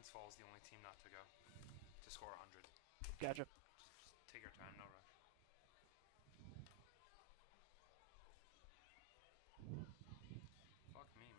Glens Falls the only team not to go to score 100. Gotcha. Just take your time, no rush. Fuck me, man.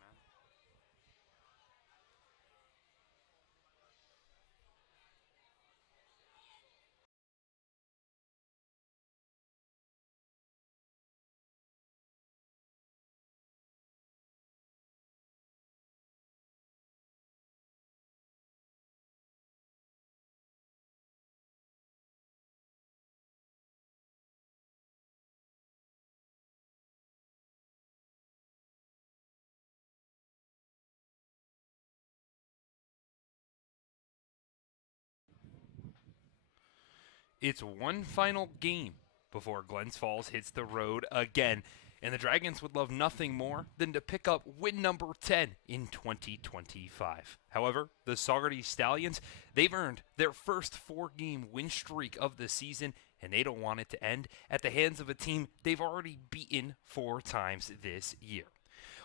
It's one final game before Glens Falls hits the road again, and the Dragons would love nothing more than to pick up win number 10 in 2025. However, the Saugerties Stallions, they've earned their first four-game win streak of the season, and they don't want it to end at the hands of a team they've already beaten four times this year.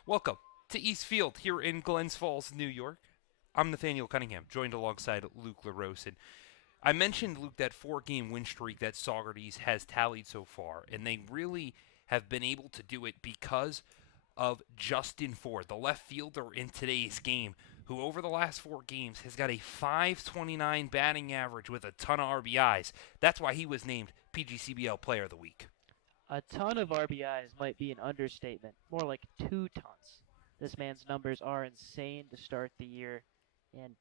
Welcome to East Field here in Glens Falls, New York. I'm Nathaniel Cunningham, joined alongside Luke LaRose. And I mentioned, Luke, that four-game win streak that Saugerties has tallied so far, and they really have been able to do it because of Justin Ford, the left fielder in today's game, who over the last four games has got a 529 batting average with a ton of RBIs. That's why he was named PGCBL Player of the Week. A ton of RBIs might be an understatement. More like 2 tons. This man's numbers are insane to start the year, and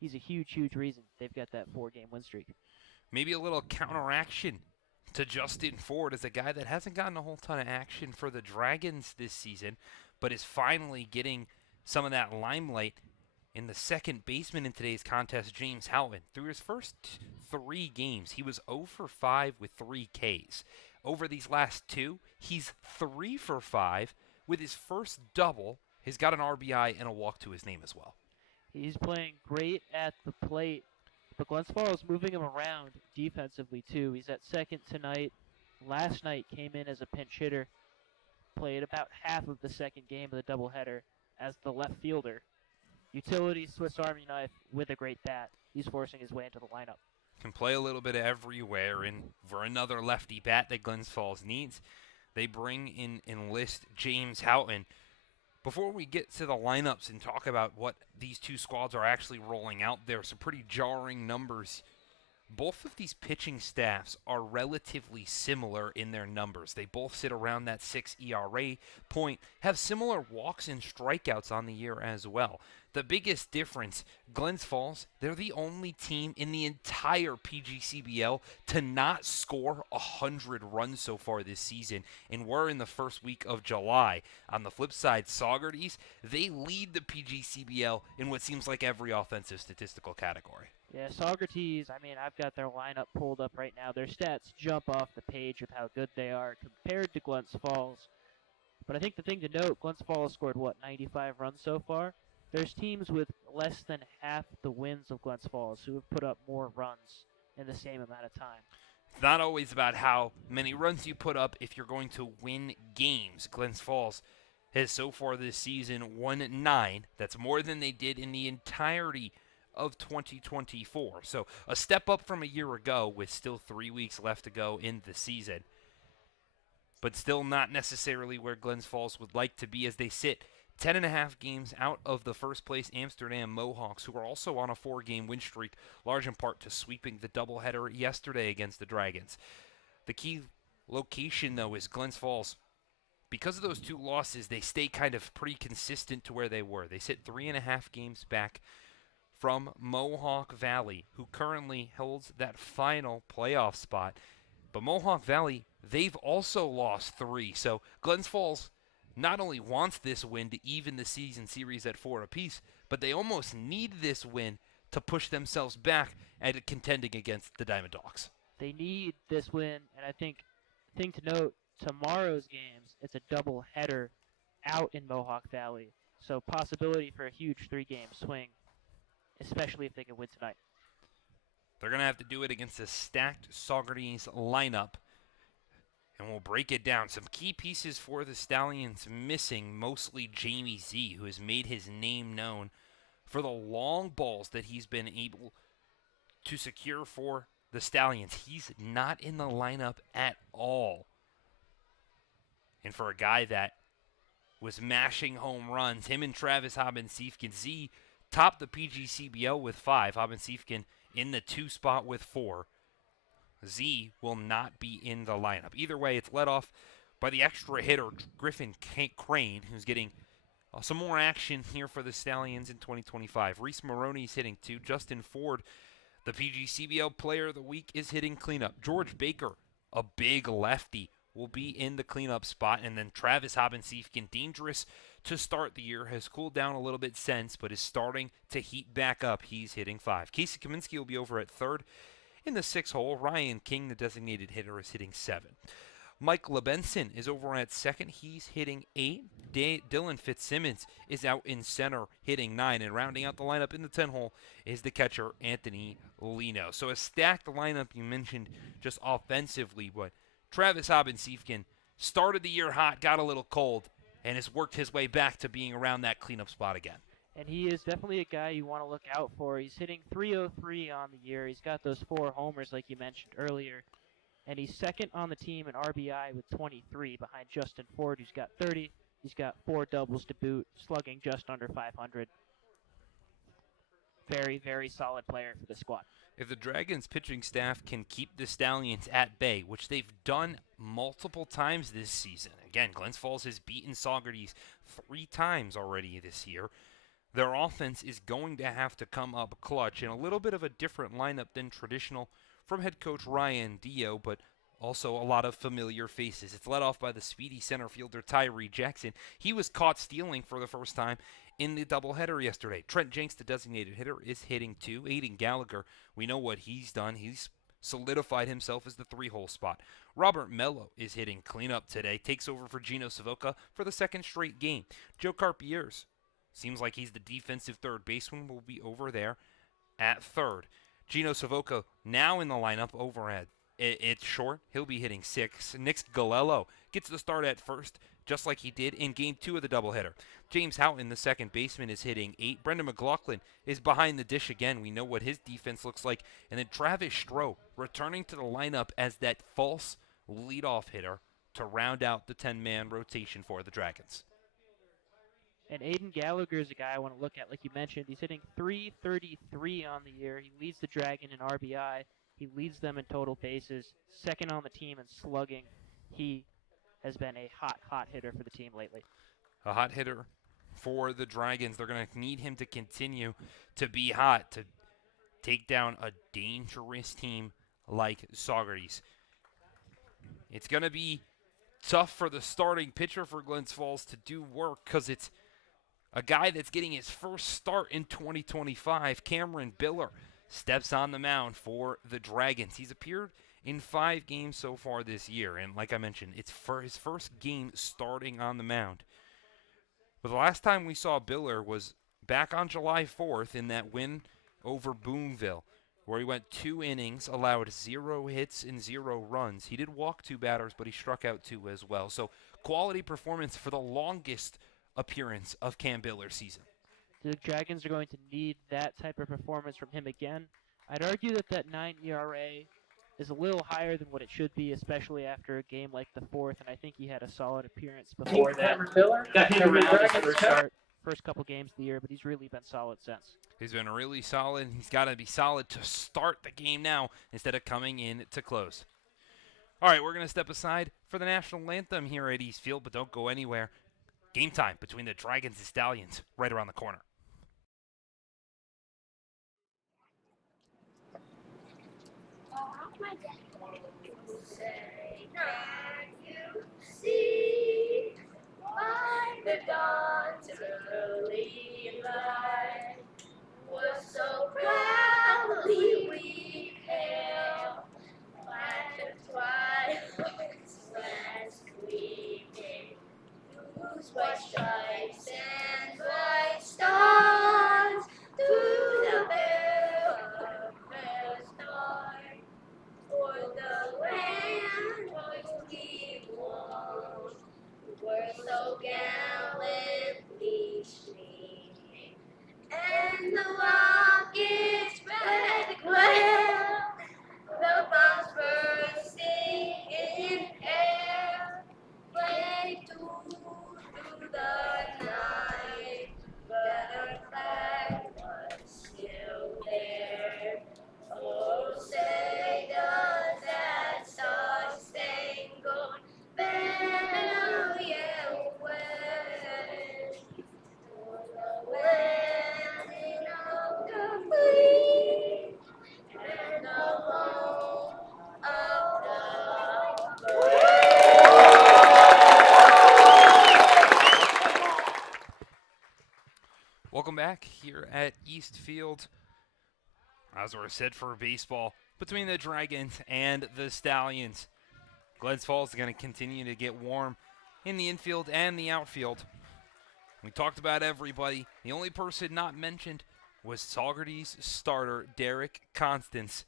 he's a huge reason they've got that 4-game win streak. Maybe a little counteraction to Justin Ford as a guy that hasn't gotten a whole ton of action for the Dragons this season, but is finally getting some of that limelight in the second baseman in today's contest, James Houghton. Through his first 3 games, he was 0 for 5 with 3 Ks. Over these last 2, he's 3 for 5 with his first double. He's got an RBI and a walk to his name as well. He's playing great at the plate, but Glens Falls is moving him around defensively too. He's at second tonight. Last night came in as a pinch hitter, played about half of the second game of the doubleheader as the left fielder. Utility Swiss Army knife with a great bat. He's forcing his way into the lineup. Can play a little bit of everywhere, and for another lefty bat that Glens Falls needs, they bring in enlist James Houghton. Before we get to the lineups and talk about what these two squads are actually rolling out, there are some pretty jarring numbers. Both of these pitching staffs are relatively similar in their numbers. They both sit around that 6 ERA point, have similar walks and strikeouts on the year as well. The biggest difference, Glens Falls, they're the only team in the entire PGCBL to not score 100 runs so far this season, and we're in the first week of July. On the flip side, Saugerties, they lead the PGCBL in what seems like every offensive statistical category. Yeah, Saugerties, I've got their lineup pulled up right now. Their stats jump off the page with how good they are compared to Glens Falls. But I think the thing to note, Glens Falls scored, 95 runs so far? There's teams with less than half the wins of Glens Falls who have put up more runs in the same amount of time. It's not always about how many runs you put up if you're going to win games. Glens Falls has so far this season won 9. That's more than they did in the entirety of 2024. So a step up from a year ago with still 3 weeks left to go in the season. But still not necessarily where Glens Falls would like to be as they sit 10.5 games out of the first place Amsterdam Mohawks, who are also on a 4-game win streak, large in part to sweeping the doubleheader yesterday against the Dragons. The key location, though, is Glens Falls. Because of those 2 losses, they stay kind of pretty consistent to where they were. They sit 3.5 games back from Mohawk Valley, who currently holds that final playoff spot. But Mohawk Valley, they've also lost 3. So Glens Falls not only wants this win to even the season series at 4 apiece, but they almost need this win to push themselves back at contending against the Diamond Dogs. They need this win, and I think the thing to note, tomorrow's games, it's a doubleheader out in Mohawk Valley. So possibility for a huge 3-game swing, especially if they can win tonight. They're going to have to do it against a stacked Saugerties lineup, and we'll break it down. Some key pieces for the Stallions missing, mostly Jamie Z, who has made his name known for the long balls that he's been able to secure for the Stallions. He's not in the lineup at all. And for a guy that was mashing home runs, him and Travis Hobbins-Siefken, Z topped the PGCBL with 5. Hobbins-Siefken in the 2 spot with 4. Z will not be in the lineup. Either way, it's led off by the extra hitter, Griffin Crane, who's getting some more action here for the Stallions in 2025. Reese Maroney's hitting 2. Justin Ford, the PGCBL Player of the Week, is hitting cleanup. George Baker, a big lefty, will be in the cleanup spot. And then Travis Hobbins-Siefken, dangerous to start the year, has cooled down a little bit since, but is starting to heat back up. He's hitting 5. Casey Kaminsky will be over at third. In the 6 hole, Ryan King, the designated hitter, is hitting 7. Mike LeBenson is over at second. He's hitting 8. Dylan Fitzsimmons is out in center hitting 9. And rounding out the lineup in the 10 hole is the catcher, Anthony Lino. So a stacked lineup you mentioned just offensively, but Travis Hobbins-Siefken started the year hot, got a little cold, and has worked his way back to being around that cleanup spot again. And he is definitely a guy you want to look out for. He's hitting .303 on the year. He's got those 4 homers like you mentioned earlier. And he's second on the team in RBI with 23 behind Justin Ford, who's got 30. He's got 4 doubles to boot, slugging just under 500. Very, very solid player for the squad. If the Dragons pitching staff can keep the Stallions at bay, which they've done multiple times this season. Again, Glens Falls has beaten Saugerties 3 times already this year. Their offense is going to have to come up clutch in a little bit of a different lineup than traditional from head coach Ryan Dio, but also a lot of familiar faces. It's led off by the speedy center fielder Tyree Jackson. He was caught stealing for the first time in the doubleheader yesterday. Trent Jenks, the designated hitter, is hitting 2. Aiden Gallagher, we know what he's done. He's solidified himself as the 3-hole spot. Robert Mello is hitting cleanup today, takes over for Gino Savoca for the 2nd straight game. Joe Carpier's seems like he's the defensive third baseman, will be over there at third. Gino Savoca now in the lineup over at it's short. He'll be hitting 6. Nick Galello gets the start at first, just like he did in Game 2 of the doubleheader. James Houghton, the second baseman, is hitting 8. Brendan McLaughlin is behind the dish again. We know what his defense looks like. And then Travis Stroh returning to the lineup as that false leadoff hitter to round out the 10-man rotation for the Dragons. And Aiden Gallagher is a guy I want to look at. Like you mentioned, he's hitting .333 on the year. He leads the Dragon in RBI. He leads them in total bases. Second on the team in slugging. He has been a hot hitter for the team lately. A hot hitter for the Dragons. They're going to need him to continue to be hot to take down a dangerous team like Saugerties. It's going to be tough for the starting pitcher for Glens Falls to do work because it's a guy that's getting his first start in 2025. Cameron Biller steps on the mound for the Dragons. He's appeared in 5 games so far this year, and like I mentioned, it's for his first game starting on the mound. But the last time we saw Biller was back on July 4th in that win over Boonville, where he went 2 innings, allowed 0 hits and 0 runs. He did walk 2 batters, but he struck out 2 as well. So quality performance for the longest appearance of Cam Biller's season. The Dragons are going to need that type of performance from him again. I'd argue that 9 ERA is a little higher than what it should be, especially after a game like the 4th, and I think he had a solid appearance before that. Got hit around his first couple games of the year, but he's really been solid since. He's been really solid. He's got to be solid to start the game now instead of coming in to close. All right, we're going to step aside for the national anthem here at East Field, but don't go anywhere. Game time between the Dragons and Stallions right around the corner. Say, can you see why the dawn's early light was so proudly we hailed like the twilight's last gleaming, whose white stripes and bright stars through the veil of dawn. For East Field, as we're set for baseball, between the Dragons and the Stallions. Glens Falls is going to continue to get warm in the infield and the outfield. We talked about everybody. The only person not mentioned was Saugerties starter Derek Constance.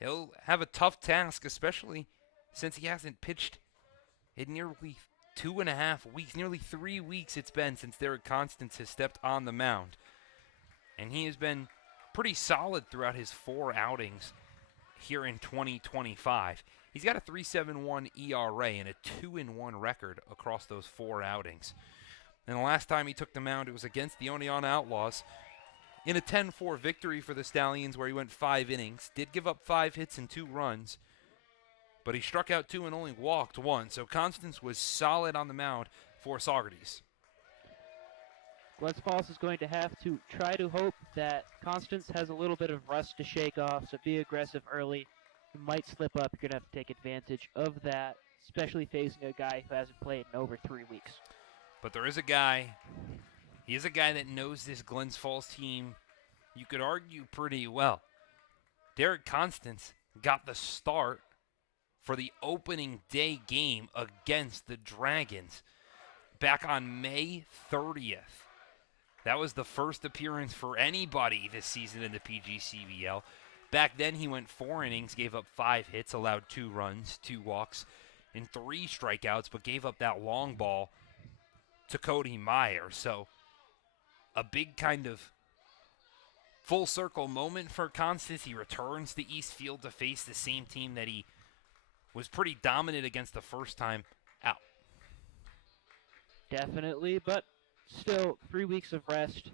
He'll have a tough task, especially since he hasn't pitched in nearly 2.5 weeks, nearly 3 weeks it's been since Derek Constance has stepped on the mound. And he has been pretty solid throughout his 4 outings here in 2025. He's got a 3.71 ERA and a 2-1 record across those 4 outings. And the last time he took the mound, it was against the Oneonta Outlaws in a 10-4 victory for the Stallions, where he went 5 innings, did give up 5 hits and 2 runs, but he struck out 2 and only walked 1. So Constance was solid on the mound for Saugerties. Glens Falls is going to have to try to hope that Constance has a little bit of rust to shake off, so be aggressive early. You might slip up. You're going to have to take advantage of that, especially facing a guy who hasn't played in over 3 weeks. But there is a guy, he is a guy that knows this Glens Falls team, you could argue, pretty well. Derek Constance got the start for the opening day game against the Dragons back on May 30th. That was the first appearance for anybody this season in the PGCBL. Back then he went 4 innings, gave up 5 hits, allowed 2 runs, 2 walks, and 3 strikeouts, but gave up that long ball to Cody Meyer. So a big kind of full circle moment for Constance. He returns to East Field to face the same team that he was pretty dominant against the first time out. Definitely, but still 3 weeks of rest.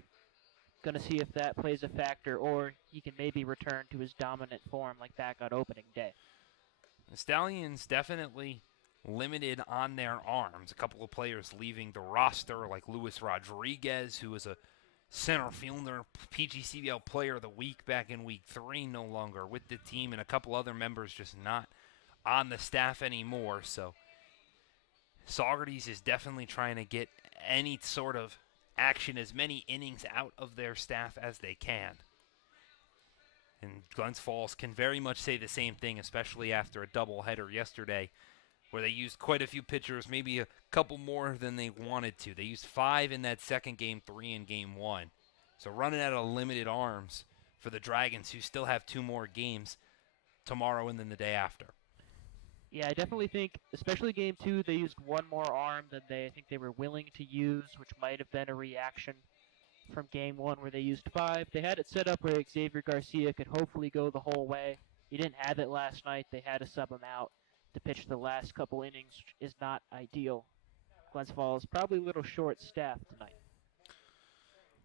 Going to see if that plays a factor, or he can maybe return to his dominant form like back on opening day. The Stallions definitely limited on their arms. A couple of players leaving the roster, like Luis Rodriguez, who was a center fielder, PGCBL Player of the Week back in Week 3, no longer with the team, and a couple other members just not on the staff anymore. So Saugerties is definitely trying to get any sort of action, as many innings out of their staff as they can. And Glens Falls can very much say the same thing, especially after a doubleheader yesterday, where they used quite a few pitchers, maybe a couple more than they wanted to. They used 5 in that second game, 3 in game 1. So running out of limited arms for the Dragons, who still have 2 more games tomorrow and then the day after. Yeah, I definitely think, especially game 2, they used 1 more arm than I think they were willing to use, which might have been a reaction from game 1 where they used 5. They had it set up where Xavier Garcia could hopefully go the whole way. He didn't have it last night. They had to sub him out to pitch the last couple innings, which is not ideal. Glens Falls probably a little short-staffed tonight.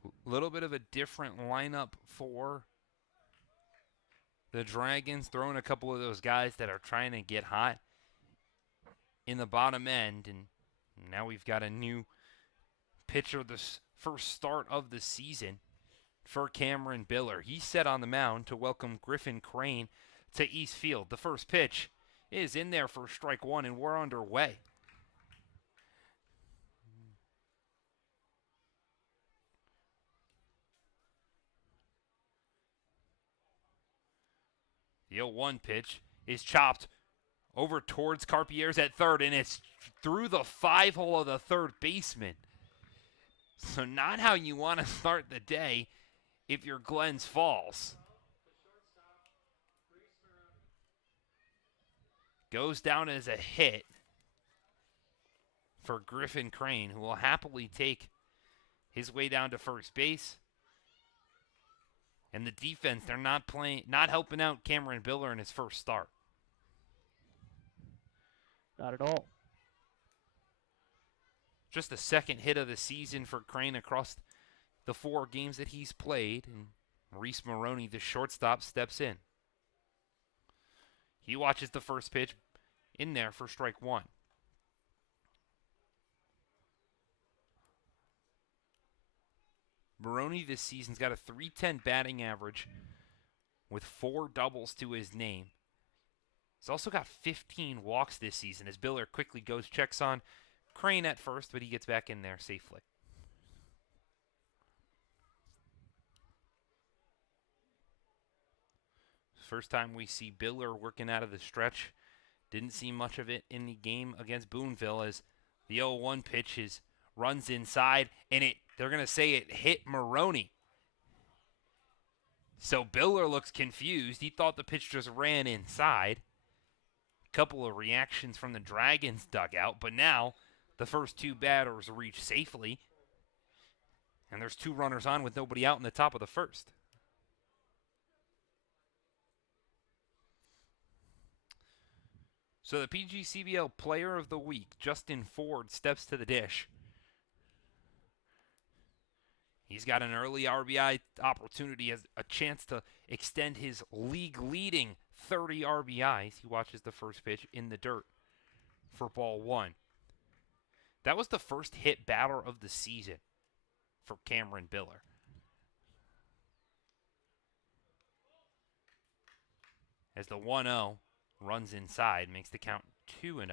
A little bit of a different lineup for the Dragons, throwing a couple of those guys that are trying to get hot in the bottom end. And now we've got a new pitcher, this first start of the season for Cameron Biller. He's set on the mound to welcome Griffin Crane to East Field. The first pitch is in there for strike 1, and we're underway. The 0-1 pitch is chopped over towards Carpier's at third, and it's through the 5-hole of the third baseman. So not how you want to start the day if you're Glens Falls. Goes down as a hit for Griffin Crane, who will happily take his way down to first base. And the defense, they're not helping out Cameron Biller in his first start. Not at all. Just the second hit of the season for Crane across the 4 games that he's played. And Reese Maroney, the shortstop, steps in. He watches the first pitch in there for strike 1. Maroney this season's got a .310 batting average with 4 doubles to his name. He's also got 15 walks this season as Biller quickly checks on Crane at first, but he gets back in there safely. First time we see Biller working out of the stretch. Didn't see much of it in the game against Boonville as the 0-1 pitch runs inside, and they're going to say it hit Maroney. So Biller looks confused. He thought the pitch just ran inside. Couple of reactions from the Dragons dugout, but now the first two batters reach safely, and there's 2 runners on with nobody out in the top of the first. So the PGCBL Player of the Week, Justin Ford, steps to the dish. He's got an early RBI opportunity, as a chance to extend his league-leading 30 RBIs. He watches the first pitch in the dirt for ball 1. That was the first hit batter of the season for Cameron Biller. As the 1-0 runs inside, makes the count 2-0.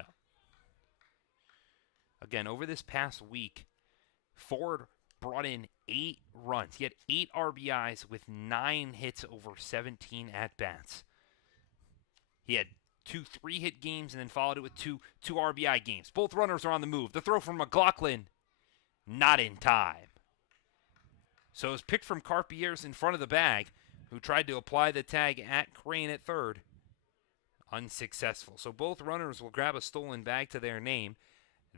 Again, over this past week, Ford brought in 8 runs. He had 8 RBIs with 9 hits over 17 at-bats. He had 2 3-hit games and then followed it with two RBI games. Both runners are on the move. The throw from McLaughlin, not in time. So it was picked from Carpier's in front of the bag, who tried to apply the tag at Crane at third. Unsuccessful. So both runners will grab a stolen bag to their name.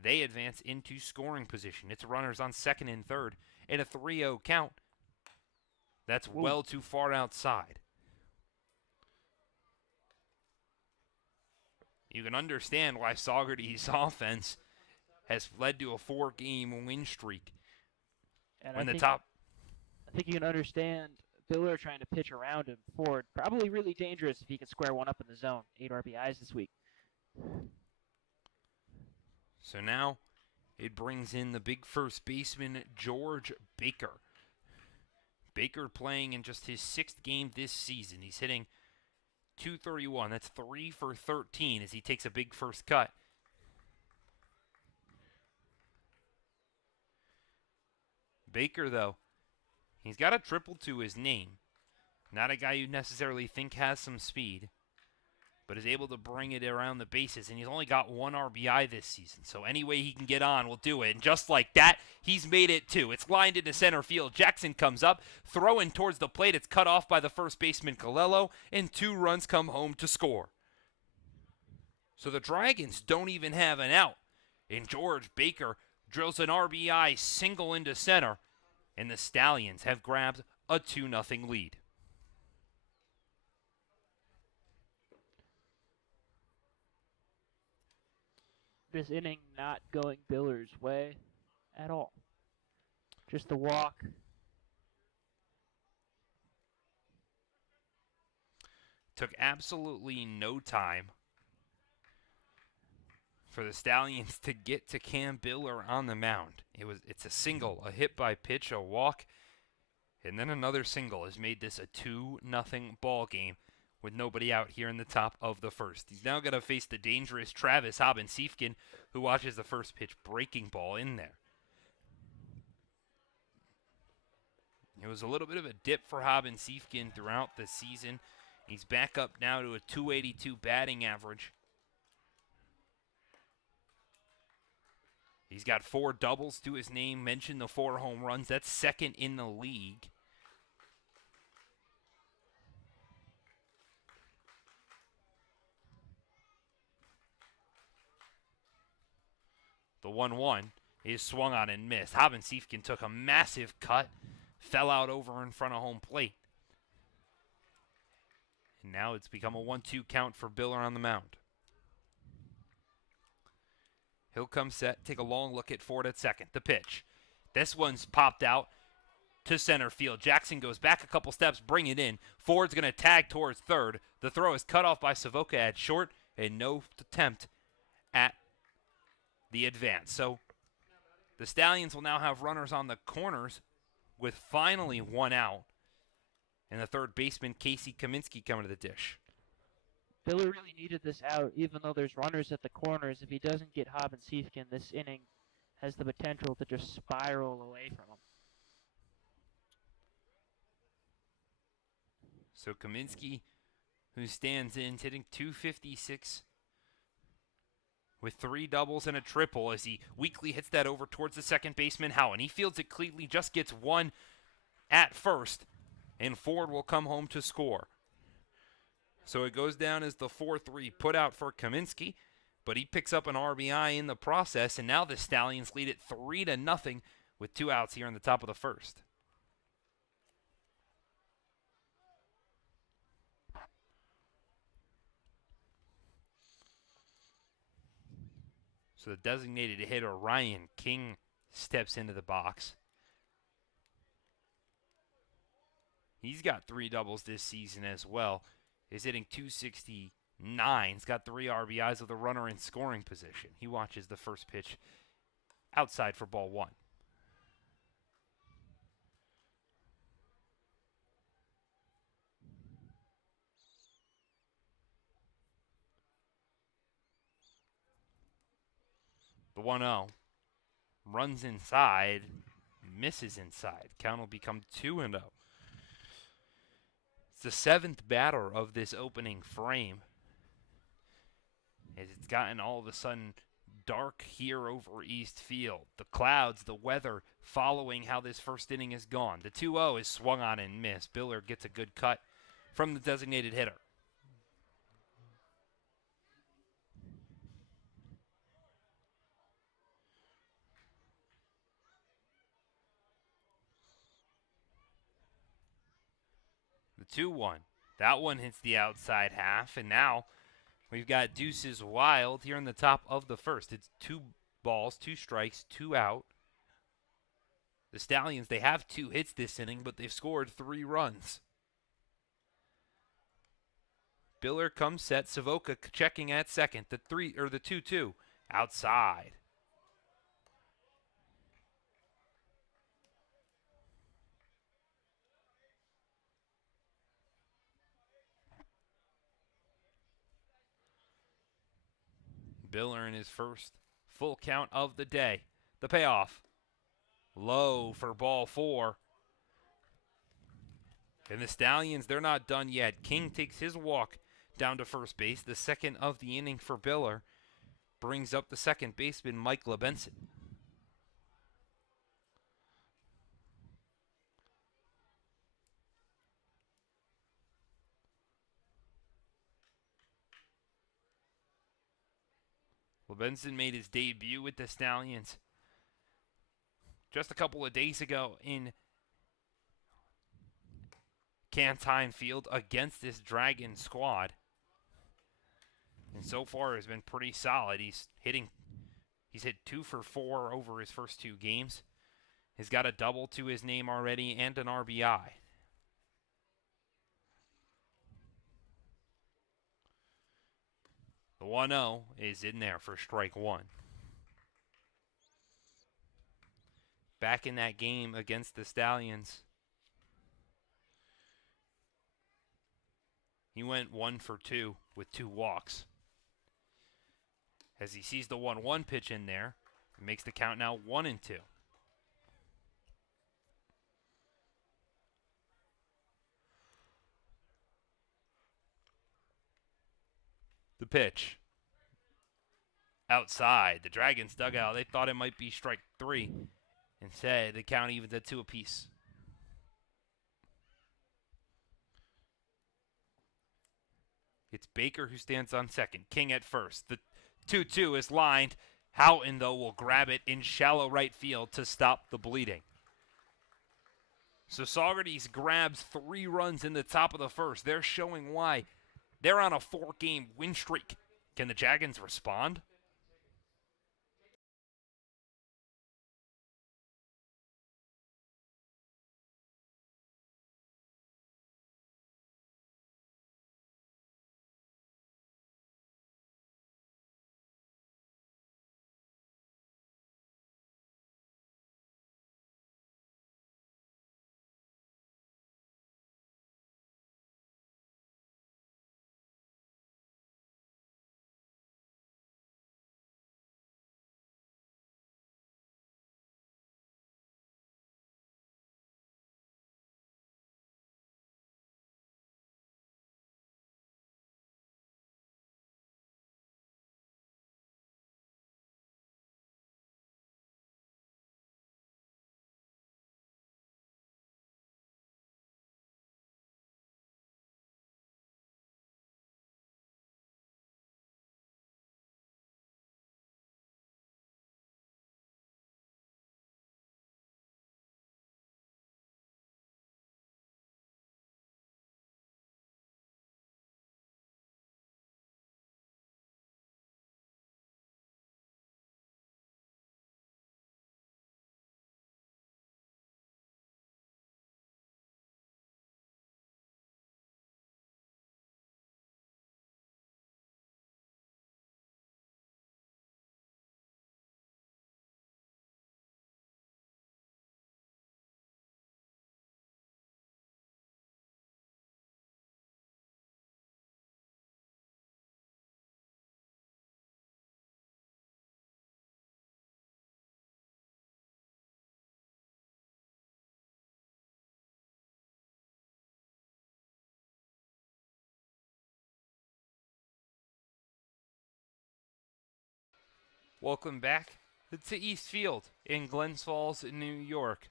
They advance into scoring position. It's runners on second and third in a 3-0 count. That's well too far outside. You can understand why Saugerties' offense has led to a 4-game win streak. And when I think you can understand Biller trying to pitch around him. Ford, probably really dangerous if he can square one up in the zone. 8 RBIs this week. So now it brings in the big first baseman, George Baker. Baker playing in just his 6th game this season. He's hitting .231. That's 3 for 13 as he takes a big first cut. Baker, though, he's got a triple to his name. Not a guy you necessarily think has some speed, but is able to bring it around the bases. And he's only got 1 RBI this season, so any way he can get on will do it. And just like that, he's made it 2. It's lined into center field. Jackson comes up, throwing towards the plate. It's cut off by the first baseman, Colello, and 2 runs come home to score. So the Dragons don't even have an out. And George Baker drills an RBI single into center, and the Stallions have grabbed a 2-0 lead. This inning not going Biller's way at all. Just the walk. Took absolutely no time for the Stallions to get to Cam Biller on the mound. It's a single, a hit by pitch, a walk, and then another single has made this a 2-0 ball game with nobody out here in the top of the first. He's now going to face the dangerous Travis Hobbin-Siefken, who watches the first pitch breaking ball in there. It was a little bit of a dip for Hobbin-Siefken throughout the season. He's back up now to a .282 batting average. He's got 4 doubles to his name. Mentioned the 4 home runs. That's second in the league. The 1-1 is swung on and missed. Hobbin-Siefken took a massive cut, fell out over in front of home plate. And now it's become a 1-2 count for Biller on the mound. He'll come set, take a long look at Ford at second. The pitch. This one's popped out to center field. Jackson goes back a couple steps, bring it in. Ford's going to tag towards third. The throw is cut off by Savoca at short, and no attempt at the advance. So the Stallions will now have runners on the corners with finally 1 out. And the third baseman, Casey Kaminsky, coming to the dish. Biller really needed this out, even though there's runners at the corners. If he doesn't get Hobbin-Siefken, this inning has the potential to just spiral away from him. So Kaminsky, who stands in, hitting .256 with 3 doubles and a triple as he weakly hits that over towards the second baseman, Howen. He fields it cleanly, just gets one at first, and Ford will come home to score. So it goes down as the 4-3 put out for Kaminsky, but he picks up an RBI in the process, and now the Stallions lead it 3-0 with 2 outs here in the top of the first. So the designated hitter, Ryan King, steps into the box. He's got 3 doubles this season as well. He's hitting .269. He's got 3 RBIs with a runner in scoring position. He watches the first pitch outside for ball 1. The 1-0 runs inside, misses inside. Count will become 2-0. It's the 7th batter of this opening frame, as it's gotten all of a sudden dark here over East Field. The clouds, the weather following how this first inning has gone. The 2-0 is swung on and missed. Biller gets a good cut from the designated hitter. The 2-1. That one hits the outside half, and now we've got deuces wild here in the top of the first. It's 2 balls, 2 strikes, 2 out. The Stallions, they have 2 hits this inning, but they've scored 3 runs. Biller comes set. Savoca checking at second. The 2-2 outside. Biller in his first full count of the day. The payoff. Low for ball 4. And the Stallions, they're not done yet. King takes his walk down to first base. The second of the inning for Biller. Brings up the second baseman, Mike LeBenson. LeBenson made his debut with the Stallions just a couple of days ago in Cantine Field against this Dragon squad. And so far has been pretty solid. He's hit 2 for 4 over his first 2 games. He's got a double to his name already and an RBI. The 1-0 is in there for strike 1. Back in that game against the Stallions, he went 1 for 2 with 2 walks. As he sees the 1-1 pitch in there, it makes the count now 1-2. The pitch. Outside. The Dragons dugout, they thought it might be strike 3. Instead, the count evens at 2 apiece. It's Baker who stands on second. King at first. The 2-2 is lined. Houghton, though, will grab it in shallow right field to stop the bleeding. So Saugerties grabs 3 runs in the top of the first. They're showing why they're on a 4-game win streak. Can the Dragons respond? Welcome back to East Field in Glens Falls, New York.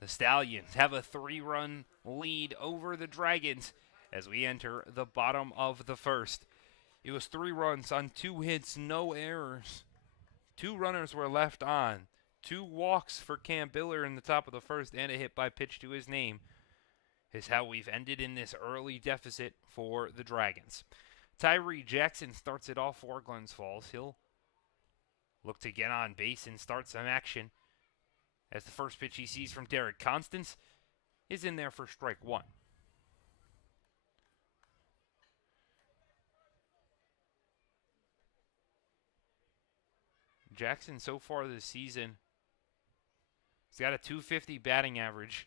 The Stallions have a 3-run lead over the Dragons as we enter the bottom of the first. It was 3 runs on 2 hits, no errors. 2 runners were left on. 2 walks for Cam Biller in the top of the first and a hit by pitch to his name is how we've ended in this early deficit for the Dragons. Tyree Jackson starts it off for Glens Falls. He'll look to get on base and start some action as the first pitch he sees from Derek Constance is in there for strike 1. Jackson so far this season, he's got a .250 batting average,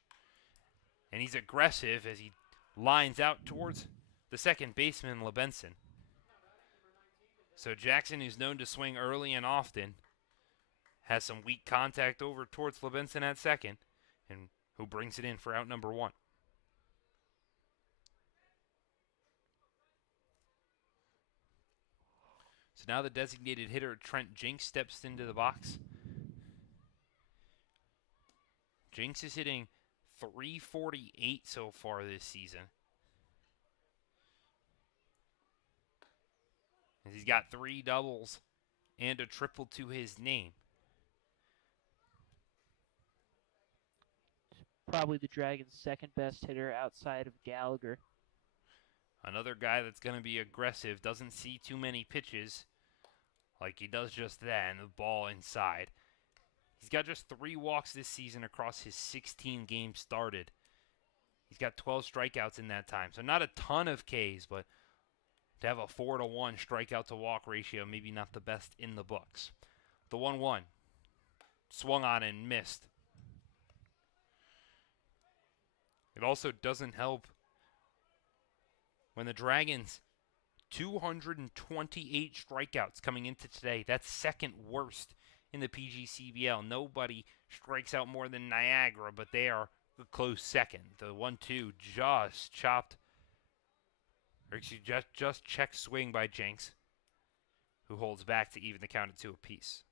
and he's aggressive as he lines out towards the second baseman, LeBenson. So Jackson, who's known to swing early and often, has some weak contact over towards LeBenson at second, and who brings it in for out number 1. So now the designated hitter, Trent Jinks, steps into the box. Jinks is hitting .348 so far this season. He's got 3 doubles and a triple to his name. Probably the Dragons' second best hitter outside of Gallagher. Another guy that's going to be aggressive, doesn't see too many pitches like he does just then, the ball inside. He's got just 3 walks this season across his 16 games started. He's got 12 strikeouts in that time, so not a ton of Ks, but to have a 4-to-1 strikeout to walk ratio, maybe not the best in the books. The 1-1 swung on and missed. It also doesn't help when the Dragons, 228 strikeouts coming into today. That's second worst in the PGCBL. Nobody strikes out more than Niagara, but they are a close second. The 1-2 just chopped, or excuse me, just check swing by Jenks, who holds back to even the count at 2 apiece.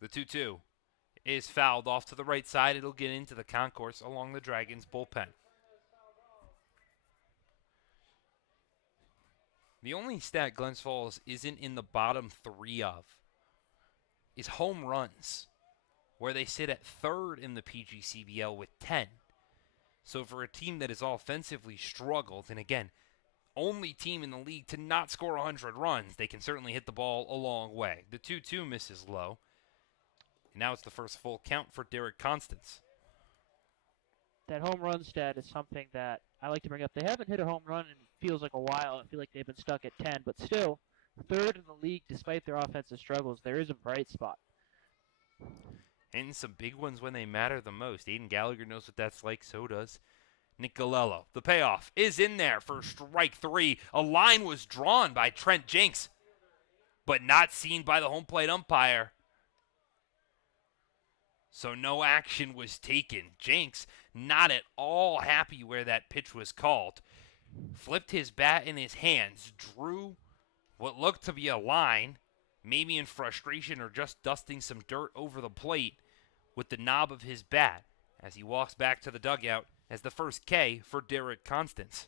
The 2-2 is fouled off to the right side. It'll get into the concourse along the Dragons' bullpen. The only stat Glens Falls isn't in the bottom 3 of is home runs, where they sit at 3rd in the PGCBL with 10. So for a team that has offensively struggled, and again, only team in the league to not score 100 runs, they can certainly hit the ball a long way. The 2-2 misses low. And now it's the first full count for Derek Constance. That home run stat is something that I like to bring up. They haven't hit a home run in feels like a while. I feel like they've been stuck at 10, but still, 3rd in the league despite their offensive struggles. There is a bright spot. And some big ones when they matter the most. Aiden Gallagher knows what that's like, so does Nick Galello. The payoff is in there for strike 3. A line was drawn by Trent Jinks, but not seen by the home plate umpire. So no action was taken. Jinks, not at all happy where that pitch was called, flipped his bat in his hands, drew what looked to be a line, maybe in frustration or just dusting some dirt over the plate with the knob of his bat as he walks back to the dugout as the first K for Derek Constance.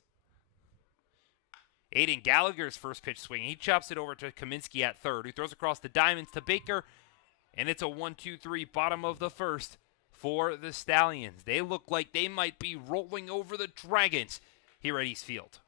Aiden Gallagher's first pitch swing. He chops it over to Kaminsky at 3rd, who throws across the diamonds to Baker, and it's a 1-2-3 bottom of the first for the Stallions. They look like they might be rolling over the Dragons here at East Field.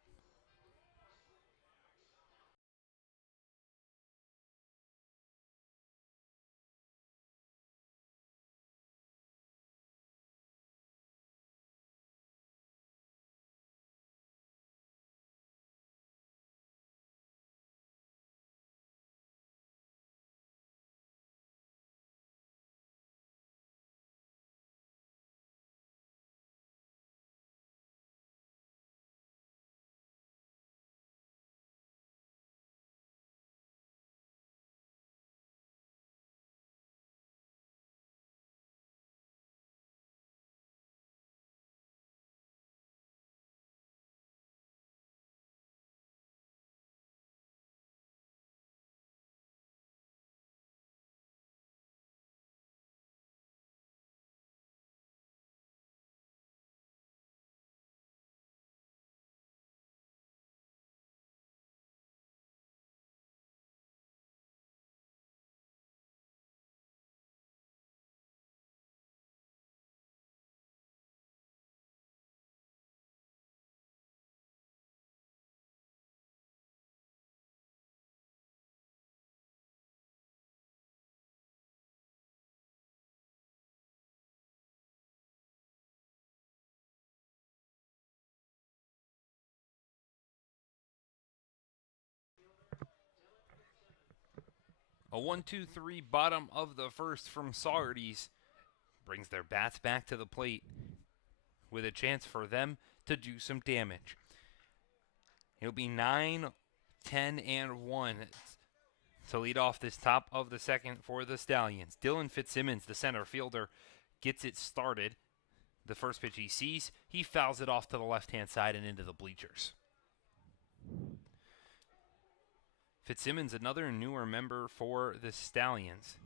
A 1-2-3 bottom of the first from Saugerties brings their bats back to the plate with a chance for them to do some damage. It'll be 9, 10, and 1 to lead off this top of the second for the Stallions. Dylan Fitzsimmons, the center fielder, gets it started. The first pitch he sees, he fouls it off to the left-hand side and into the bleachers. Fitzsimmons, another newer member for the Stallions,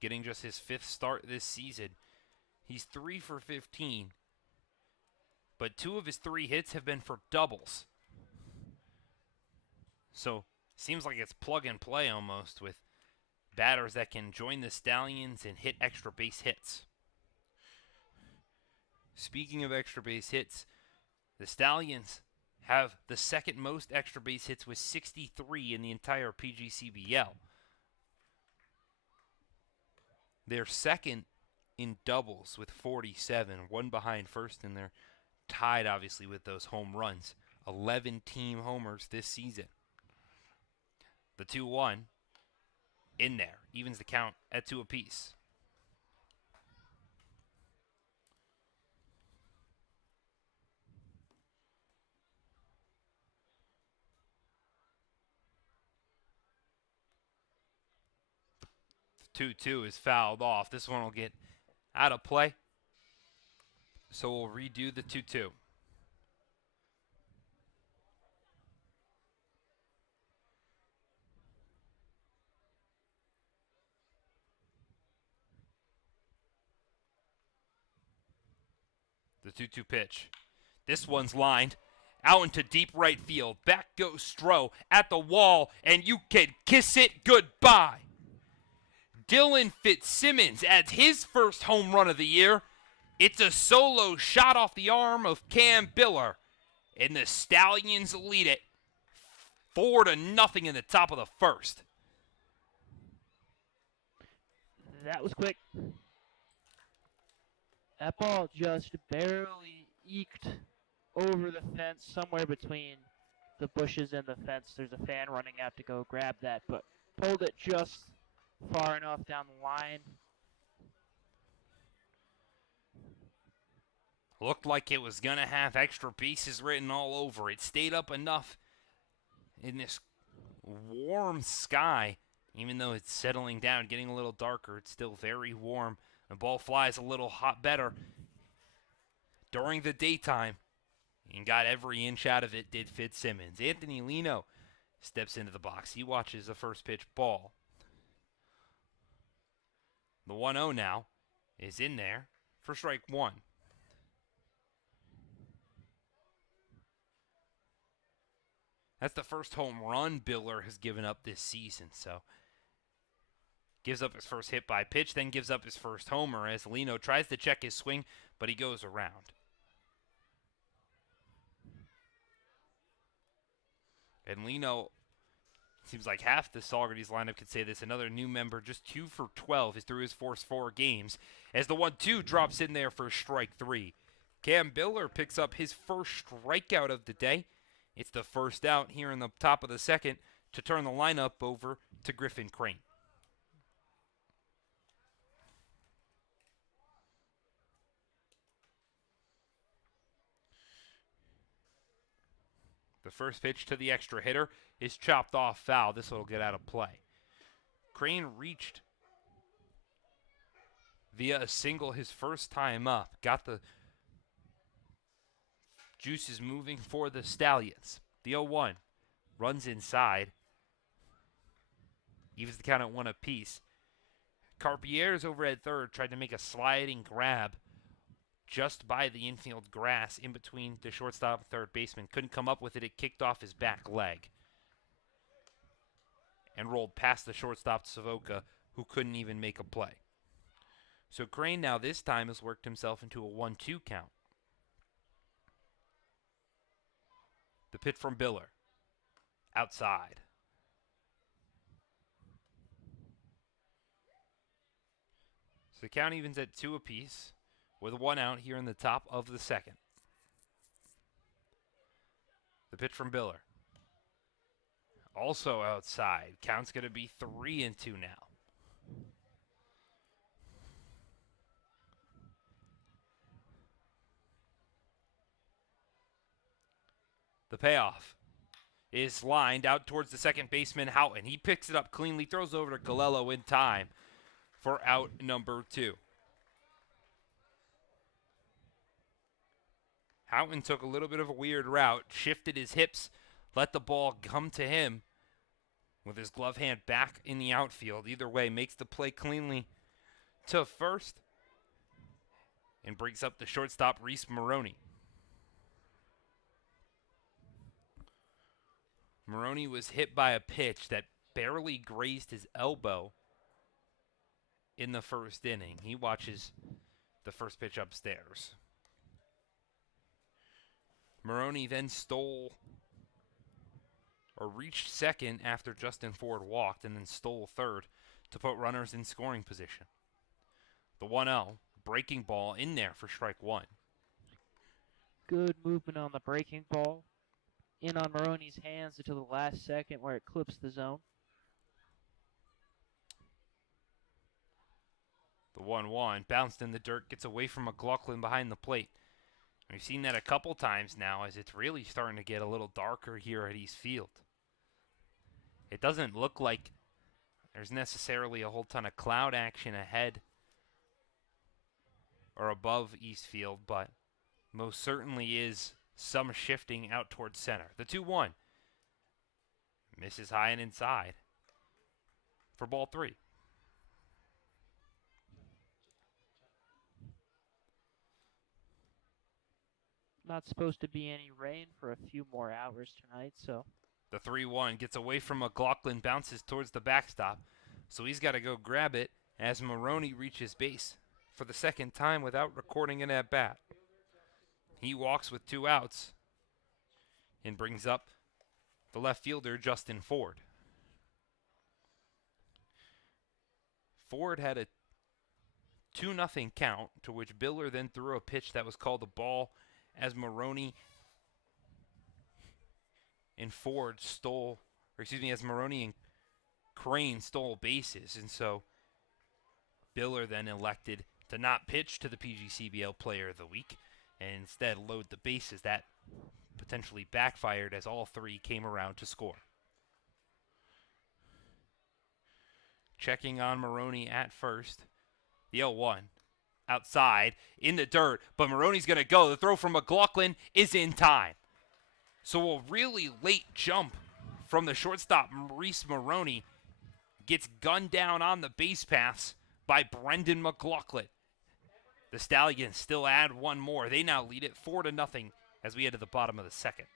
getting just his 5th start this season. He's 3 for 15, but 2 of his 3 hits have been for doubles. So, seems like it's plug and play almost with batters that can join the Stallions and hit extra base hits. Speaking of extra base hits, the Stallions have the second most extra base hits with 63 in the entire PGCBL. They're second in doubles with 47, one behind first, and they're tied obviously with those home runs. 11 team homers this season. The 2-1 in there, evens the count at 2 apiece. The 2-2 is fouled off. This one will get out of play. So we'll redo the 2-2. The 2-2 pitch. This one's lined out into deep right field. Back goes Stroh at the wall, and you can kiss it goodbye. Dylan Fitzsimmons adds his first home run of the year. It's a solo shot off the arm of Cam Biller, and the Stallions lead it 4-0 in the top of the first. That was quick. That ball just barely eked over the fence, somewhere between the bushes and the fence. There's a fan running out to go grab that, but pulled it just far enough down the line. Looked like it was going to have extra bases written all over. It stayed up enough in this warm sky. Even though it's settling down, getting a little darker, it's still very warm. The ball flies a little hot better during the daytime, and got every inch out of it, did Fitzsimmons. Anthony Lino steps into the box. He watches the first pitch ball. The 1-0 now is in there for strike 1. That's the first home run Biller has given up this season, so gives up his first hit by pitch, then gives up his first homer as Lino tries to check his swing, but he goes around. And Lino, seems like half the Saugerties lineup could say this. Another new member, just 2 for 12, is through his first 4 games, as the 1-2 drops in there for strike 3. Cam Biller picks up his first strikeout of the day. It's the first out here in the top of the second to turn the lineup over to Griffin Crane. The first pitch to the extra hitter is chopped off foul. This will get out of play. Crane reached via a single his first time up. Got the juices moving for the Stallions. The 0-1 runs inside. Evens the count at 1 apiece. Carpier's over at third tried to make a sliding grab just by the infield grass in between the shortstop and third baseman. Couldn't come up with it. It kicked off his back leg and rolled past the shortstop Savoca, who couldn't even make a play. So Crane now this time has worked himself into a 1-2 count. The pitch from Biller. Outside. So the count evens at 2 apiece with 1 out here in the top of the second. The pitch from Biller. also outside. Count's going to be 3-2 now. The payoff is lined out towards the second baseman, Houghton. He picks it up cleanly, throws over to Galello in time for out number 2. Houghton took a little bit of a weird route, shifted his hips, let the ball come to him with his glove hand back in the outfield. Either way, makes the play cleanly to first and brings up the shortstop, Reese Maroney. Maroney was hit by a pitch that barely grazed his elbow in the first inning. He watches the first pitch upstairs. Maroney then reached second after Justin Ford walked, and then stole third to put runners in scoring position. The 1-0, breaking ball in there for strike 1. Good movement on the breaking ball. In on Maroney's hands until the last second where it clips the zone. The 1-1 bounced in the dirt, gets away from McLaughlin behind the plate. We've seen that a couple times now as it's really starting to get a little darker here at East Field. It doesn't look like there's necessarily a whole ton of cloud action ahead or above East Field, but most certainly is some shifting out towards center. The 2-1 misses high and inside for ball 3. Not supposed to be any rain for a few more hours tonight, so. The 3-1 gets away from McLaughlin, bounces towards the backstop, so he's got to go grab it as Maroney reaches base for the second time without recording an at-bat. He walks with 2 outs and brings up the left fielder, Justin Ford. Ford had a 2-0 count, to which Biller then threw a pitch that was called a ball as Maroney and as Maroney and Crane stole bases. And so Biller then elected to not pitch to the PGCBL Player of the Week and instead load the bases. That potentially backfired as all 3 came around to score. Checking on Maroney at first. The 0-1. Outside, in the dirt, but Maroney's going to go. The throw from McLaughlin is in time. So a really late jump from the shortstop, Reese Maroney, gets gunned down on the base paths by Brendan McLaughlin. The Stallions still add 1 more. They now lead it 4-0 as we head to the bottom of the second.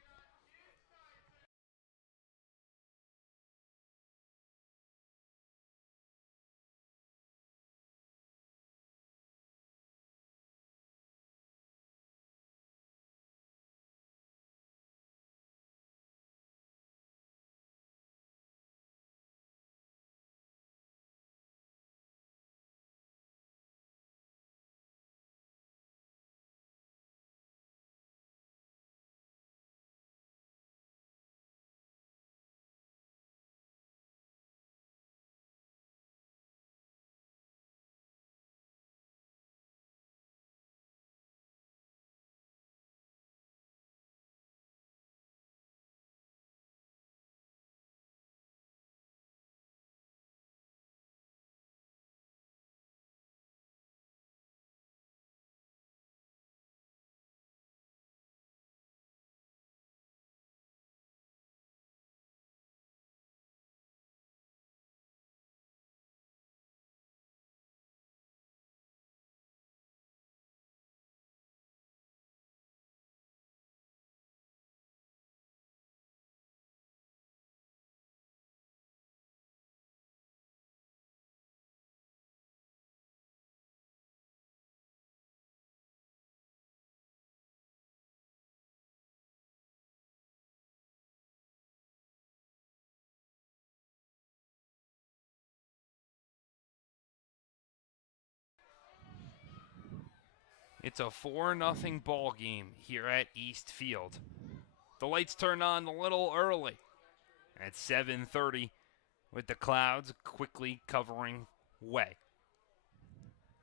It's a 4-0 ball game here at East Field. The lights turn on a little early At 7:30, with the clouds quickly covering way.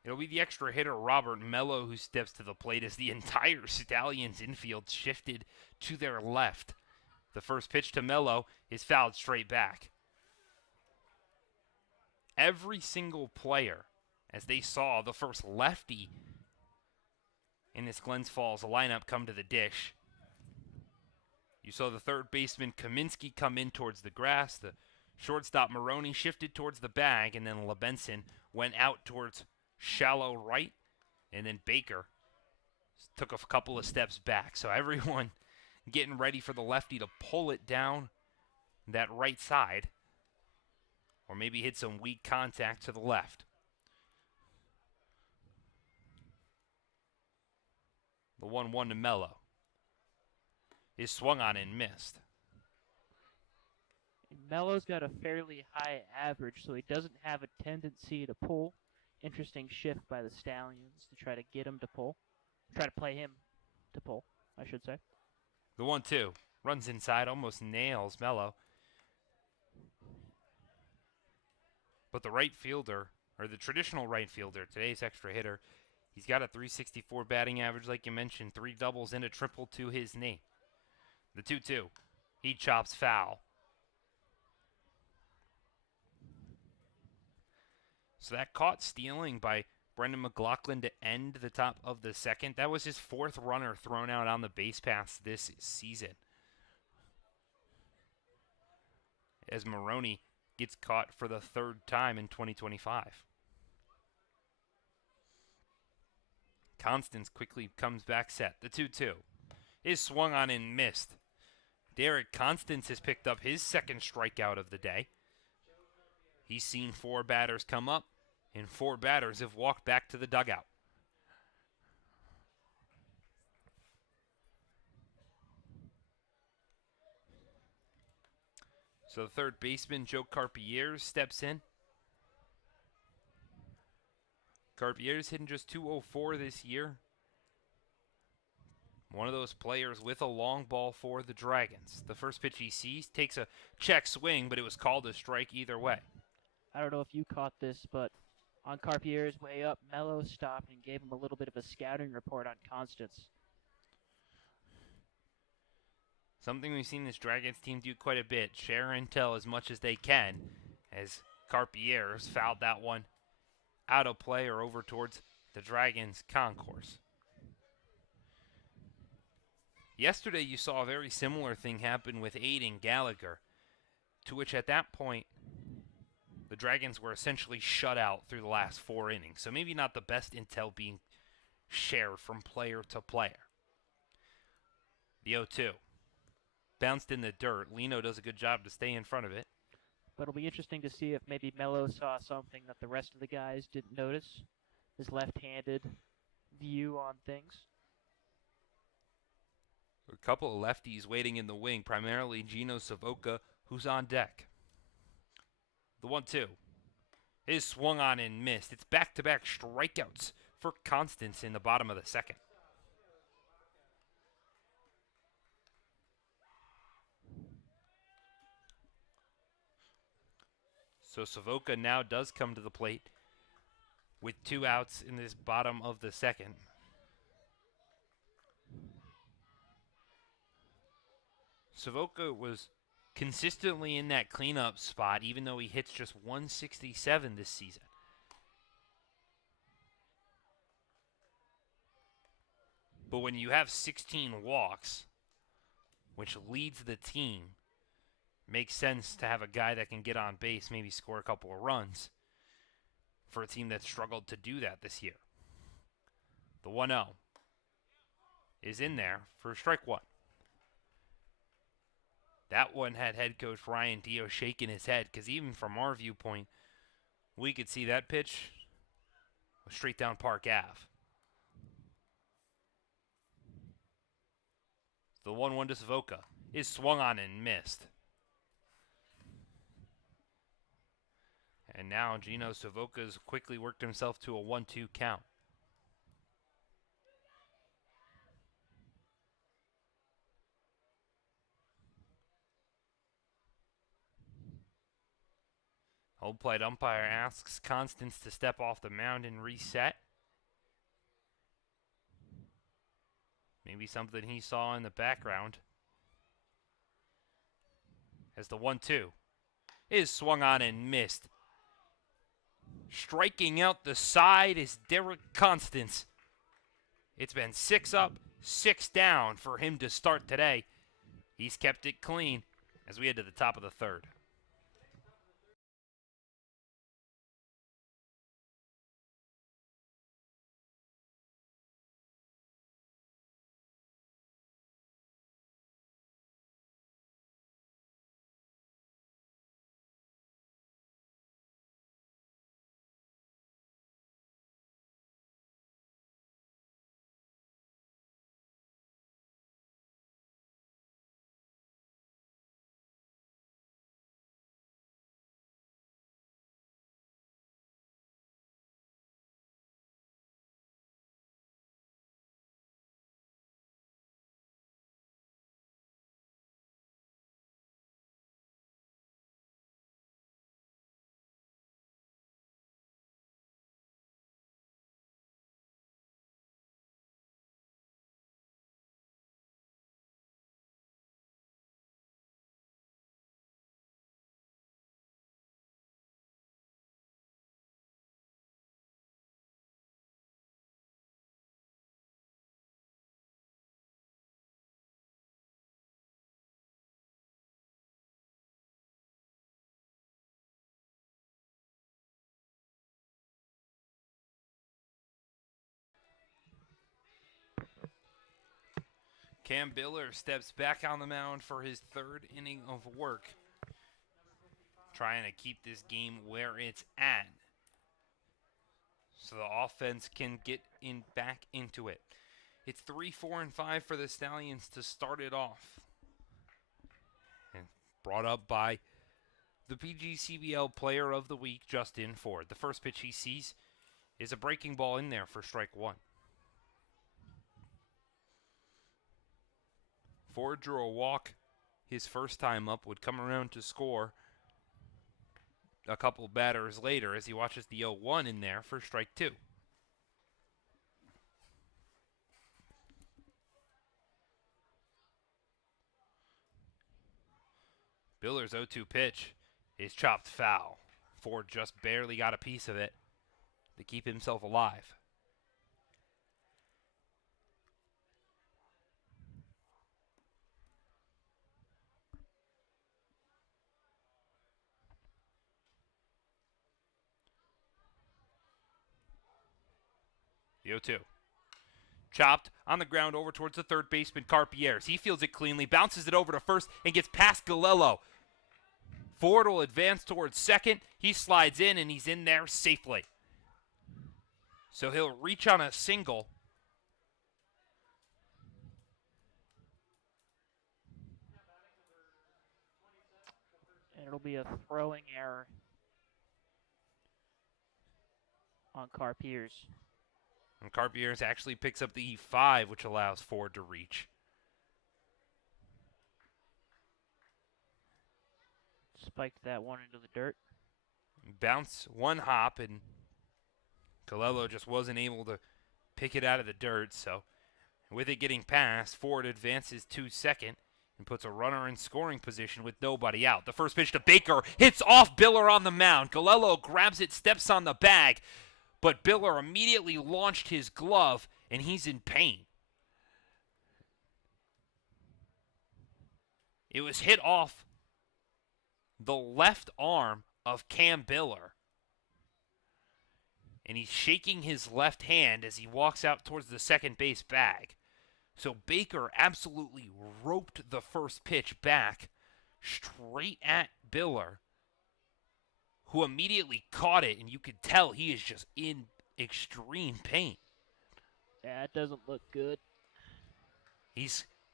It'll be the extra hitter, Robert Mello, who steps to the plate as the entire Stallions infield shifted to their left. The first pitch to Mello is fouled straight back. Every single player, as they saw the first lefty in this Glens Falls lineup come to the dish. You saw the third baseman Kaminsky come in towards the grass. The shortstop Maroney shifted towards the bag, and then LeBenson went out towards shallow right, and then Baker took a couple of steps back. So everyone getting ready for the lefty to pull it down that right side, or maybe hit some weak contact to the left. The 1-1 to Mello is swung on and missed. Mello's got a fairly high average, so he doesn't have a tendency to pull. Interesting shift by the Stallions to try to get him to pull. Try to play him to pull, I should say. The 1-2 runs inside, almost nails Mello. But the right fielder, or the traditional right fielder, today's extra hitter, he's got a .364 batting average, like you mentioned, 3 doubles and a triple to his name. The 2-2, he chops foul. So that caught stealing by Brendan McLaughlin to end the top of the second. That was his 4th runner thrown out on the base paths this season. As Maroney gets caught for the 3rd time in 2025. Constance quickly comes back set. The 2-2 is swung on and missed. Derek Constance has picked up his 2nd strikeout of the day. He's seen 4 batters come up, and 4 batters have walked back to the dugout. So the third baseman, Joe Carpier's, steps in. Carpier's hitting just .204 this year. One of those players with a long ball for the Dragons. The first pitch he sees takes a check swing, but it was called a strike either way. I don't know if you caught this, but on Carpier's way up, Mello stopped and gave him a little bit of a scouting report on Constance. Something we've seen this Dragons team do quite a bit. Share intel as much as they can, as Carpier's fouled that one out of play or over towards the Dragons concourse. Yesterday you saw a very similar thing happen with Aiden Gallagher, to which at that point the Dragons were essentially shut out through the last 4 innings. So maybe not the best intel being shared from player to player. The 0-2. Bounced in the dirt. Lino does a good job to stay in front of it. But it'll be interesting to see if maybe Mello saw something that the rest of the guys didn't notice. His left-handed view on things. A couple of lefties waiting in the wing, primarily Gino Savoca, who's on deck. The 1-2 is swung on and missed. It's back-to-back strikeouts for Constance in the bottom of the second. So Savoca now does come to the plate with 2 outs in this bottom of the second. Savoca was consistently in that cleanup spot, even though he hits just 167 this season. But when you have 16 walks, which leads the team, makes sense to have a guy that can get on base, maybe score a couple of runs for a team that struggled to do that this year. The 1-0 is in there for strike 1. That one had head coach Ryan Dio shaking his head, because even from our viewpoint, we could see that pitch straight down Park Ave. The 1-1 to Savoca is swung on and missed. And now Gino Savoca's quickly worked himself to a 1-2 count. Home plate umpire asks Constance to step off the mound and reset. Maybe something he saw in the background. As the 1-2 is swung on and missed. Striking out the side is Derek Constance. It's been 6 up, 6 down for him to start today. He's kept it clean as we head to the top of the third. Cam Biller steps back on the mound for his third inning of work, trying to keep this game where it's at so the offense can get back into it. It's 3, 4, and 5 for the Stallions to start it off. And brought up by the PGCBL Player of the Week, Justin Ford. The first pitch he sees is a breaking ball in there for strike 1. Ford drew a walk his first time up, would come around to score a couple batters later as he watches the 0-1 in there for strike 2. Biller's 0-2 pitch is chopped foul. Ford just barely got a piece of it to keep himself alive. The 0-2. Chopped on the ground over towards the third baseman, Carpier's. He fields it cleanly, bounces it over to first, and gets past Galello. Ford will advance towards second. He slides in, and he's in there safely. So he'll reach on a single. And it'll be a throwing error on Carpier's. And Carpier's actually picks up the E5, which allows Ford to reach. Spiked that one into the dirt. Bounce one hop, and Galello just wasn't able to pick it out of the dirt. So with it getting past, Ford advances to second and puts a runner in scoring position with nobody out. The first pitch to Baker hits off Biller on the mound. Galello grabs it, steps on the bag, but Biller immediately launched his glove, and he's in pain. It was hit off the left arm of Cam Biller, and he's shaking his left hand as he walks out towards the second base bag. So Baker absolutely roped the first pitch back straight at Biller, who immediately caught it, and you could tell he is just in extreme pain. Yeah, it doesn't look good.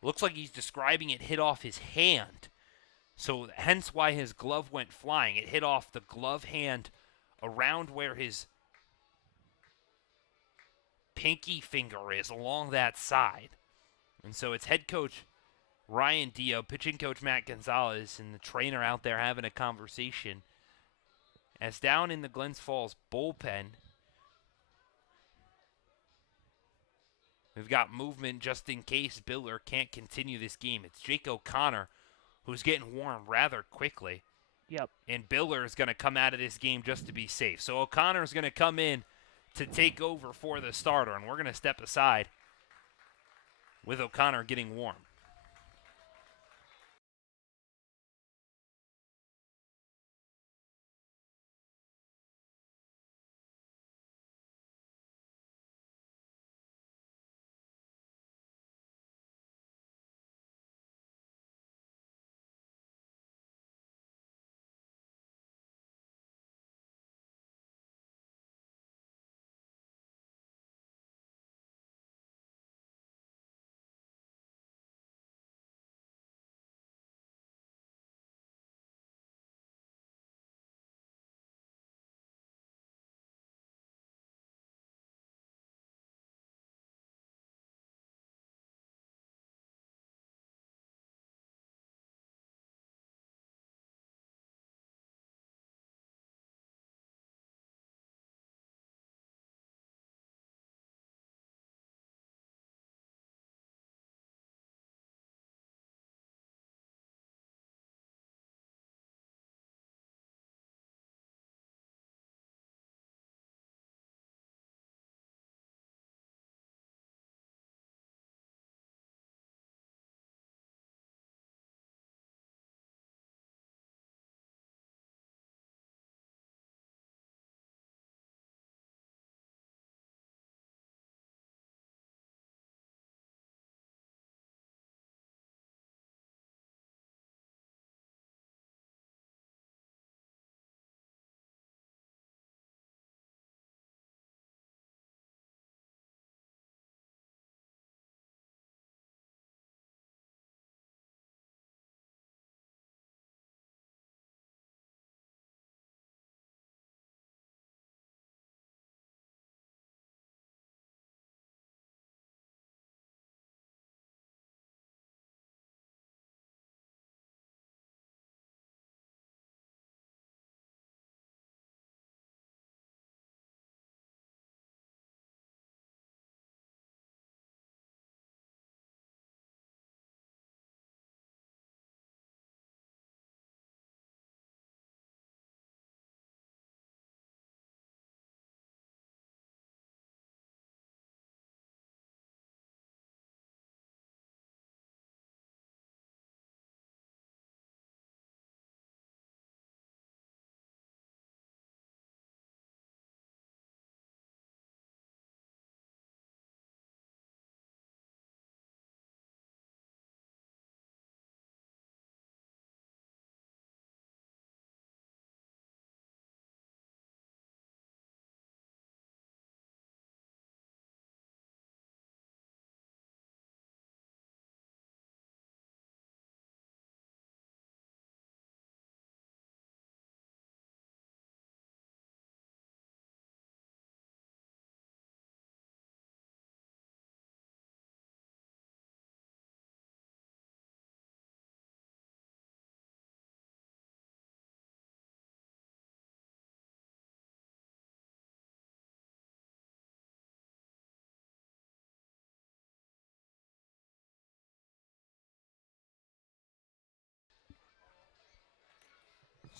Looks like he's describing it hit off his hand. So hence why his glove went flying. It hit off the glove hand around where his pinky finger is along that side. And so it's head coach Ryan Dio, pitching coach Matt Gonzalez, and the trainer out there having a conversation. As down in the Glens Falls bullpen, we've got movement just in case Biller can't continue this game. It's Jake O'Connor who's getting warm rather quickly. Yep. And Biller is going to come out of this game just to be safe. So O'Connor is going to come in to take over for the starter, and we're going to step aside with O'Connor getting warm.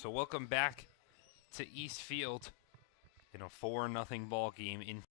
So welcome back to East Field in a 4-0 ball game in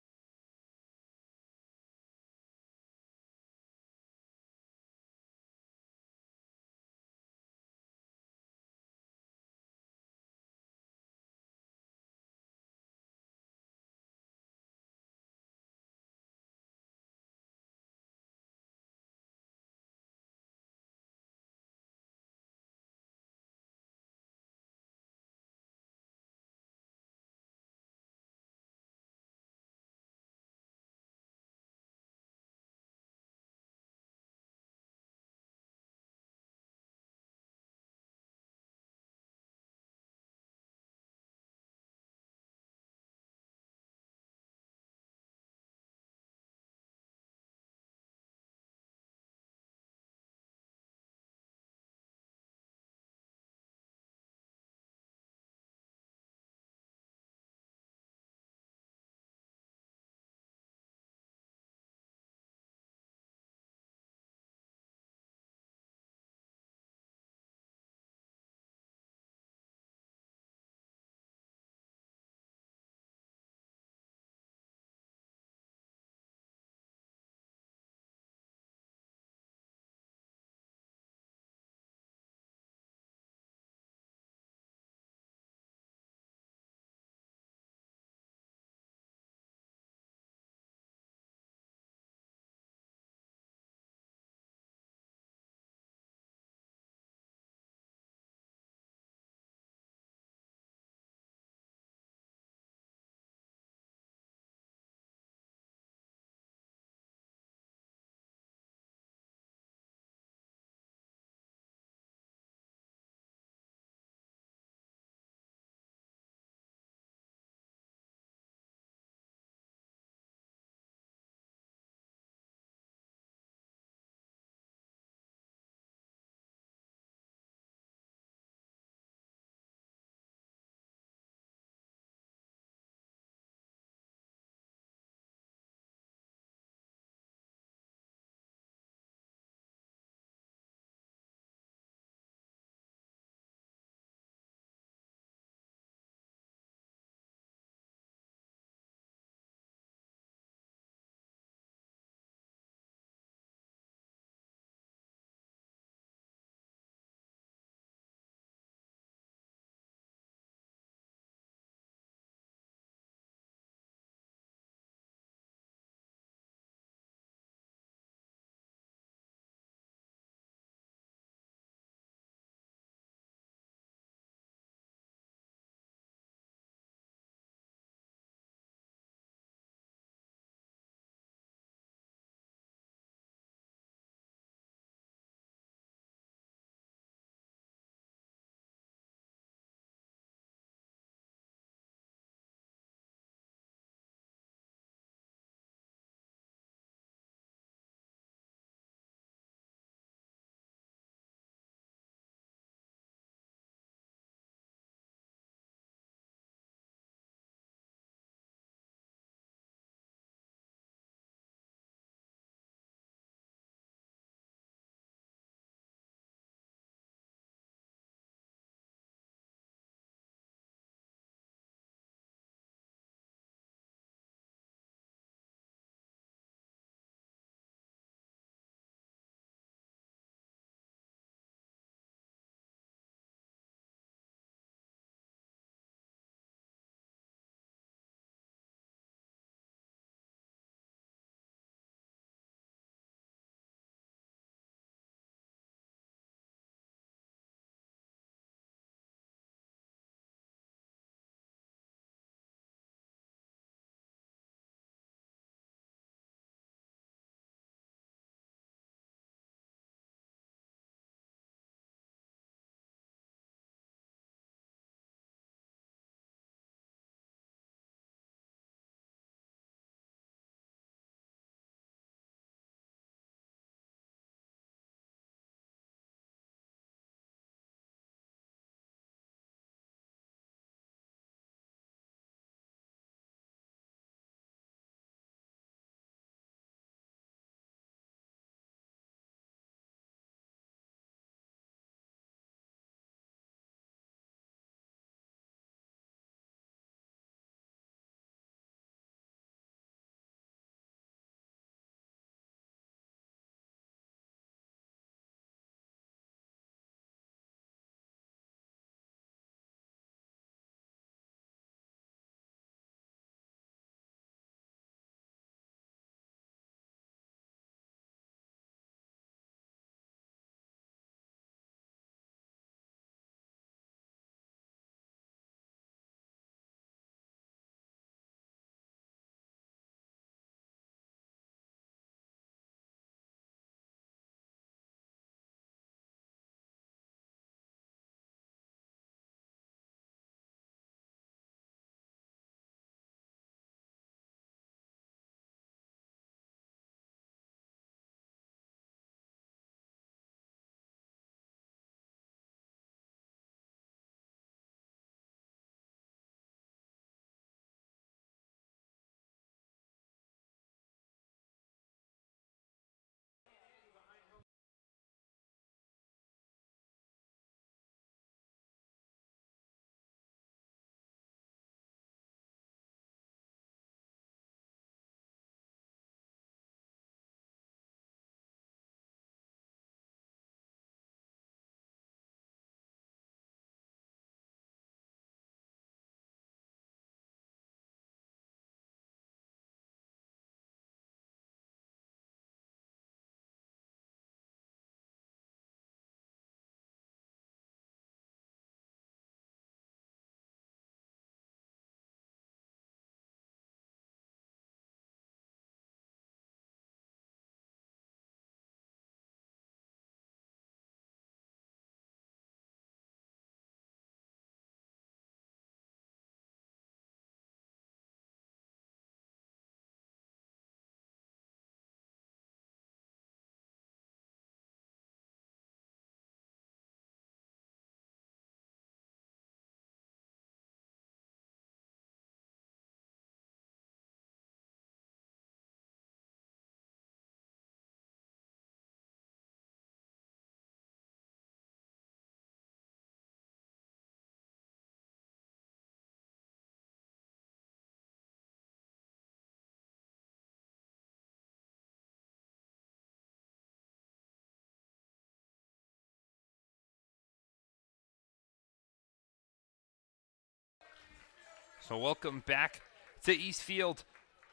So welcome back to Eastfield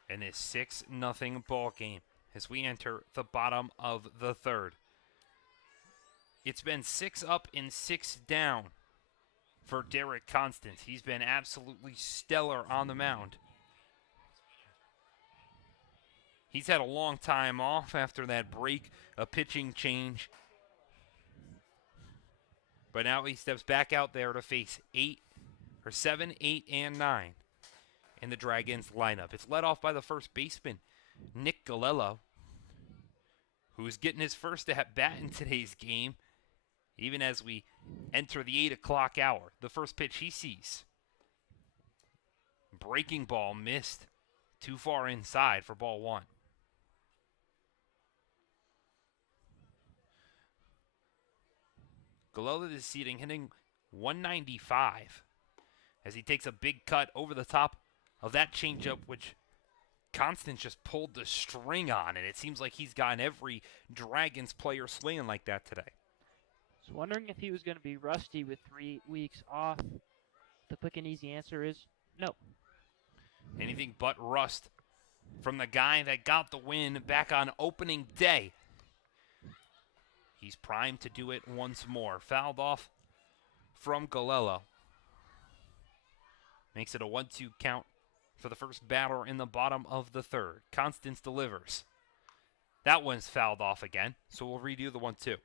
in this 6-0 ball game as we enter the bottom of the third. It's been 6 up and 6 down for Derek Constance. He's been absolutely stellar on the mound. He's had a long time off after that break, a pitching change. But now he steps back out there to face 7, 8, and 9 in the Dragons lineup. It's led off by the first baseman, Nick Galello, who's getting his first at bat in today's game, even as we enter the 8 o'clock hour. The first pitch he sees. Breaking ball missed. Too far inside for ball 1. Galello this seating hitting 195 as he takes a big cut over the top of that changeup, which Constance just pulled the string on, and it seems like he's gotten every Dragons player swinging like that today. I was wondering if he was going to be rusty with 3 weeks off. The quick and easy answer is no. Anything but rust from the guy that got the win back on opening day. He's primed to do it once more. Fouled off from Galello. Makes it a 1-2 count for the first batter in the bottom of the third. Constance delivers. That one's fouled off again, so we'll redo the 1-2.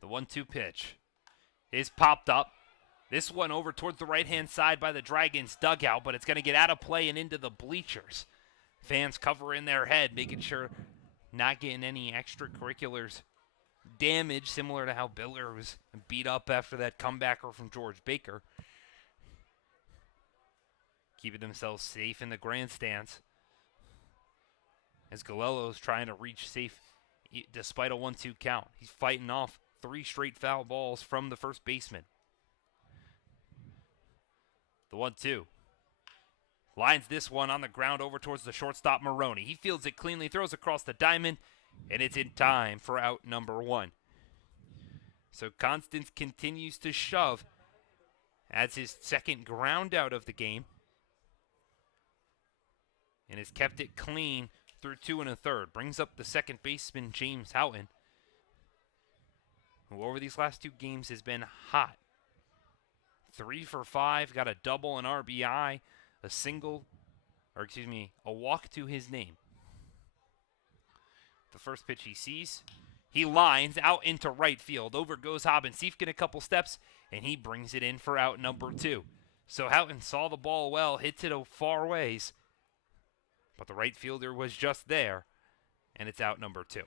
The 1-2 pitch is popped up. This one over towards the right-hand side by the Dragons dugout, but it's going to get out of play and into the bleachers. Fans covering their head, making sure not getting any extracurriculars damage, similar to how Biller was beat up after that comebacker from George Baker. Keeping themselves safe in the grandstands as Galello's trying to reach safe despite a 1-2 count. He's fighting off 3 straight foul balls from the first baseman. The 1-2. Lines this one on the ground over towards the shortstop, Maroney. He fields it cleanly, throws across the diamond, and it's in time for out number 1. So Constance continues to shove as his second ground out of the game and has kept it clean through 2 1/3. Brings up the second baseman, James Houghton, who over these last 2 games has been hot. 3 for 5, got a double, an RBI, a walk to his name. The first pitch he sees, he lines out into right field. Over goes Hobbins-Siefken a couple steps, and he brings it in for out number 2. So Houghton saw the ball well, hits it a far ways, but the right fielder was just there, and it's out number 2.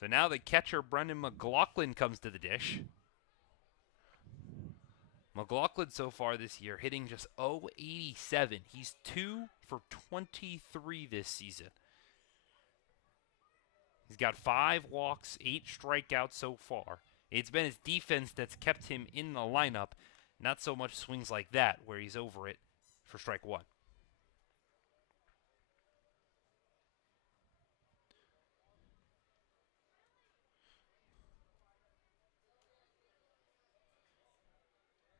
So now the catcher, Brendan McLaughlin, comes to the dish. McLaughlin so far this year hitting just .087. He's 2 for 23 this season. He's got 5 walks, 8 strikeouts so far. It's been his defense that's kept him in the lineup, not so much swings like that where he's over it for strike 1.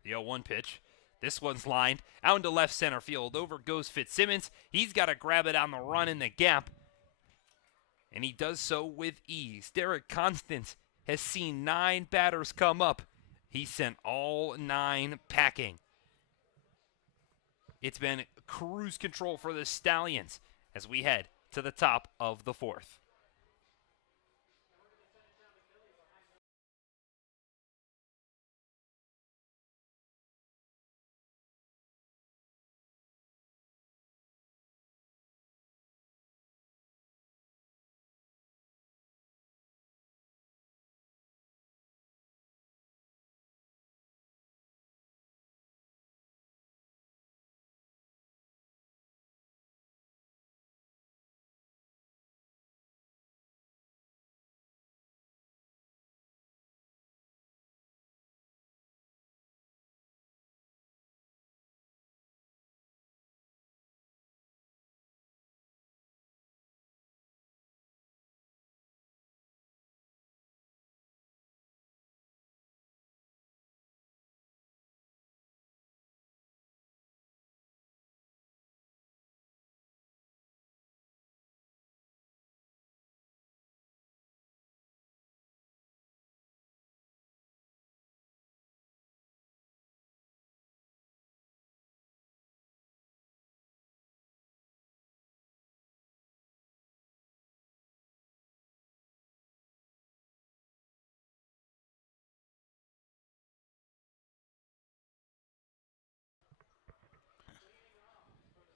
The 0-1 pitch. This one's lined out into left center field. Over goes Fitzsimmons. He's got to grab it on the run in the gap, and he does so with ease. Derek Constance has seen 9 batters come up. He sent all 9 packing. It's been cruise control for the Stallions as we head to the top of the 4th.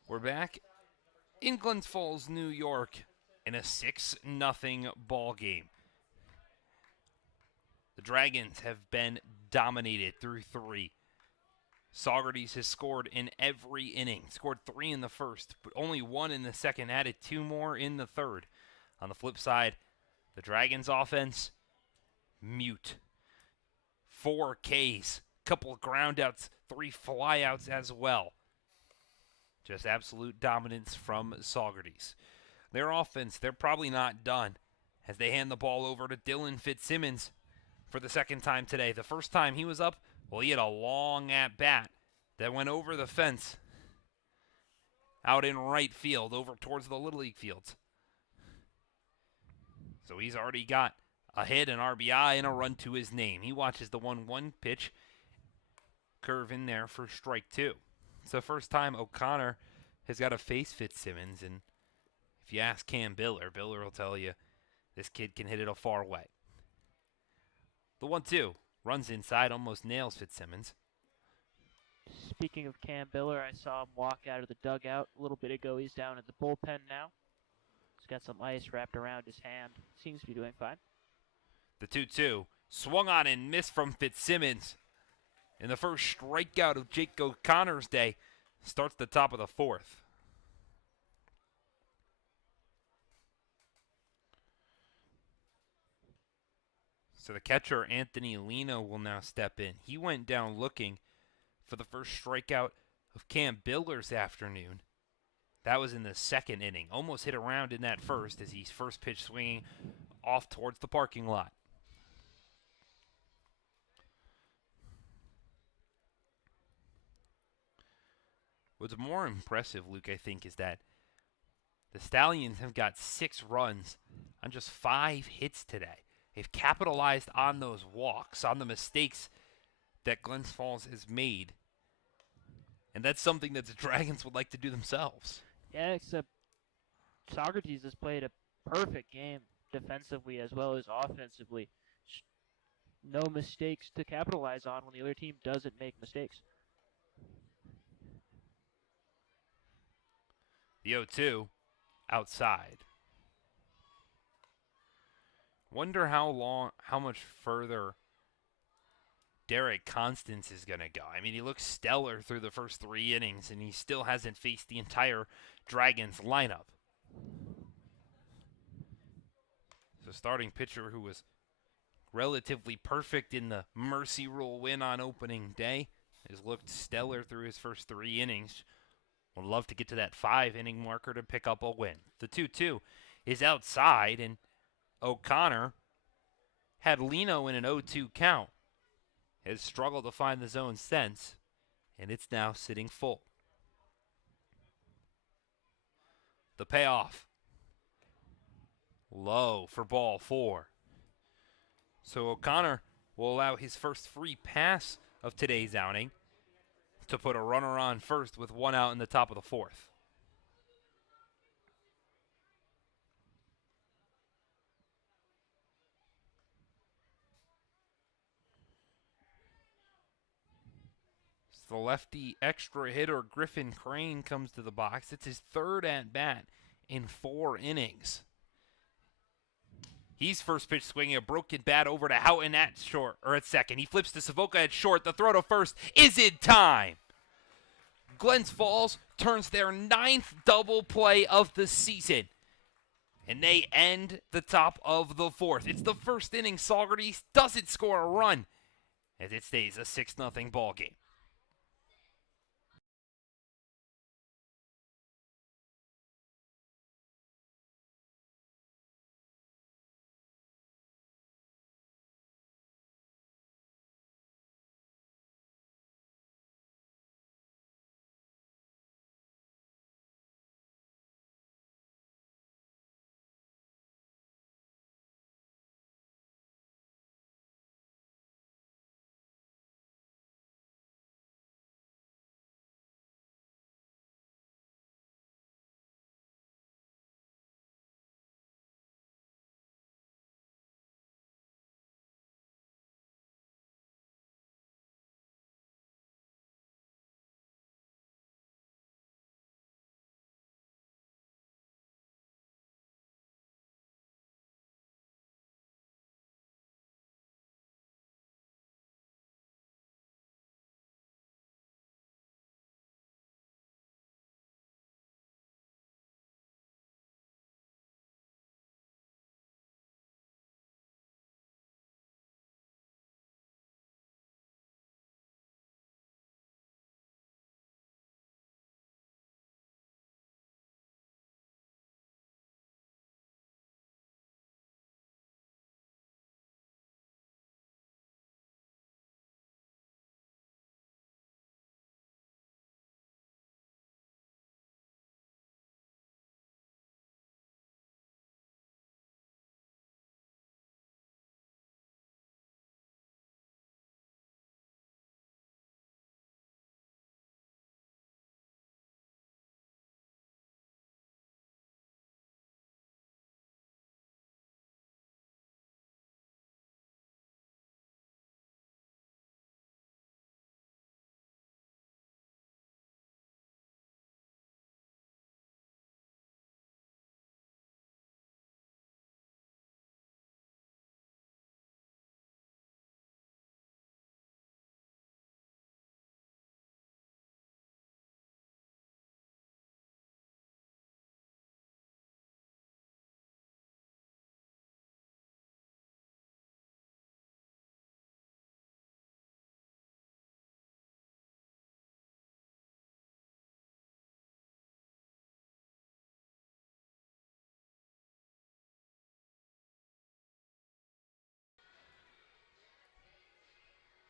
We're back in Glens Falls, New York, in a 6-0 ball game. The Dragons have been dominated through 3. Saugerties has scored in every inning. Scored 3 in the first, but only 1 in the second. Added 2 more in the third. On the flip side, the Dragons' offense, mute. 4 Ks, couple of groundouts, 3 flyouts as well. Just absolute dominance from Saugerties. Their offense, they're probably not done as they hand the ball over to Dylan Fitzsimmons for the second time today. The first time he was up, well, he had a long at-bat that went over the fence out in right field over towards the Little League fields. So he's already got a hit, an RBI, and a run to his name. He watches the 1-1 pitch curve in there for strike 2. It's the first time O'Connor has got to face Fitzsimmons, and if you ask Cam Biller, Biller will tell you this kid can hit it a far way. The 1-2 runs inside, almost nails Fitzsimmons. Speaking of Cam Biller, I saw him walk out of the dugout a little bit ago. He's down at the bullpen now. He's got some ice wrapped around his hand. Seems to be doing fine. The 2-2 swung on and missed from Fitzsimmons. And the first strikeout of Jake O'Connor's day starts the top of the 4th. So the catcher, Anthony Lino, will now step in. He went down looking for the first strikeout of Cam Biller's afternoon. That was in the second inning. Almost hit around in that first as he's first pitch swinging off towards the parking lot. What's more impressive, Luke, I think, is that the Stallions have got 6 runs on just 5 hits today. They've capitalized on those walks, on the mistakes that Glens Falls has made. And that's something that the Dragons would like to do themselves. Yeah, except Saugerties has played a perfect game defensively as well as offensively. No mistakes to capitalize on when the other team doesn't make mistakes. The 0-2 outside. Wonder how much further Derek Constance is going to go. I mean, he looks stellar through the first 3 innings, and he still hasn't faced the entire Dragons lineup. So starting pitcher who was relatively perfect in the Mercy Rule win on opening day has looked stellar through his first 3 innings. Would love to get to that 5-inning marker to pick up a win. The 2-2 is outside, and O'Connor had Lino in an 0-2 count. Has struggled to find the zone since, and it's now sitting full. The payoff. Low for ball 4. So O'Connor will allow his first free pass of today's outing to put a runner on first with 1 out in the top of the 4th. The lefty extra hitter Griffin Crane comes to the box. It's his 3rd at-bat in 4 innings. He's first pitch swinging a broken bat over to Houghton at second. He flips to Savoca at short. The throw to first is in time. Glens Falls turns their 9th double play of the season, and they end the top of the 4th. It's the first inning. Saugerties doesn't score a run as it stays a 6-0 ball game.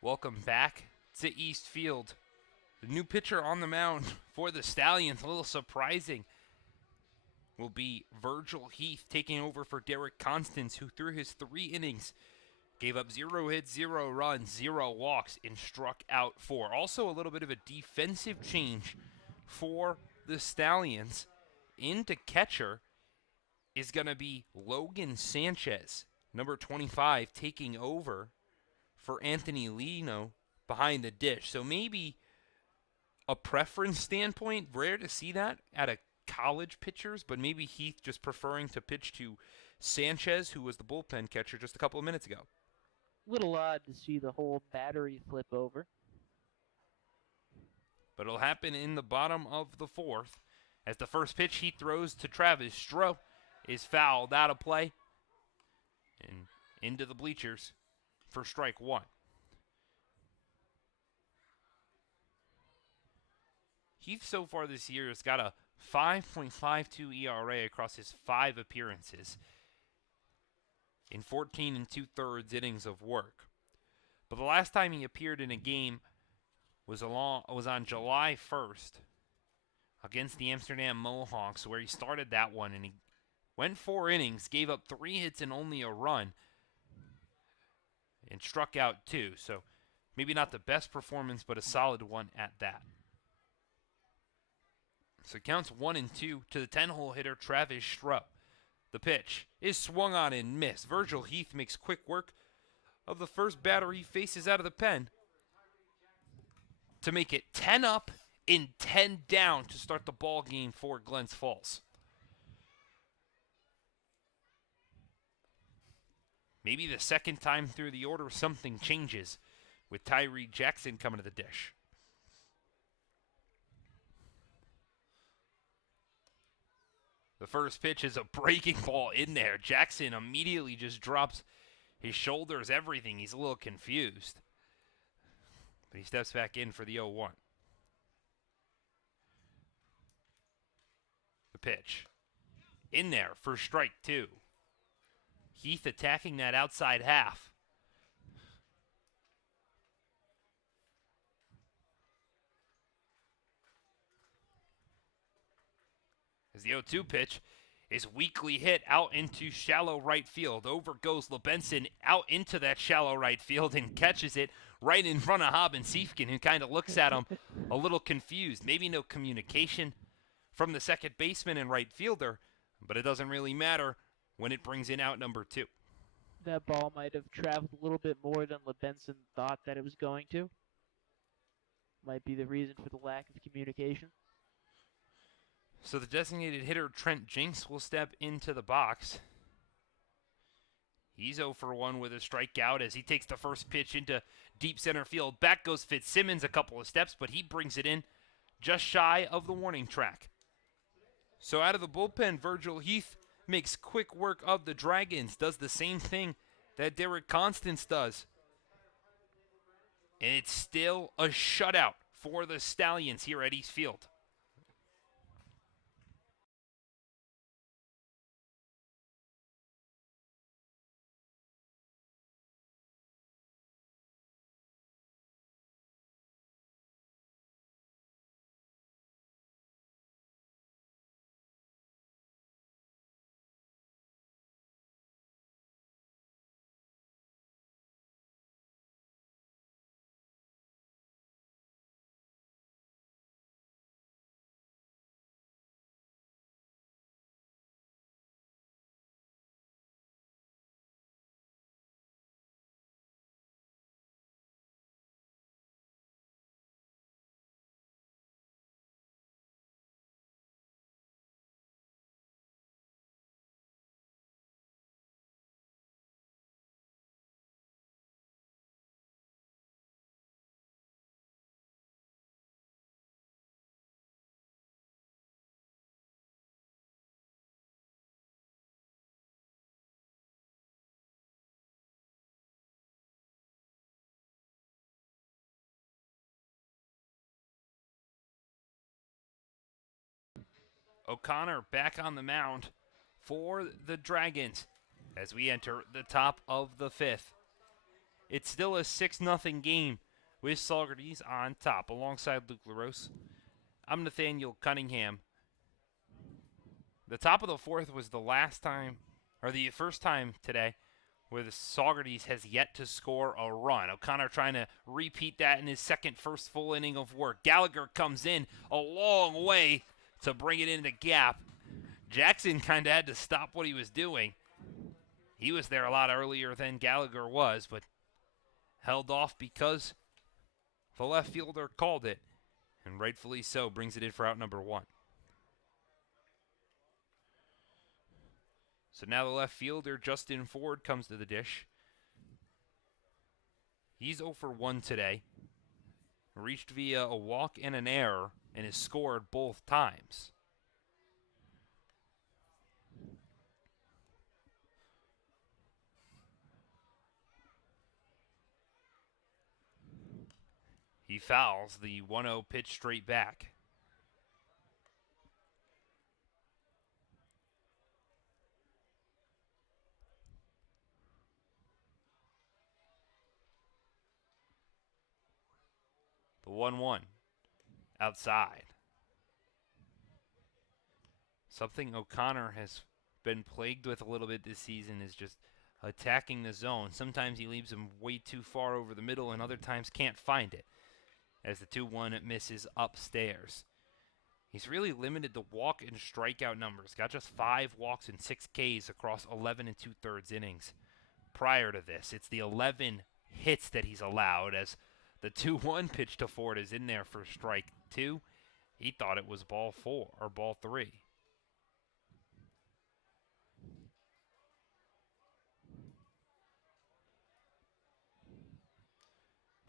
Welcome back to East Field. The new pitcher on the mound for the Stallions, a little surprising, will be Virgil Heath taking over for Derek Constance, who threw his 3 innings, gave up 0 hits, 0 runs, 0 walks, and struck out 4. Also a little bit of a defensive change for the Stallions. Into catcher is going to be Logan Sanchez, number 25, taking over for Anthony Lino behind the dish. So maybe a preference standpoint, rare to see that at a college pitchers, but maybe Heath just preferring to pitch to Sanchez, who was the bullpen catcher just a couple of minutes ago. Little odd to see the whole battery flip over. But it'll happen in the bottom of the 4th as the first pitch he throws to Travis Stroh is fouled out of play and into the bleachers for strike 1. Heath so far this year has got a 5.52 ERA across his 5 appearances in 14 2/3 innings of work. But the last time he appeared in a game was on July 1st against the Amsterdam Mohawks, where he started that one and he went 4 innings, gave up 3 hits and only a run, and struck out 2. So maybe not the best performance, but a solid one at that. So it counts 1-2 to the 10-hole hitter Travis Stroh. The pitch is swung on and missed. Virgil Heath makes quick work of the first batter he faces out of the pen to make it 10 up and 10 down to start the ball game for Glens Falls. Maybe the second time through the order something changes with Tyree Jackson coming to the dish. The first pitch is a breaking ball in there. Jackson immediately just drops his shoulders, everything. He's a little confused. But he steps back in for the 0-1. The pitch. In there for strike 2. Heath attacking that outside half. As the 0-2 pitch is weakly hit out into shallow right field. Over goes LeBenson out into that shallow right field and catches it right in front of Haben Siefkin, who kind of looks at him a little confused. Maybe no communication from the second baseman and right fielder, but it doesn't really matter when it brings in out number 2. That ball might have traveled a little bit more than LeBenson thought that it was going to. Might be the reason for the lack of communication. So the designated hitter, Trent Jinks, will step into the box. He's 0 for 1 with a strikeout as he takes the first pitch into deep center field. Back goes Fitzsimmons a couple of steps, but he brings it in just shy of the warning track. So out of the bullpen, Virgil Heath makes quick work of the Dragons, does the same thing that Derek Constance does. And it's still a shutout for the Stallions here at East Field. O'Connor back on the mound for the Dragons as we enter the top of the 5th. It's still a 6-0 game with Saugerties on top. Alongside Luke LaRose, I'm Nathaniel Cunningham. The top of the fourth was the first time today where the Saugerties has yet to score a run. O'Connor trying to repeat that in his first full inning of work. Gallagher comes in a long way to bring it in the gap. Jackson kind of had to stop what he was doing. He was there a lot earlier than Gallagher was, but held off because the left fielder called it, and rightfully so, brings it in for out number 1. So now the left fielder, Justin Ford, comes to the dish. He's 0 for 1 today. Reached via a walk and an error, and has scored both times. He fouls the 1-0 pitch straight back. The 1-1 outside. Something O'Connor has been plagued with a little bit this season is just attacking the zone. Sometimes he leaves him way too far over the middle, and other times can't find it, as the 2-1 misses upstairs. He's really limited the walk and strikeout numbers. Got just 5 walks and 6 Ks across 11 2/3 innings. Prior to this, it's the 11 hits that he's allowed, as the 2-1 pitch to Ford is in there for strike 2. He thought it was ball 4 or ball 3.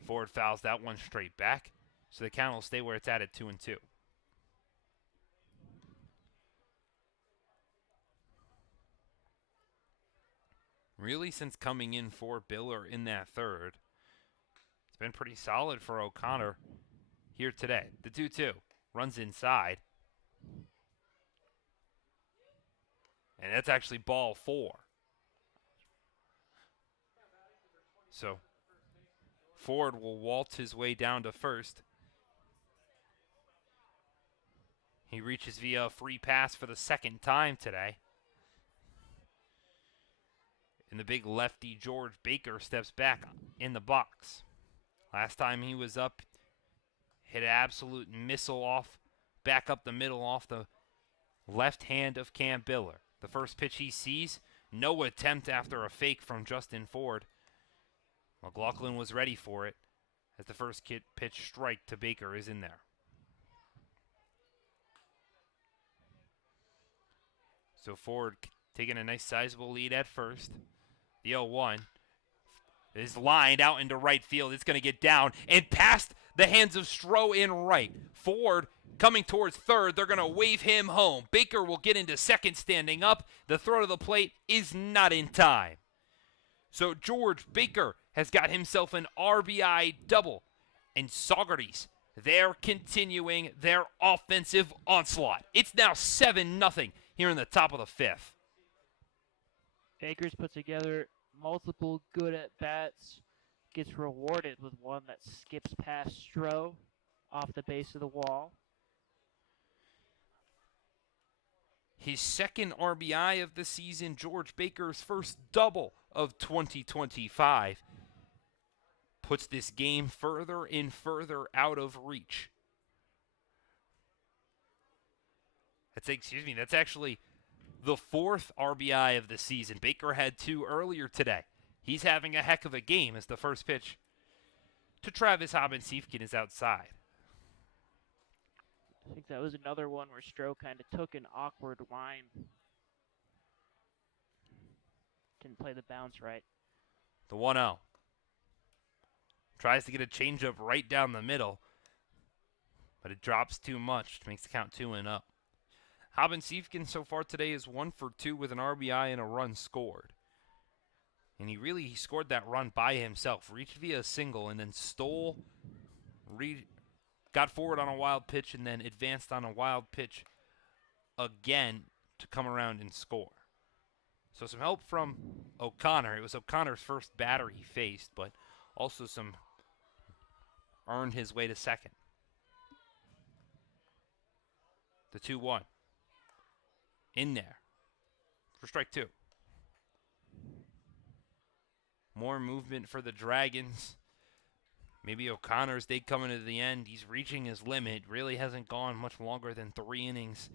Ford fouls that one straight back, so the count will stay where it's at 2-2. Really, since coming in for Biller in that third, it's been pretty solid for O'Connor here today. The 2-2 runs inside, and that's actually ball 4. So Ford will waltz his way down to first. He reaches via a free pass for the second time today. And the big lefty George Baker steps back in the box. Last time he was up, hit an absolute missile back up the middle off the left hand of Cam Biller. The first pitch he sees, no attempt after a fake from Justin Ford. McLaughlin was ready for it, as the first pitch strike to Baker is in there. So Ford taking a nice sizable lead at first. The 0-1 is lined out into right field. It's going to get down and past the hands of Stroh in right. Ford coming towards third. They're going to wave him home. Baker will get into second standing up. The throw to the plate is not in time. So George Baker has got himself an RBI double. And Saugerties, they're continuing their offensive onslaught. It's now 7-0 here in the top of the 5th. Baker's put together multiple good at-bats, gets rewarded with one that skips past Stroh off the base of the wall. His second RBI of the season, George Baker's first double of 2025, puts this game further and further out of reach. That's actually the 4th RBI of the season. Baker had 2 earlier today. He's having a heck of a game as the first pitch to Travis Hobbins-Siefken is outside. I think that was another one where Stroh kind of took an awkward line. Didn't play the bounce right. The 1-0. Tries to get a changeup right down the middle, but it drops too much. Makes the count 2-0. Hobbins-Siefken so far today is 1 for 2 with an RBI and a run scored. And he scored that run by himself. Reached via a single and then got forward on a wild pitch and then advanced on a wild pitch again to come around and score. So some help from O'Connor. It was O'Connor's first batter he faced, but also earned his way to second. The 2-1. In there for strike 2. More movement for the Dragons. Maybe O'Connor's day coming to the end. He's reaching his limit. Really hasn't gone much longer than 3 innings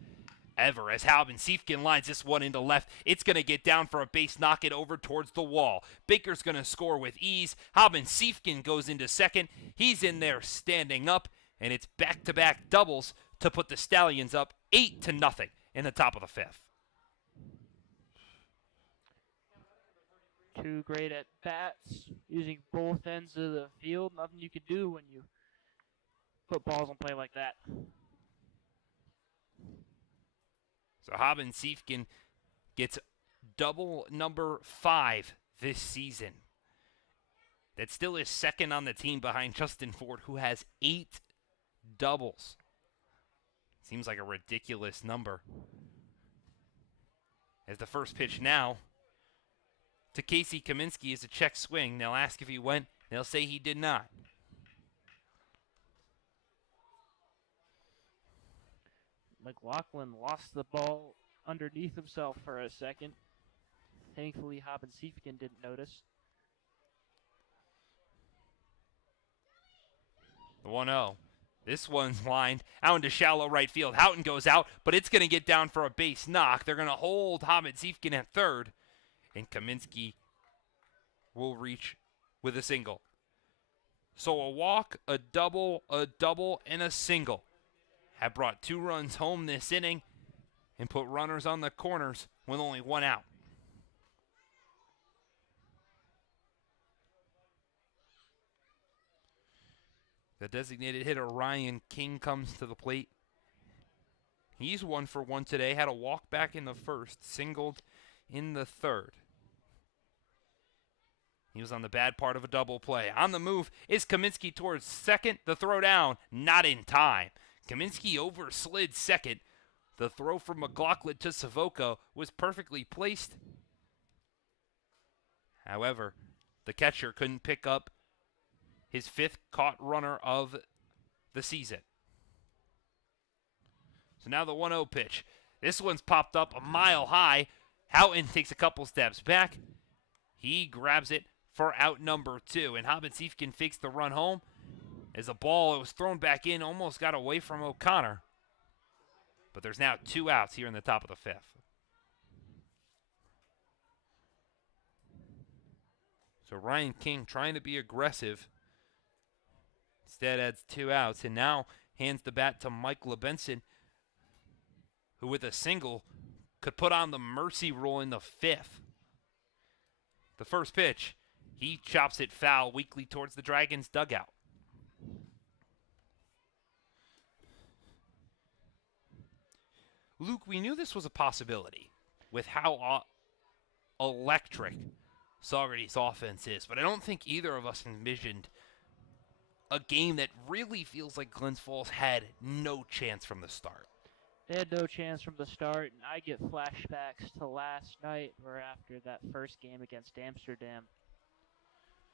ever. As Halvin Siefkin lines this one into left, it's going to get down for a base, knock it over towards the wall. Baker's going to score with ease. Halvin Siefkin goes into second. He's in there standing up, and it's back-to-back doubles to put the Stallions up 8-0 in the top of the 5th. 2 great at bats, using both ends of the field. Nothing you can do when you put balls in play like that. So Halvin Siefkin gets double number 5 this season. That still is second on the team behind Justin Ford, who has 8 doubles. Seems like a ridiculous number. As the first pitch now to Casey Kaminsky is a check swing. They'll ask if he went. They'll say he did not. McLaughlin lost the ball underneath himself for a second. Thankfully, Halvin Siefkin didn't notice. The 1-0. This one's lined out into shallow right field. Houghton goes out, but it's going to get down for a base knock. They're going to hold Halvin Siefkin at third, and Kaminsky will reach with a single. So a walk, a double, and a single have brought 2 runs home this inning and put runners on the corners with only 1 out. The designated hitter Ryan King comes to the plate. He's 1 for 1 today. Had a walk back in the first, singled in the third. He was on the bad part of a double play. On the move is Kaminsky towards second. The throw down, not in time. Kaminsky overslid second. The throw from McLaughlin to Savoca was perfectly placed. However, the catcher couldn't pick up his 5th caught runner of the season. So now the 1-0 pitch. This one's popped up a mile high. Houghton takes a couple steps back. He grabs it for out number 2. And Halvin Siefkin fakes the run home as the ball was thrown back in, almost got away from O'Connor. But there's now 2 outs here in the top of the 5th. So Ryan King trying to be aggressive. Instead adds 2 outs and now hands the bat to Mike LeBenson, who with a single could put on the mercy rule in the 5th. The first pitch, he chops it foul weakly towards the Dragons' dugout. Luke, we knew this was a possibility with how electric Saugerties' offense is, but I don't think either of us envisioned a game that really feels like Glens Falls had no chance from the start. They had no chance from the start, and I get flashbacks to last night where after that first game against Amsterdam,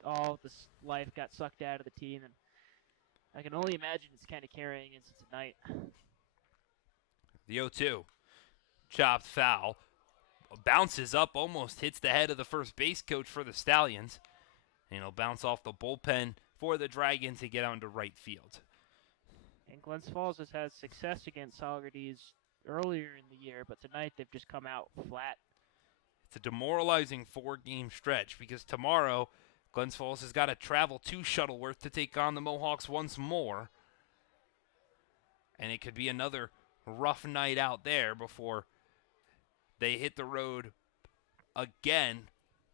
all this life got sucked out of the team, and I can only imagine it's kind of carrying into tonight. The 0-2, chopped foul, bounces up, almost hits the head of the first base coach for the Stallions, and it'll bounce off the bullpen for the Dragons to get out into right field. And Glens Falls has had success against Saugerties earlier in the year, but tonight they've just come out flat. It's a demoralizing 4-game stretch because tomorrow Glens Falls has got to travel to Shuttleworth to take on the Mohawks once more. And it could be another rough night out there before they hit the road again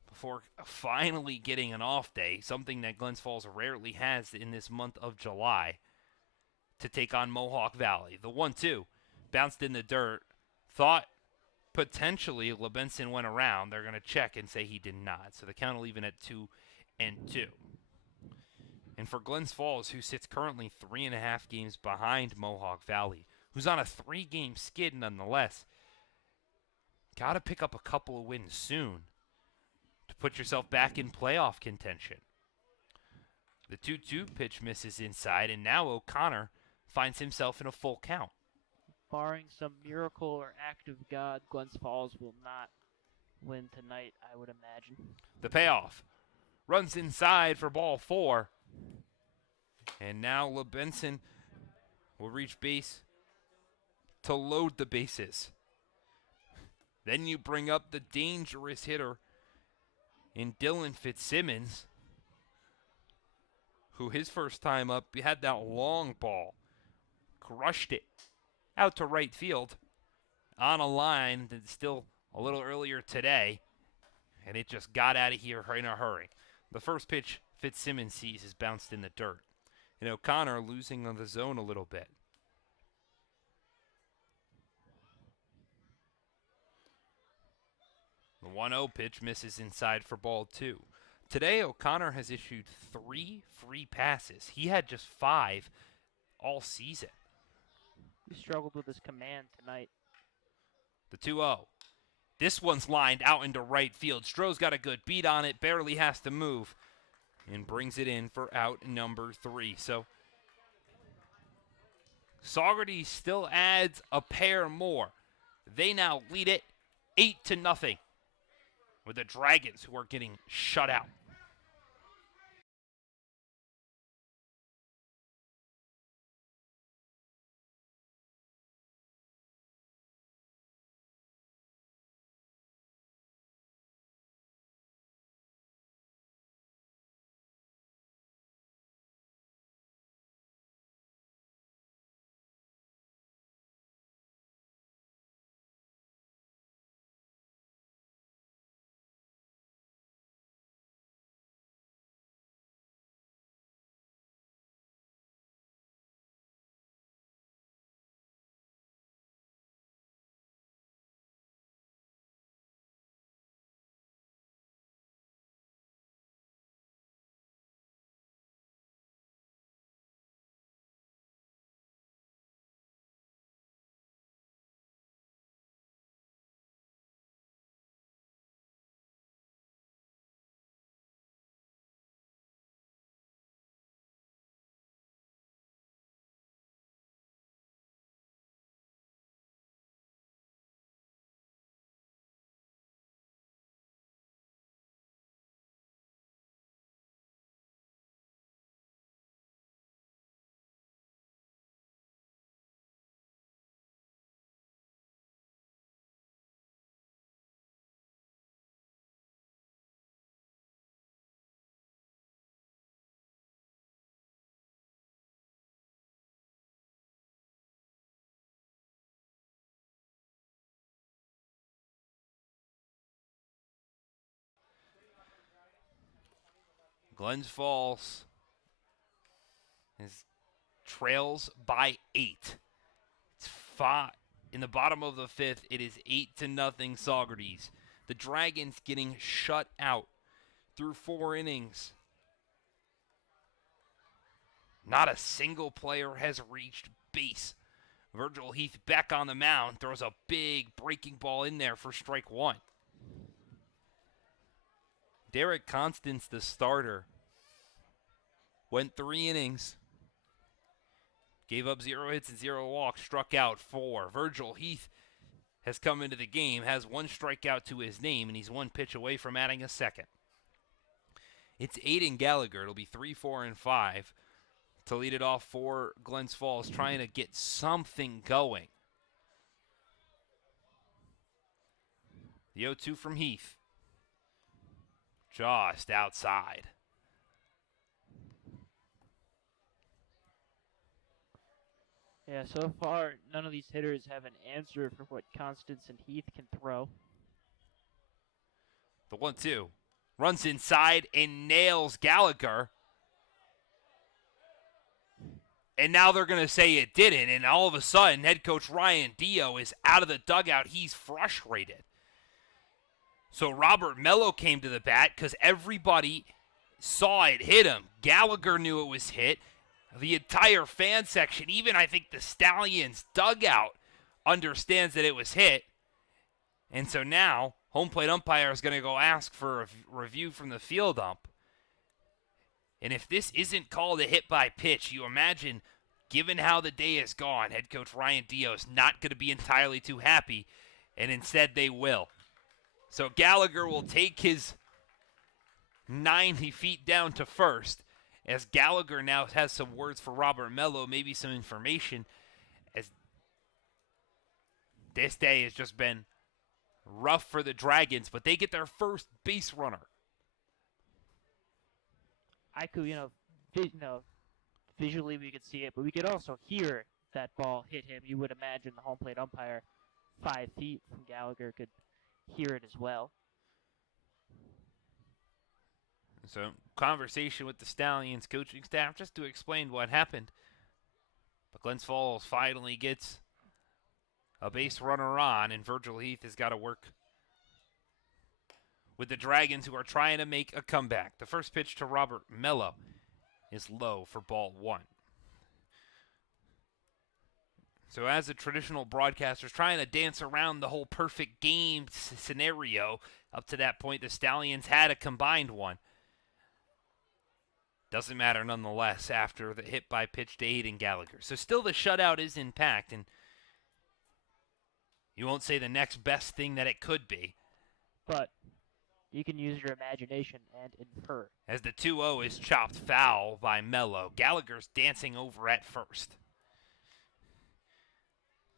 before finally getting an off day, something that Glens Falls rarely has in this month of July, to take on Mohawk Valley. The 1-2 bounced in the dirt. Thought potentially LeBenson went around. They're going to check and say he did not. So the count will even at 2-2. And for Glens Falls, who sits currently 3.5 games behind Mohawk Valley, who's on a 3-game skid nonetheless, got to pick up a couple of wins soon to put yourself back in playoff contention. The 2-2 pitch misses inside, and now O'Connor finds himself in a full count. Barring some miracle or act of God, Glens Falls will not win tonight, I would imagine. The payoff. Runs inside for ball 4. And now LeBenson will reach base to load the bases. Then you bring up the dangerous hitter in Dylan Fitzsimmons, who his first time up had that long ball, crushed it out to right field on a line that's still a little earlier today, and it just got out of here in a hurry. The first pitch Fitzsimmons sees is bounced in the dirt, and O'Connor losing on the zone a little bit. The 1-0 pitch misses inside for ball 2. Today, O'Connor has issued 3 free passes. He had just 5 all season. He struggled with his command tonight. The 2-0. This one's lined out into right field. Stroh's got a good beat on it, barely has to move, and brings it in for out number 3. So Saugerties still adds a pair more. They now lead it 8-0 with the Dragons, who are getting shut out. Glens Falls trails by 8. It's 5 in the bottom of the 5th. It is 8-0 Saugerties. The Dragons getting shut out through 4 innings. Not a single player has reached base. Virgil Heath back on the mound, throws a big breaking ball in there for strike 1. Derek Constance, the starter, went 3 innings, gave up 0 hits and 0 walks, struck out 4. Virgil Heath has come into the game, has 1 strikeout to his name, and he's 1 pitch away from adding a second. It's Aiden Gallagher. It'll be 3, 4, and 5 to lead it off for Glens Falls, trying to get something going. The 0-2 from Heath. Just outside. Yeah, so far, none of these hitters have an answer for what Constance and Heath can throw. The 1-2. Runs inside and nails Gallagher. And now they're going to say it didn't. And all of a sudden, head coach Ryan Dio is out of the dugout. He's frustrated. So Robert Mello came to the bat because everybody saw it hit him. Gallagher knew it was hit. The entire fan section, even I think the Stallions dugout, understands that it was hit. And so now, home plate umpire is going to go ask for a review from the field ump. And if this isn't called a hit by pitch, you imagine, given how the day has gone, head coach Ryan Dio is not going to be entirely too happy, and instead they will. So Gallagher will take his 90 feet down to first, as Gallagher now has some words for Robert Mello, maybe some information, as this day has just been rough for the Dragons, but they get their first base runner. I could, visually we could see it, but we could also hear that ball hit him. You would imagine the home plate umpire 5 feet from Gallagher could hear it as well. So, conversation with the Stallions coaching staff just to explain what happened. But Glens Falls finally gets a base runner on, and Virgil Heath has got to work with the Dragons, who are trying to make a comeback. The first pitch to Robert Mello is low for ball one. So as a traditional broadcaster trying to dance around the whole perfect game scenario, up to that point the Stallions had a combined one. Doesn't matter nonetheless after the hit by pitch to Aiden Gallagher. So still the shutout is intact, and you won't say the next best thing that it could be. But you can use your imagination and infer. As the 2-0 is chopped foul by Mello. Gallagher's dancing over at first.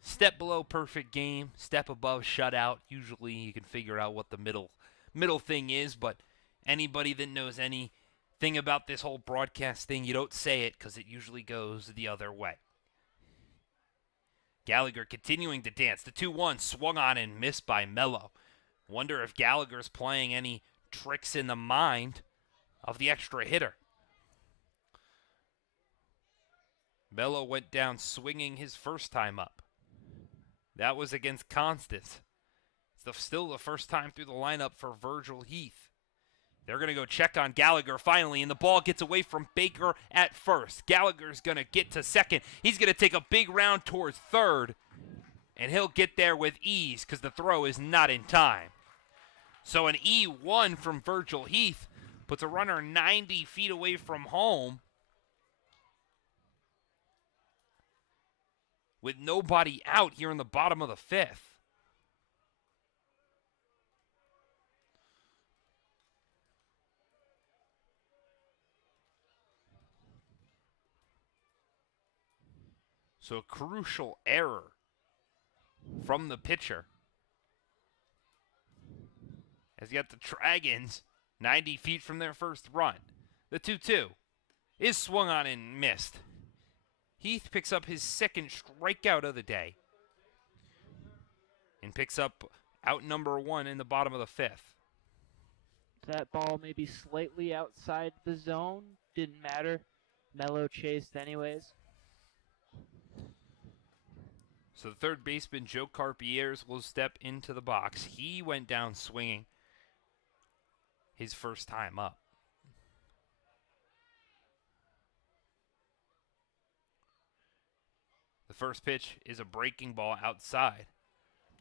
Step below perfect game, step above shutout. Usually you can figure out what the middle thing is, but anybody that knows anything about this whole broadcast thing, you don't say it because it usually goes the other way. Gallagher continuing to dance. The 2-1 swung on and missed by Mello. Wonder if Gallagher's playing any tricks in the mind of the extra hitter. Mello went down swinging his first time up. That was against Constance. It's still the first time through the lineup for Virgil Heath. They're going to go check on Gallagher finally, and the ball gets away from Baker at first. Gallagher's going to get to second. He's going to take a big round towards third, and he'll get there with ease because the throw is not in time. So an E1 from Virgil Heath puts a runner 90 feet away from home with nobody out here in the bottom of the fifth. So a crucial error from the pitcher. As you got the Dragons 90 feet from their first run. The 2-2 is swung on and missed. Heath picks up his second strikeout of the day and picks up out number one in the bottom of the fifth. That ball maybe slightly outside the zone. Didn't matter. Mello chased anyways. So the third baseman, Joe Carpier's, will step into the box. He went down swinging his first time up. The first pitch is a breaking ball outside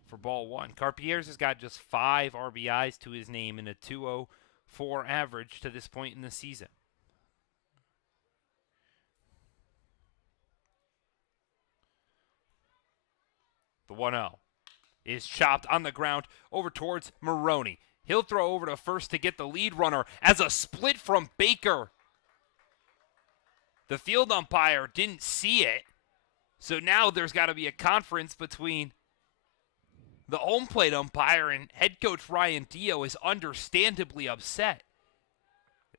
for ball one. Carpier's has got just 5 RBIs to his name and a 2.04 average to this point in the season. The 1-0 is chopped on the ground over towards Maroney. He'll throw over to first to get the lead runner as a split from Baker. The field umpire didn't see it, so now there's got to be a conference between the home plate umpire and head coach Ryan Dio is understandably upset.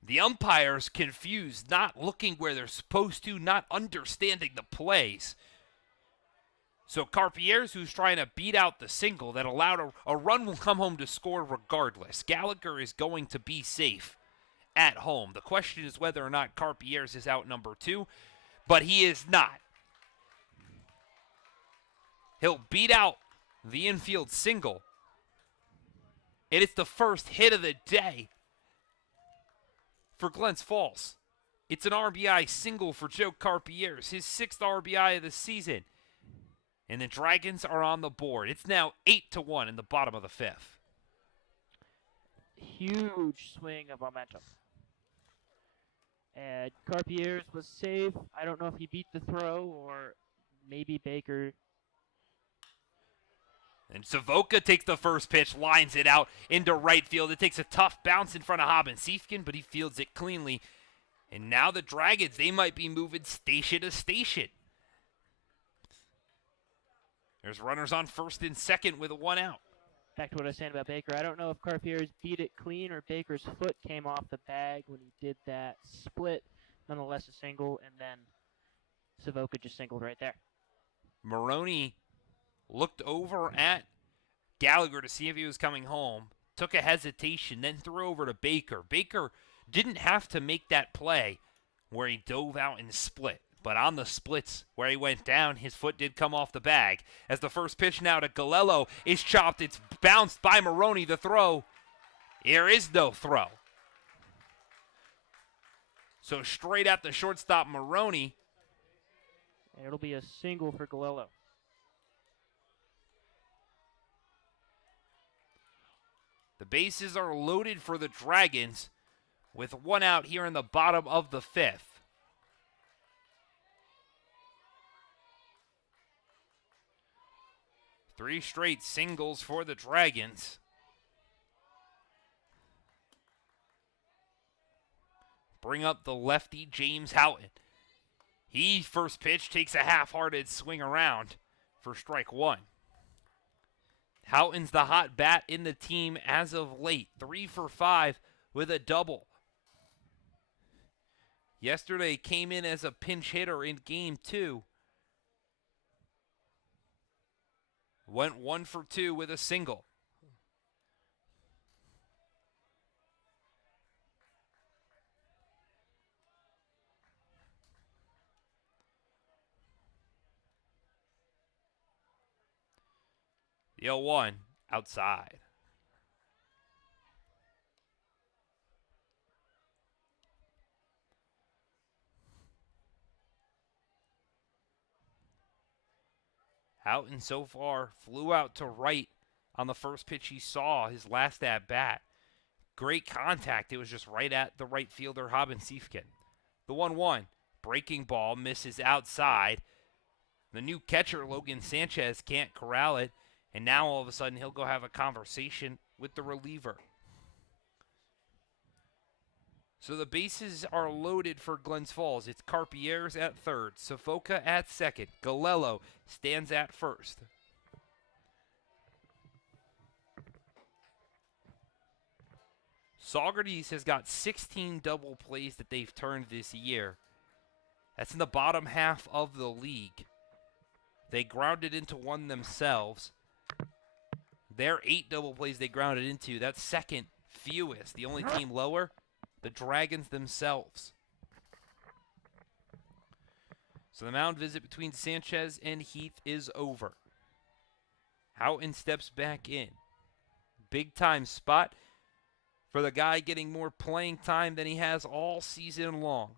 The umpire's confused, not looking where they're supposed to, not understanding the plays. So Carpier's, who's trying to beat out the single that allowed a run, will come home to score regardless. Gallagher is going to be safe at home. The question is whether or not Carpier's is out number 2, but he is not. He'll beat out the infield single. And it's the first hit of the day for Glens Falls. It's an RBI single for Joe Carpier's, his 6th RBI of the season. And the Dragons are on the board. It's now 8-1 in the bottom of the 5th. Huge swing of momentum. And Carpier's was safe. I don't know if he beat the throw or maybe Baker. And Savoca takes the first pitch, lines it out into right field. It takes a tough bounce in front of Hobbin-Siefken, but he fields it cleanly. And now the Dragons, they might be moving station to station. There's runners on first and second with one out. Back to what I was saying about Baker. I don't know if Carpier's beat it clean or Baker's foot came off the bag when he did that split. Nonetheless, a single, and then Savoca just singled right there. Maroney looked over at Gallagher to see if he was coming home, took a hesitation, then threw over to Baker. Baker didn't have to make that play where he dove out and split. But on the splits where he went down, his foot did come off the bag. As the first pitch now to Galello is chopped, it's bounced by Maroney. The throw, there is no throw. So straight at the shortstop, Maroney. And it'll be a single for Galello. The bases are loaded for the Dragons with one out here in the bottom of the fifth. Three straight singles for the Dragons. Bring up the lefty, James Houghton. He, first pitch, takes a half-hearted swing around for strike one. Houghton's the hot bat in the team as of late. 3 for 5 with a double. Yesterday came in as a pinch hitter in game 2. Went 1 for 2 with a single. The 0-1 outside. Houghton so far flew out to right on the first pitch he saw, his last at bat. Great contact. It was just right at the right fielder, Hobbin-Siefken. The 1-1. Breaking ball misses outside. The new catcher, Logan Sanchez, can't corral it. And now all of a sudden he'll go have a conversation with the reliever. So the bases are loaded for Glens Falls. It's Carpier's at third, Savoca at second, Galello stands at first. Saugerties has got 16 double plays that they've turned this year. That's in the bottom half of the league. They grounded into one themselves. Their 8 double plays they grounded into, that's second fewest. The only team lower, the Dragons themselves. So the mound visit between Sanchez and Heath is over. Houghton steps back in. Big time spot for the guy getting more playing time than he has all season long.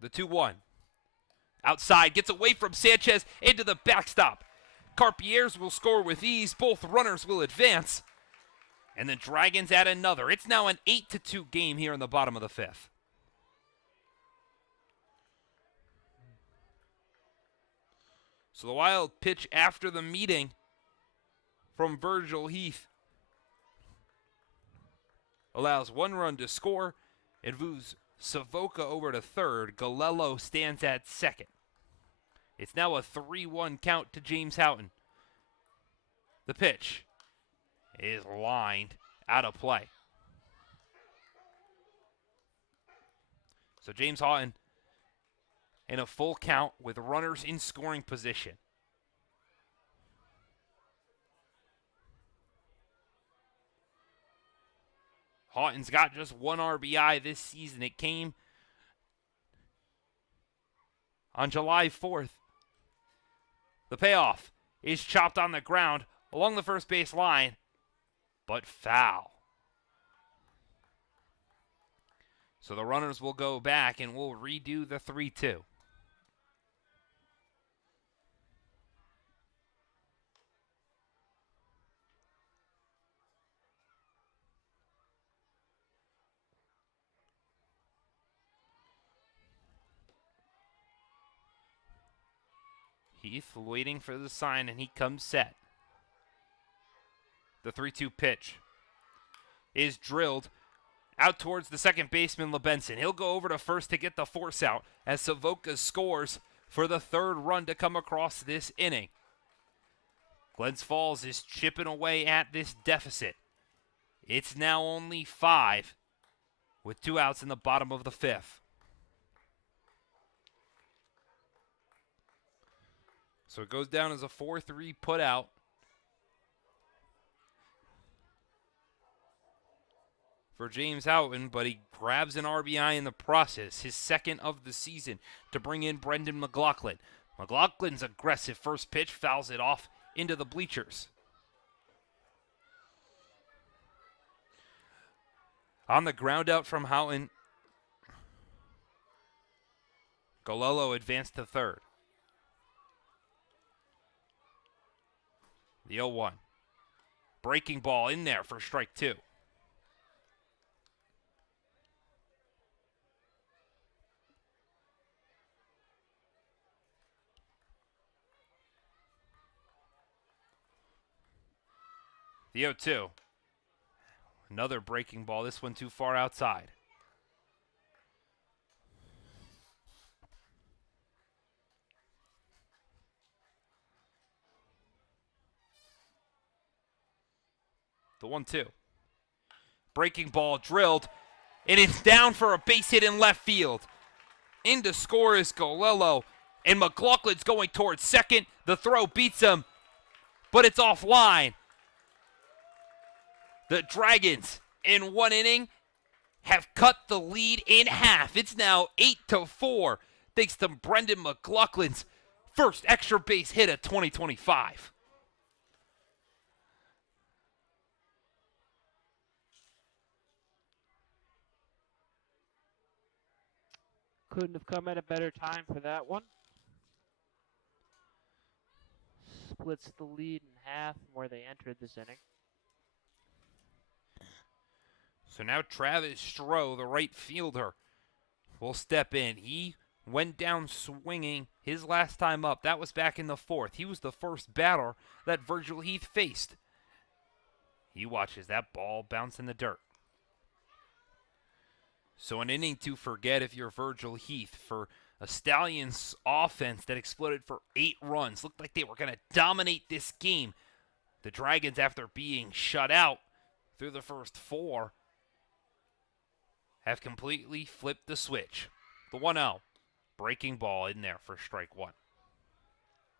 The 2-1. Outside, gets away from Sanchez into the backstop. Carpier's will score with ease. Both runners will advance. And the Dragons add another. It's now an 8-2 game here in the bottom of the fifth. So the wild pitch after the meeting from Virgil Heath allows one run to score. It moves Savoca over to third. Galello stands at second. It's now a 3-1 count to James Houghton. The pitch is lined out of play. So James Houghton in a full count with runners in scoring position. Houghton's got just one RBI this season. It came on July 4th. The payoff is chopped on the ground along the first base line, but foul. So the runners will go back and we'll redo the 3-2. Heath waiting for the sign, and he comes set. The 3-2 pitch is drilled out towards the second baseman, LeBenson. He'll go over to first to get the force out as Savoca scores for the third run to come across this inning. Glens Falls is chipping away at this deficit. It's now only 5 with 2 outs in the bottom of the 5th. So it goes down as a 4-3 put out. For James Houghton, but he grabs an RBI in the process, his second of the season, to bring in Brendan McLaughlin. McLaughlin's aggressive first pitch fouls it off into the bleachers. On the ground out from Houghton, Gololo advanced to third. The 0-1. Breaking ball in there for strike 2. The 0-2. Another breaking ball, this one too far outside. The 1-2. Breaking ball drilled, and it's down for a base hit in left field. In to score is Golello, and McLaughlin's going towards second. The throw beats him, but it's offline. The Dragons, in one inning, have cut the lead in half. It's now 8-4, thanks to Brendan McLaughlin's first extra base hit of 2025. Couldn't have come at a better time for that one. Splits the lead in half from where they entered this inning. So now Travis Stroh, the right fielder, will step in. He went down swinging his last time up. That was back in the 4th. He was the first batter that Virgil Heath faced. He watches that ball bounce in the dirt. So an inning to forget if you're Virgil Heath for a Stallions offense that exploded for 8 runs. Looked like they were going to dominate this game. The Dragons, after being shut out through the first 4, have completely flipped the switch. The 1-0. Breaking ball in there for strike 1.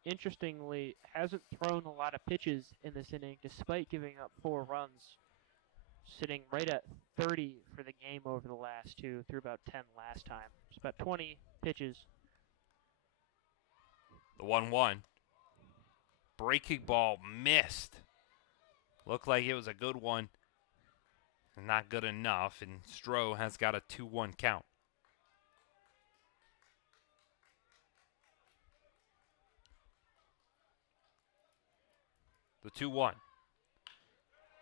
Interestingly, hasn't thrown a lot of pitches in this inning despite giving up 4 runs. Sitting right at 30 for the game over the last 2, threw about 10 last time. It's about 20 pitches. The 1-1. Breaking ball missed. Looked like it was a good one. Not good enough, and Stroh has got a 2-1 count. The 2-1.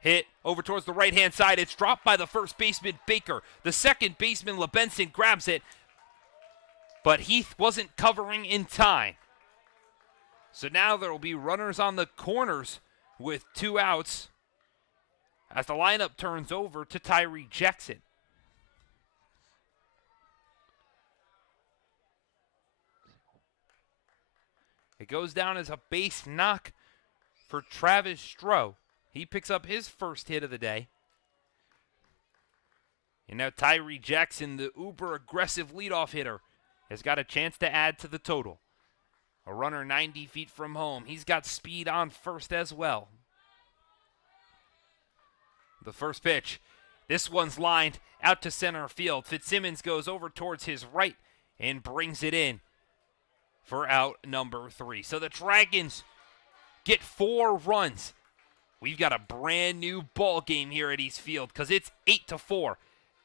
Hit over towards the right-hand side. It's dropped by the first baseman, Baker. The second baseman, LeBenson, grabs it, but Heath wasn't covering in time. So now there will be runners on the corners with 2 outs as the lineup turns over to Tyree Jackson. It goes down as a base knock for Travis Stroh. He picks up his first hit of the day. And now Tyree Jackson, the uber-aggressive leadoff hitter, has got a chance to add to the total. A runner 90 feet from home. He's got speed on first as well. The first pitch. This one's lined out to center field. Fitzsimmons goes over towards his right and brings it in for out number 3. So the Dragons get 4 runs. We've got a brand new ball game here at East Field because it's 8-4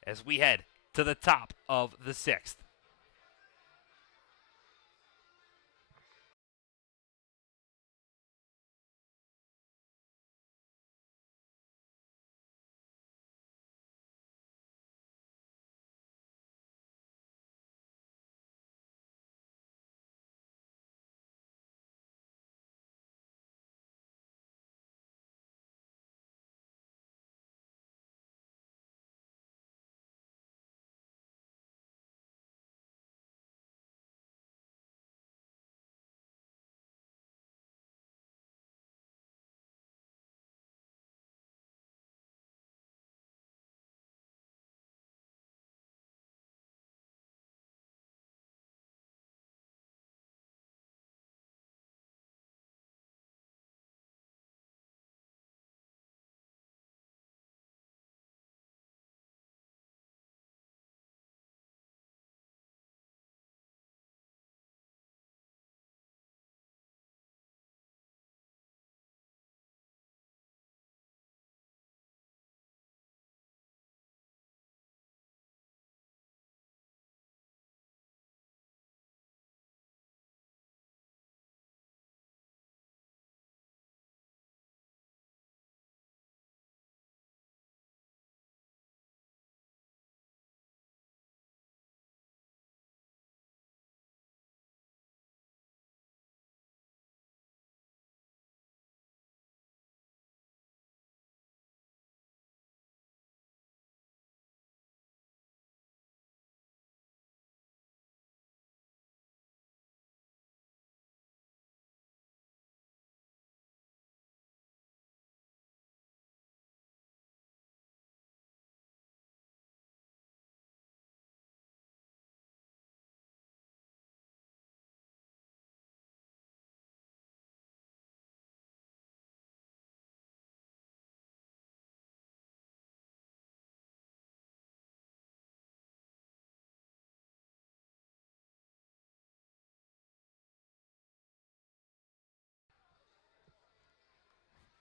as we head to the top of the 6th.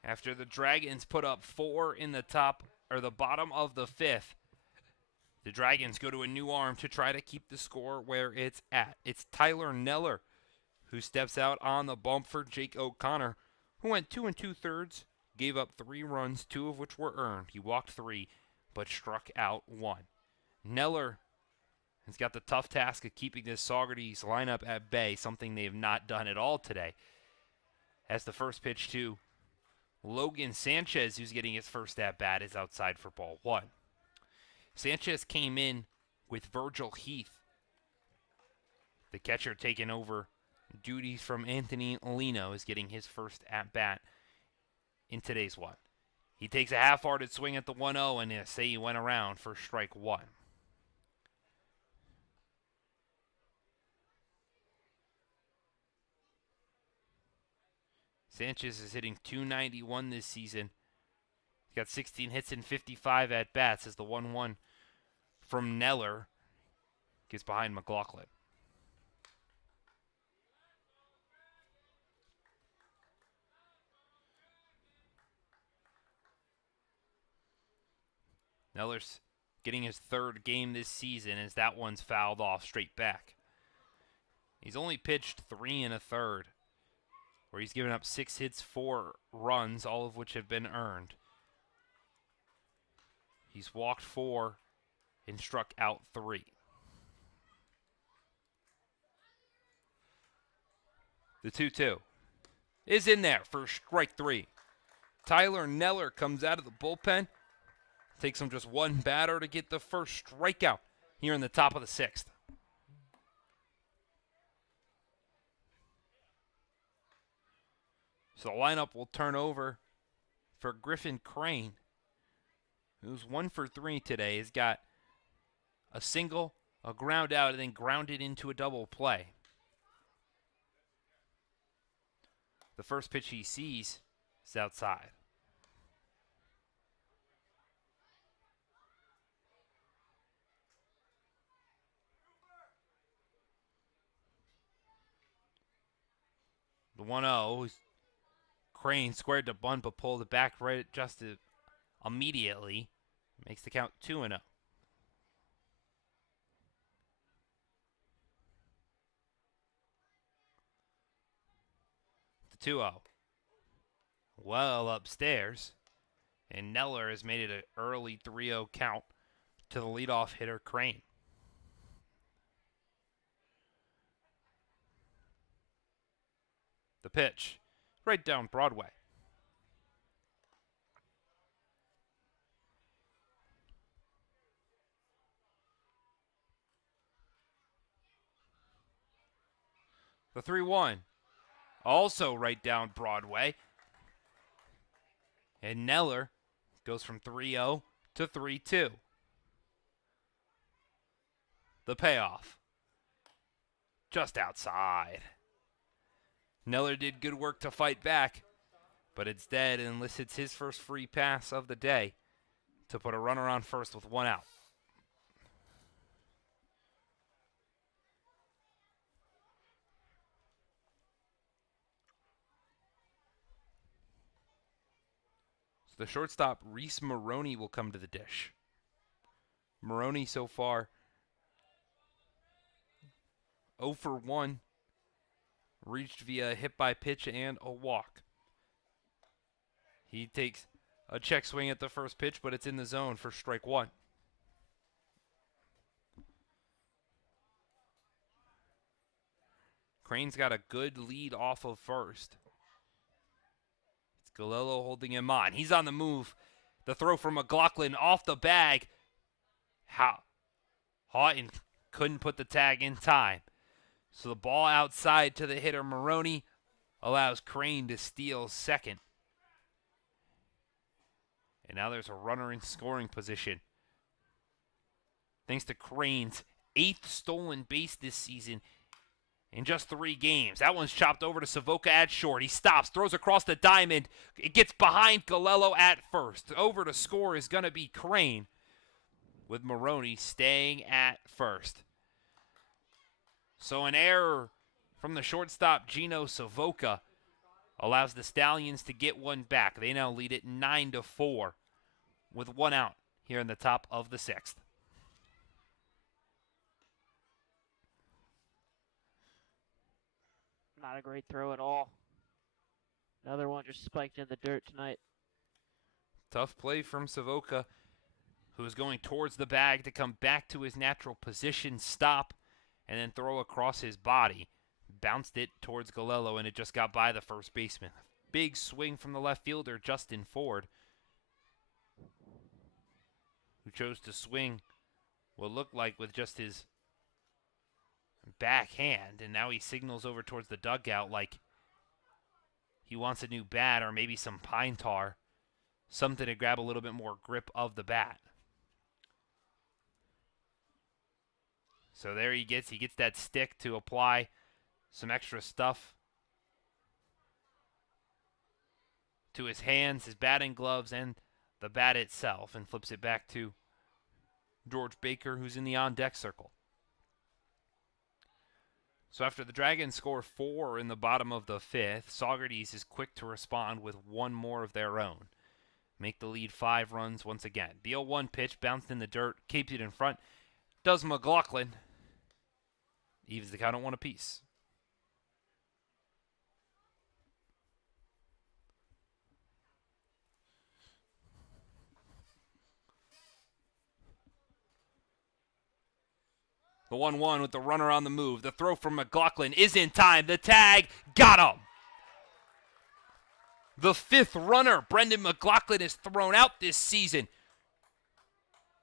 After the Dragons put up 4 in the bottom of the 5th, the Dragons go to a new arm to try to keep the score where it's at. It's Tyler Neller who steps out on the bump for Jake O'Connor, who went 2 2/3, gave up 3 runs, 2 of which were earned. He walked 3, but struck out 1. Neller has got the tough task of keeping this Saugerties lineup at bay, something they have not done at all today. As the first pitch to Logan Sanchez, who's getting his first at-bat, is outside for ball 1. Sanchez came in with Virgil Heath, the catcher, taking over duties from Anthony Lino, is getting his first at-bat in today's one. He takes a half-hearted swing at the 1-0, and say he went around for strike 1. Sanchez is hitting .291 this season. He's got 16 hits and 55 at-bats as the 1-1 from Neller gets behind McLaughlin. Neller's getting his 3rd game this season as that one's fouled off straight back. He's only pitched 3 1/3, where he's given up 6 hits, 4 runs, all of which have been earned. He's walked 4 and struck out 3. The 2-2 is in there for strike 3. Tyler Neller comes out of the bullpen. Takes him just one batter to get the first strikeout here in the top of the 6th. So the lineup will turn over for Griffin Crane, who's 1 for 3 today. He's got a single, a ground out, and then grounded into a double play. The first pitch he sees is outside. The 1-0, Crane squared to bunt but pulled it back right just immediately. Makes the count 2-0. The 2-0. Well upstairs. And Neller has made it an early 3-0 count to the leadoff hitter, Crane. The pitch, right down Broadway. The 3-1, also right down Broadway. And Neller goes from 3-0 to 3-2. The payoff, just outside. Neller did good work to fight back, but instead elicits his first free pass of the day to put a runner on first with 1 out. So the shortstop, Reese Maroney, will come to the dish. Maroney so far 0 for 1. Reached via a hit by pitch and a walk. He takes a check swing at the first pitch, but it's in the zone for strike 1. Crane's got a good lead off of first. It's Galello holding him on. He's on the move. The throw from McLaughlin off the bag. Houghton couldn't put the tag in time. So the ball outside to the hitter, Maroney, allows Crane to steal second. And now there's a runner in scoring position. Thanks to Crane's 8th stolen base this season in just 3 games. That one's chopped over to Savoca at short. He stops, throws across the diamond. It gets behind Galello at first. Over to score is going to be Crane, with Maroney staying at first. So an error from the shortstop, Gino Savoca. allows the Stallions to get one back. They now lead it 9-4 with one out here in the top of the 6th. Not a great throw at all. Another one just spiked in the dirt tonight. Tough play from Savoca, who is going towards the bag to come back to his natural position, stop, and then throw across his body. Bounced it towards Galello, and it just got by the first baseman. Big swing from the left fielder, Justin Ford, who chose to swing what looked like with just his backhand, and now he signals over towards the dugout like he wants a new bat or maybe some pine tar, something to grab a little bit more grip of the bat. So there he gets that stick to apply some extra stuff to his hands, his batting gloves, and the bat itself, and flips it back to George Baker, who's in the on-deck circle. So after the Dragons score 4 in the bottom of the 5th, Saugerties is quick to respond with one more of their own. Make the lead 5 runs once again. The 0-1 pitch bounced in the dirt, keeps it in front. Does McLaughlin. Evens the count at 1 apiece. The 1-1 with the runner on the move. The throw from McLaughlin is in time. The tag got him. The 5th runner, Brendan McLaughlin, is thrown out this season.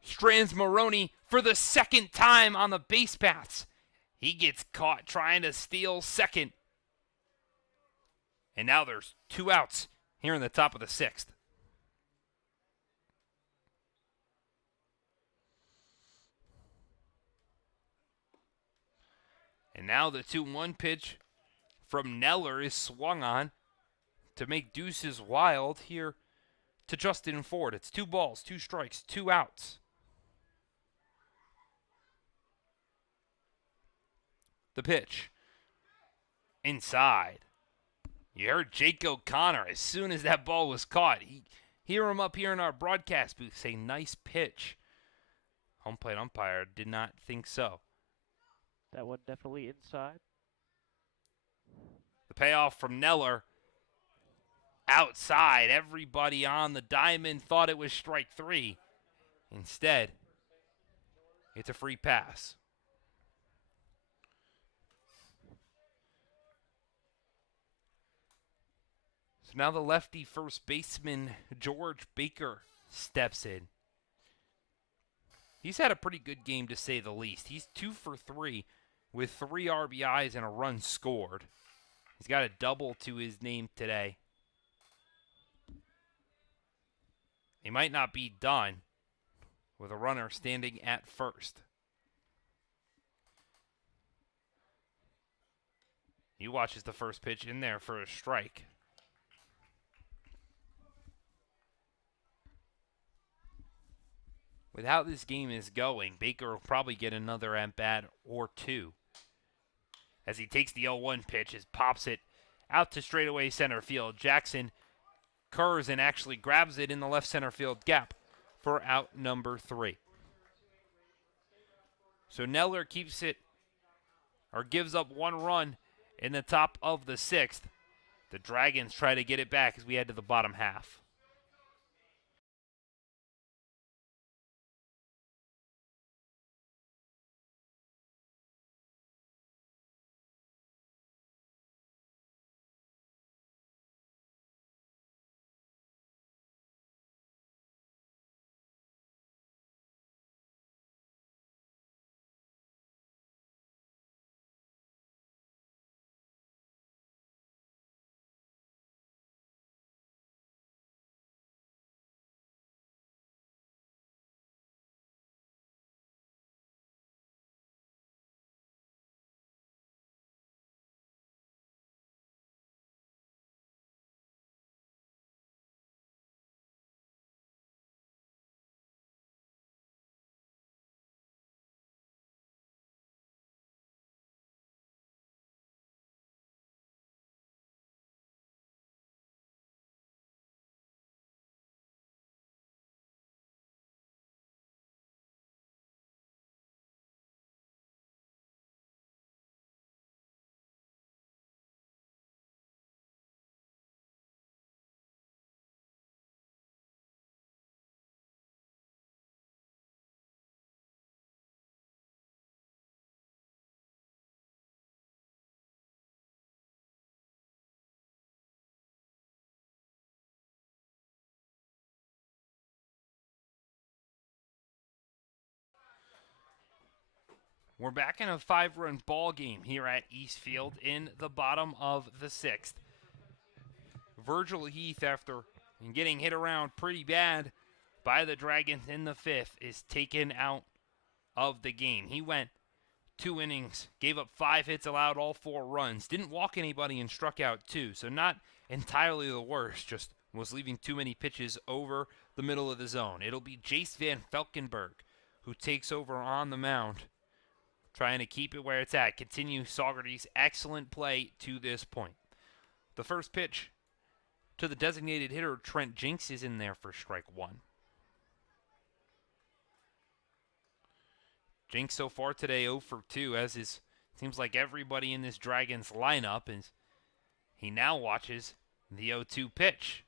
Strands Maroney for the 2nd time on the base paths. He gets caught trying to steal second. And now there's 2 outs here in the top of the 6th. And now the 2-1 pitch from Neller is swung on to make deuces wild here to Justin Ford. It's 2 balls, 2 strikes, 2 outs. The pitch. Inside. You heard Jake O'Connor as soon as that ball was caught. Hear him up here in our broadcast booth say, nice pitch. Home plate umpire did not think so. That one definitely inside. The payoff from Neller. Outside. Everybody on the diamond thought it was strike 3. Instead, it's a free pass. So now the lefty first baseman, George Baker, steps in. He's had a pretty good game, to say the least. He's 2 for 3 with 3 RBIs and a run scored. He's got a double to his name today. He might not be done with a runner standing at first. He watches the first pitch in there for a strike. With how this game is going, Baker will probably get another at-bat or 2. As he takes the 0-1 pitch, pops it out to straightaway center field. Jackson curves and actually grabs it in the left center field gap for out number 3. So Neller keeps it, or gives up 1 run in the top of the 6th. The Dragons try to get it back as we head to the bottom half. We're back in a 5-run ball game here at Eastfield in the bottom of the 6th. Virgil Heath, after getting hit around pretty bad by the Dragons in the 5th, is taken out of the game. He went 2 innings, gave up 5 hits, allowed all 4 runs, didn't walk anybody and struck out 2, so not entirely the worst, just was leaving too many pitches over the middle of the zone. It'll be Jace Van Valkenburg who takes over on the mound, trying to keep it where it's at. Continue Saugerties' excellent play to this point. The first pitch to the designated hitter, Trent Jinks, is in there for strike 1. Jinks so far today 0 for 2, as is seems like everybody in this Dragons lineup, is he now watches the 0-2 pitch.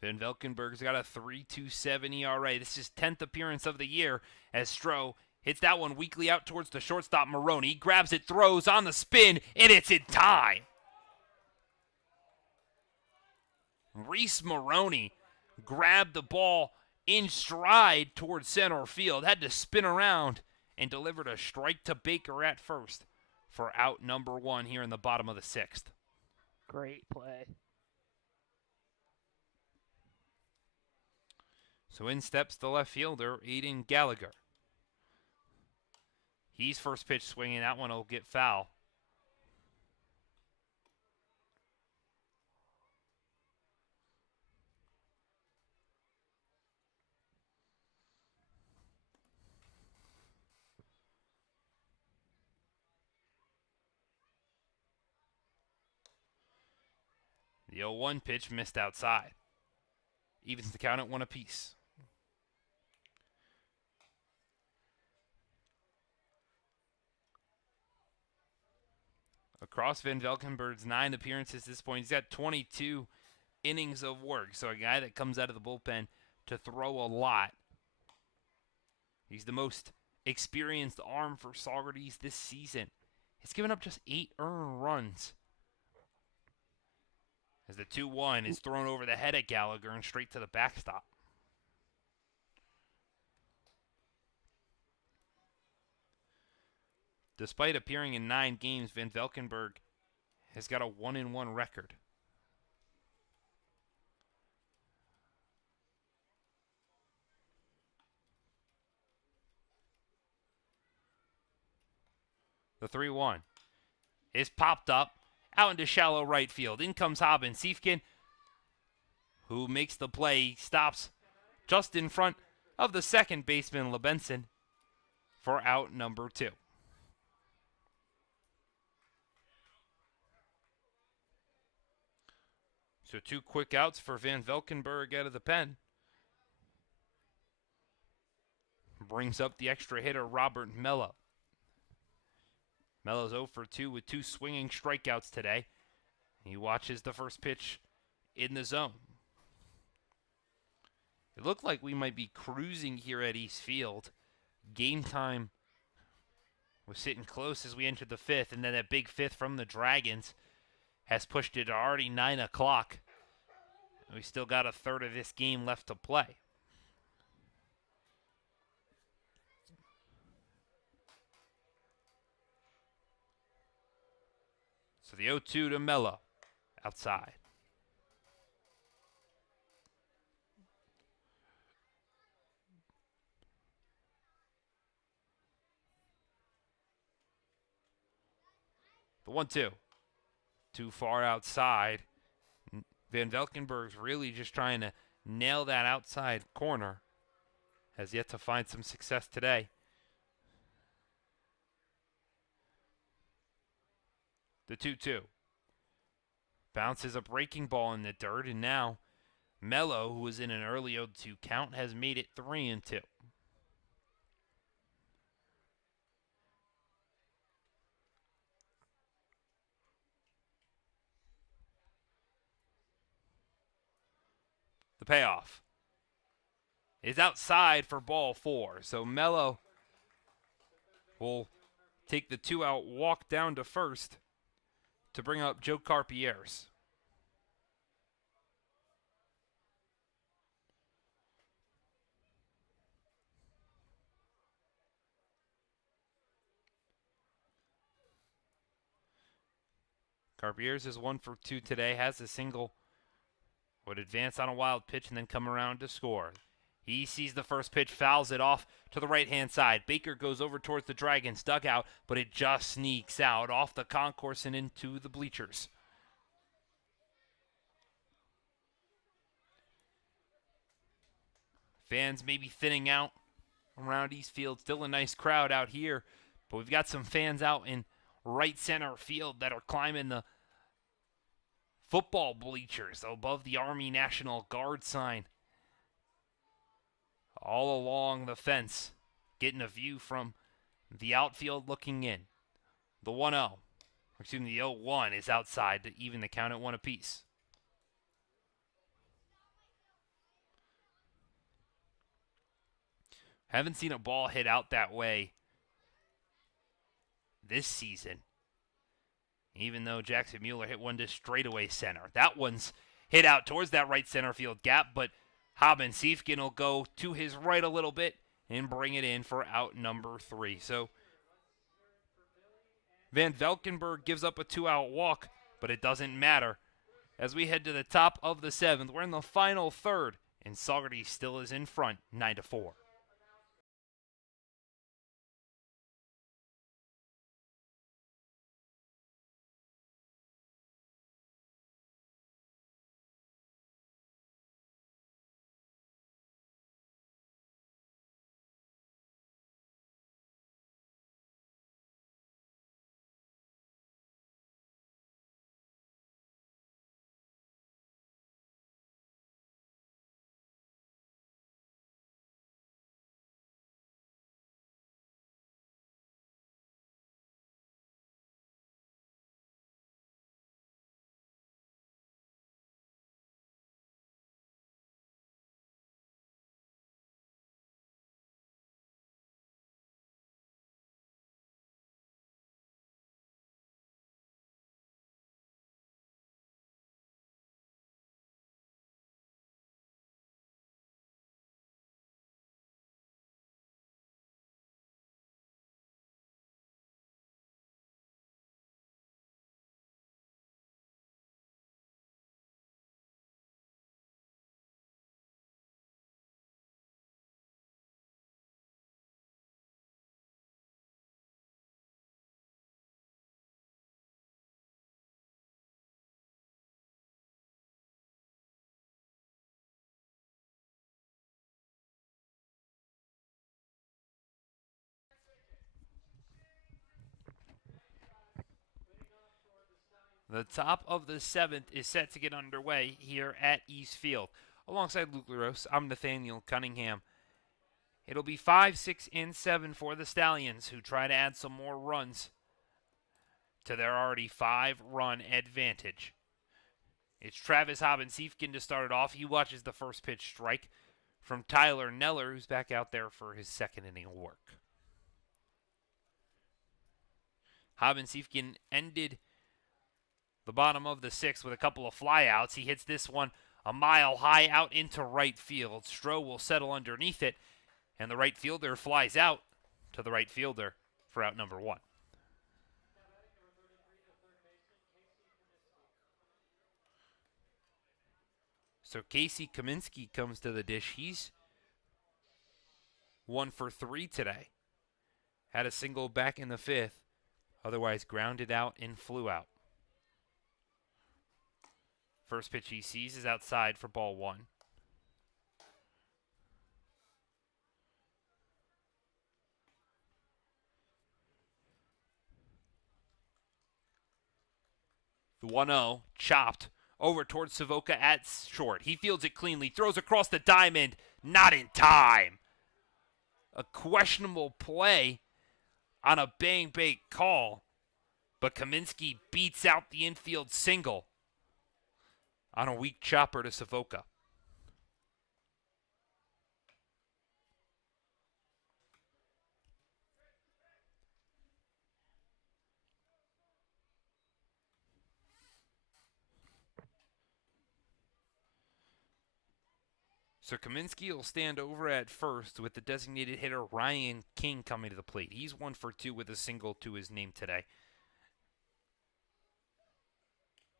Van Valkenburg's got a 3.27 ERA. This is 10th appearance of the year as Stroh hits that one weakly out towards the shortstop Maroney. Grabs it, throws on the spin, and it's in time. Reese Maroney grabbed the ball in stride towards center field. Had to spin around and delivered a strike to Baker at first for out number 1 here in the bottom of the 6th. Great play. So in steps the left fielder, Aiden Gallagher. He's first pitch swinging. That one will get foul. The 0-1 pitch missed outside. Evens the count at 1 apiece. Across Van Valkenburg's 9 appearances at this point, he's got 22 innings of work. So a guy that comes out of the bullpen to throw a lot. He's the most experienced arm for Saugerties this season. He's given up just 8 earned runs. As the 2-1 is thrown over the head of Gallagher and straight to the backstop. Despite appearing in 9 games, Van Valkenburg has got a 1-1 record. The 3-1 is popped up out into shallow right field. In comes Hobbin. Siefkin, who makes the play, stops just in front of the second baseman, LeBenson, for out number 2. So 2 quick outs for Van Valkenburg out of the pen. Brings up the extra hitter, Robert Mello. Mello's 0 for 2 with 2 swinging strikeouts today. He watches the first pitch in the zone. It looked like we might be cruising here at Eastfield. Game time was sitting close as we entered the 5th, and then that big 5th from the Dragons has pushed it to already 9 o'clock. We still got a third of this game left to play. So the 0-2 to Mello, outside. The 1-2, too far outside. Van Valkenburg's really just trying to nail that outside corner. Has yet to find some success today. The 2-2. Bounces a breaking ball in the dirt, and now Mello, who was in an early 0-2 count, has made it 3-2. The payoff is outside for ball 4. So Mello will take the 2-out walk down to first to bring up Joe Carpieres. Carpier's is 1 for 2 today, has a single, would advance on a wild pitch and then come around to score. He sees the first pitch, fouls it off to the right-hand side. Baker goes over towards the Dragons' dugout, but it just sneaks out off the concourse and into the bleachers. Fans maybe thinning out around East Field. Still a nice crowd out here, but we've got some fans out in right center field that are climbing the football bleachers above the Army National Guard sign. All along the fence, getting a view from the outfield looking in. The 1-0, excuse me, the 0-1 is outside to even the count at 1 apiece. Haven't seen a ball hit out that way this season, even though Jackson Mueller hit one to straightaway center. That one's hit out towards that right center field gap, but Haben-Siefken will go to his right a little bit and bring it in for out number 3. So Van Valkenburg gives up a 2-out walk, but it doesn't matter. As we head to the top of the 7th, we're in the final third, and Saugerties still is in front, 9-4. The top of the 7th is set to get underway here at East Field. Alongside Luke LaRose, I'm Nathaniel Cunningham. It'll be 5, 6, and 7 for the Stallions, who try to add some more runs to their already 5-run advantage. It's Travis Haben-Siefken to start it off. He watches the first pitch strike from Tyler Neller, who's back out there for his second inning of work. Haben-Siefken ended the bottom of the 6th with a couple of flyouts. He hits this one a mile high out into right field. Stroh will settle underneath it, and the right fielder flies out to the right fielder for out number 1. So Casey Kaminsky comes to the dish. He's 1 for 3 today. Had a single back in the 5th, otherwise grounded out and flew out. First pitch he sees is outside for ball 1. The 1-0 chopped over towards Savoca at short. He fields it cleanly, throws across the diamond, not in time. A questionable play on a bang-bait call, but Kaminsky beats out the infield single on a weak chopper to Savoca. So Kaminsky will stand over at first with the designated hitter Ryan King coming to the plate. He's 1 for 2 with a single to his name today.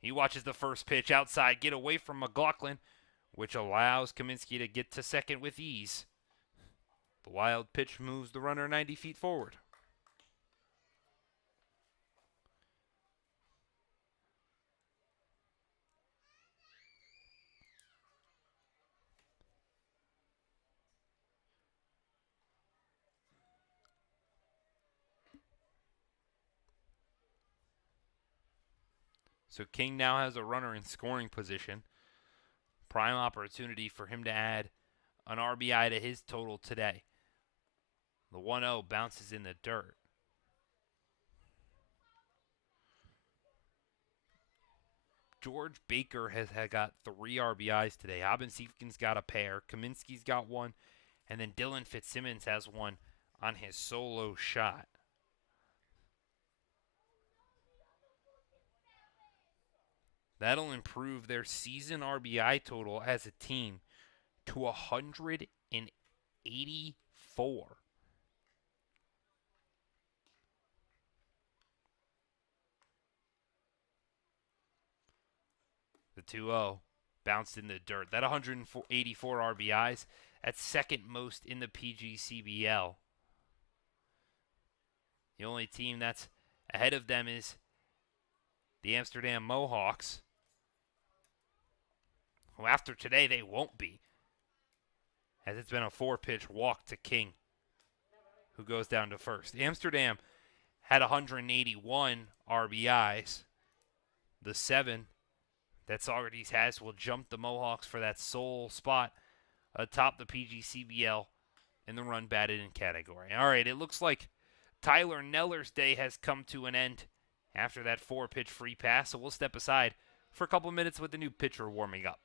He watches the first pitch outside get away from McLaughlin, which allows Kaminsky to get to second with ease. The wild pitch moves the runner 90 feet forward. So King now has a runner in scoring position. Prime opportunity for him to add an RBI to his total today. The 1-0 bounces in the dirt. George Baker has got 3 RBIs today. Hobbins-Siefken's got a pair. Kaminsky's got one. And then Dylan Fitzsimmons has one on his solo shot. That'll improve their season RBI total as a team to 184. The 2-0 bounced in the dirt. That 184 RBIs, that's second most in the PGCBL. The only team that's ahead of them is the Amsterdam Mohawks, who after today they won't be, as it's been a 4-pitch walk to King, who goes down to first. Amsterdam had 181 RBIs. The 7 that Saugerties has will jump the Mohawks for that sole spot atop the PGCBL in the run batted in category. All right, it looks like Tyler Neller's day has come to an end after that 4-pitch free pass, so we'll step aside for a couple minutes with the new pitcher warming up.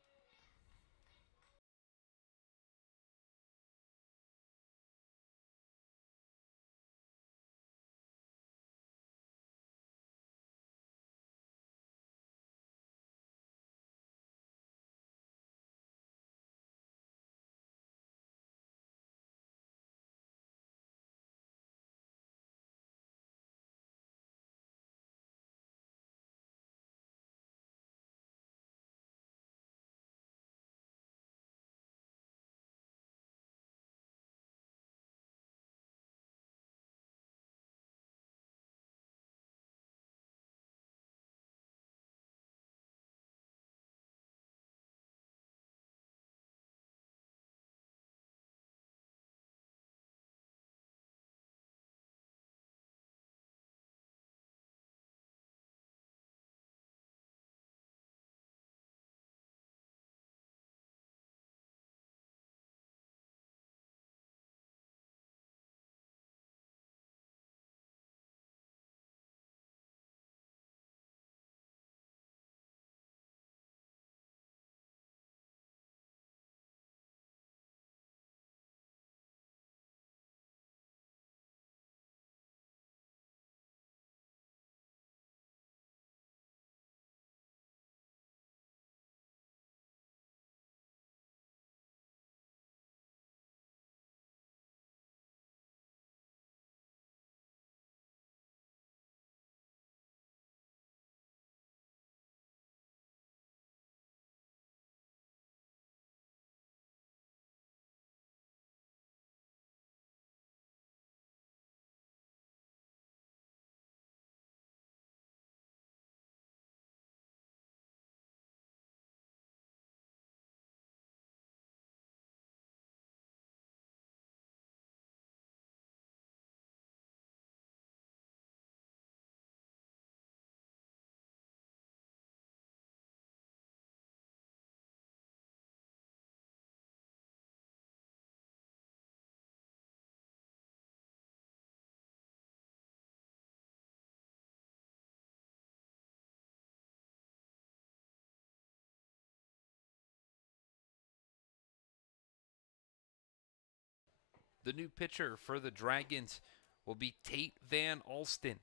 The new pitcher for the Dragons will be Tate Van Alsten.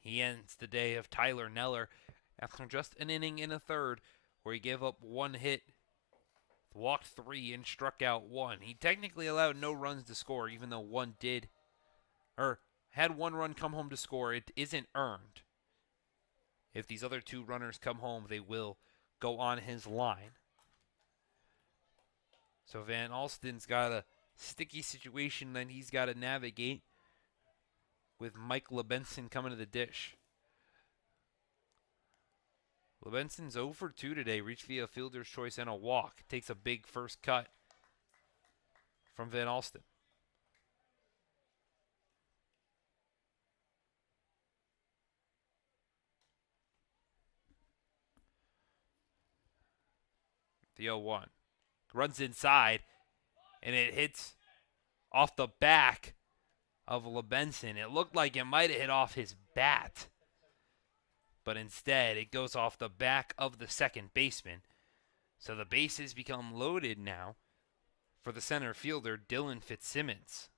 He ends the day of Tyler Neller after just an inning and a third where he gave up 1 hit, walked 3, and struck out 1. He technically allowed no runs to score, even though one did, or had 1 run come home to score. It isn't earned. If these other two runners come home, they will go on his line. So Van Alsten's got a sticky situation that he's got to navigate with Mike LeBenson coming to the dish. LeBenson's 0 for 2 today, reached via fielder's choice and a walk. Takes a big first cut from Van Alsten. The 0-1. Runs inside, and it hits off the back of LeBenson. It looked like it might have hit off his bat, but instead it goes off the back of the second baseman. So the bases become loaded now for the center fielder, Dylan Fitzsimmons.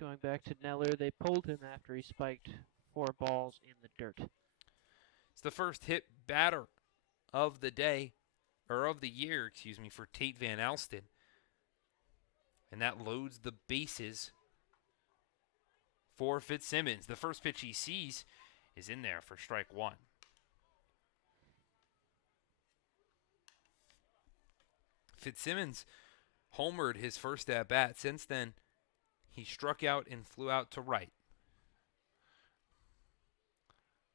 Going back to Neller, they pulled him after he spiked 4 balls in the dirt. It's the first hit batter of the day, or of the year, for Tate Van Alsten. And that loads the bases for Fitzsimmons. The first pitch he sees is in there for strike 1. Fitzsimmons homered his first at-bat. Since then, he struck out and flew out to right.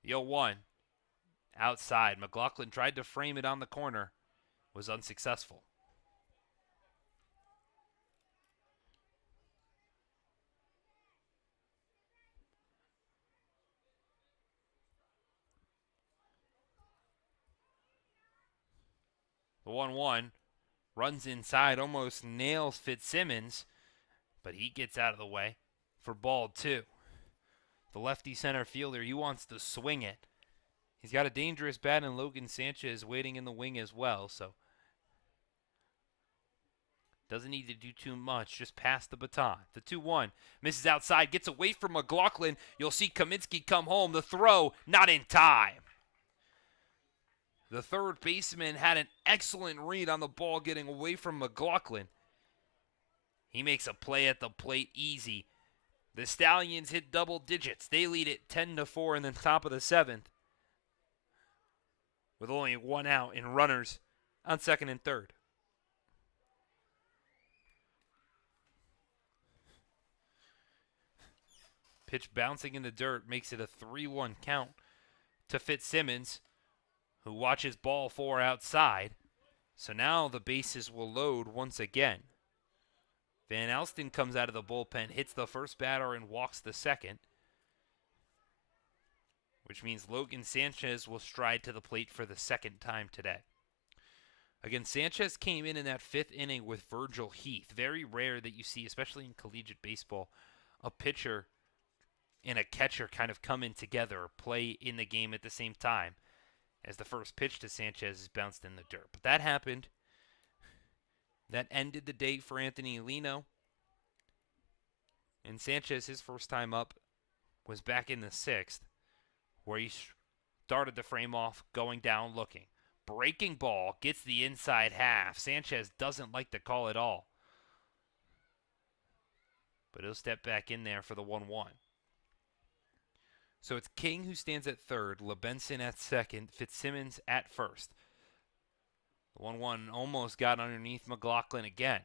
The 0-1 outside. McLaughlin tried to frame it on the corner. Was unsuccessful. The 1-1 runs inside, almost nails Fitzsimmons, but he gets out of the way for ball 2. The lefty center fielder, he wants to swing it. He's got a dangerous bat in Logan Sanchez waiting in the wing as well, so doesn't need to do too much, just pass the baton. The 2-1 misses outside, gets away from McLaughlin. You'll see Kaminsky come home. The throw, not in time. The third baseman had an excellent read on the ball getting away from McLaughlin. He makes a play at the plate easy. The Stallions hit double digits. They lead it 10-4 in the top of the 7th, with only 1 out and runners on second and third. Pitch bouncing in the dirt makes it a 3-1 count to Fitzsimmons, who watches ball 4 outside. So now the bases will load once again. Van Alsten comes out of the bullpen, hits the first batter, and walks the second, which means Logan Sanchez will stride to the plate for the second time today. Again, Sanchez came in that 5th inning with Virgil Heath. Very rare that you see, especially in collegiate baseball, a pitcher and a catcher kind of come in together or play in the game at the same time, as the first pitch to Sanchez is bounced in the dirt. But that happened. That ended the day for Anthony Lino. And Sanchez, his first time up, was back in the 6th, where he started the frame off, going down, looking. Breaking ball, gets the inside half. Sanchez doesn't like the call at all, but he'll step back in there for the 1-1. So it's King who stands at third, LeBenson at second, Fitzsimmons at first. The 1-1 almost got underneath McLaughlin again.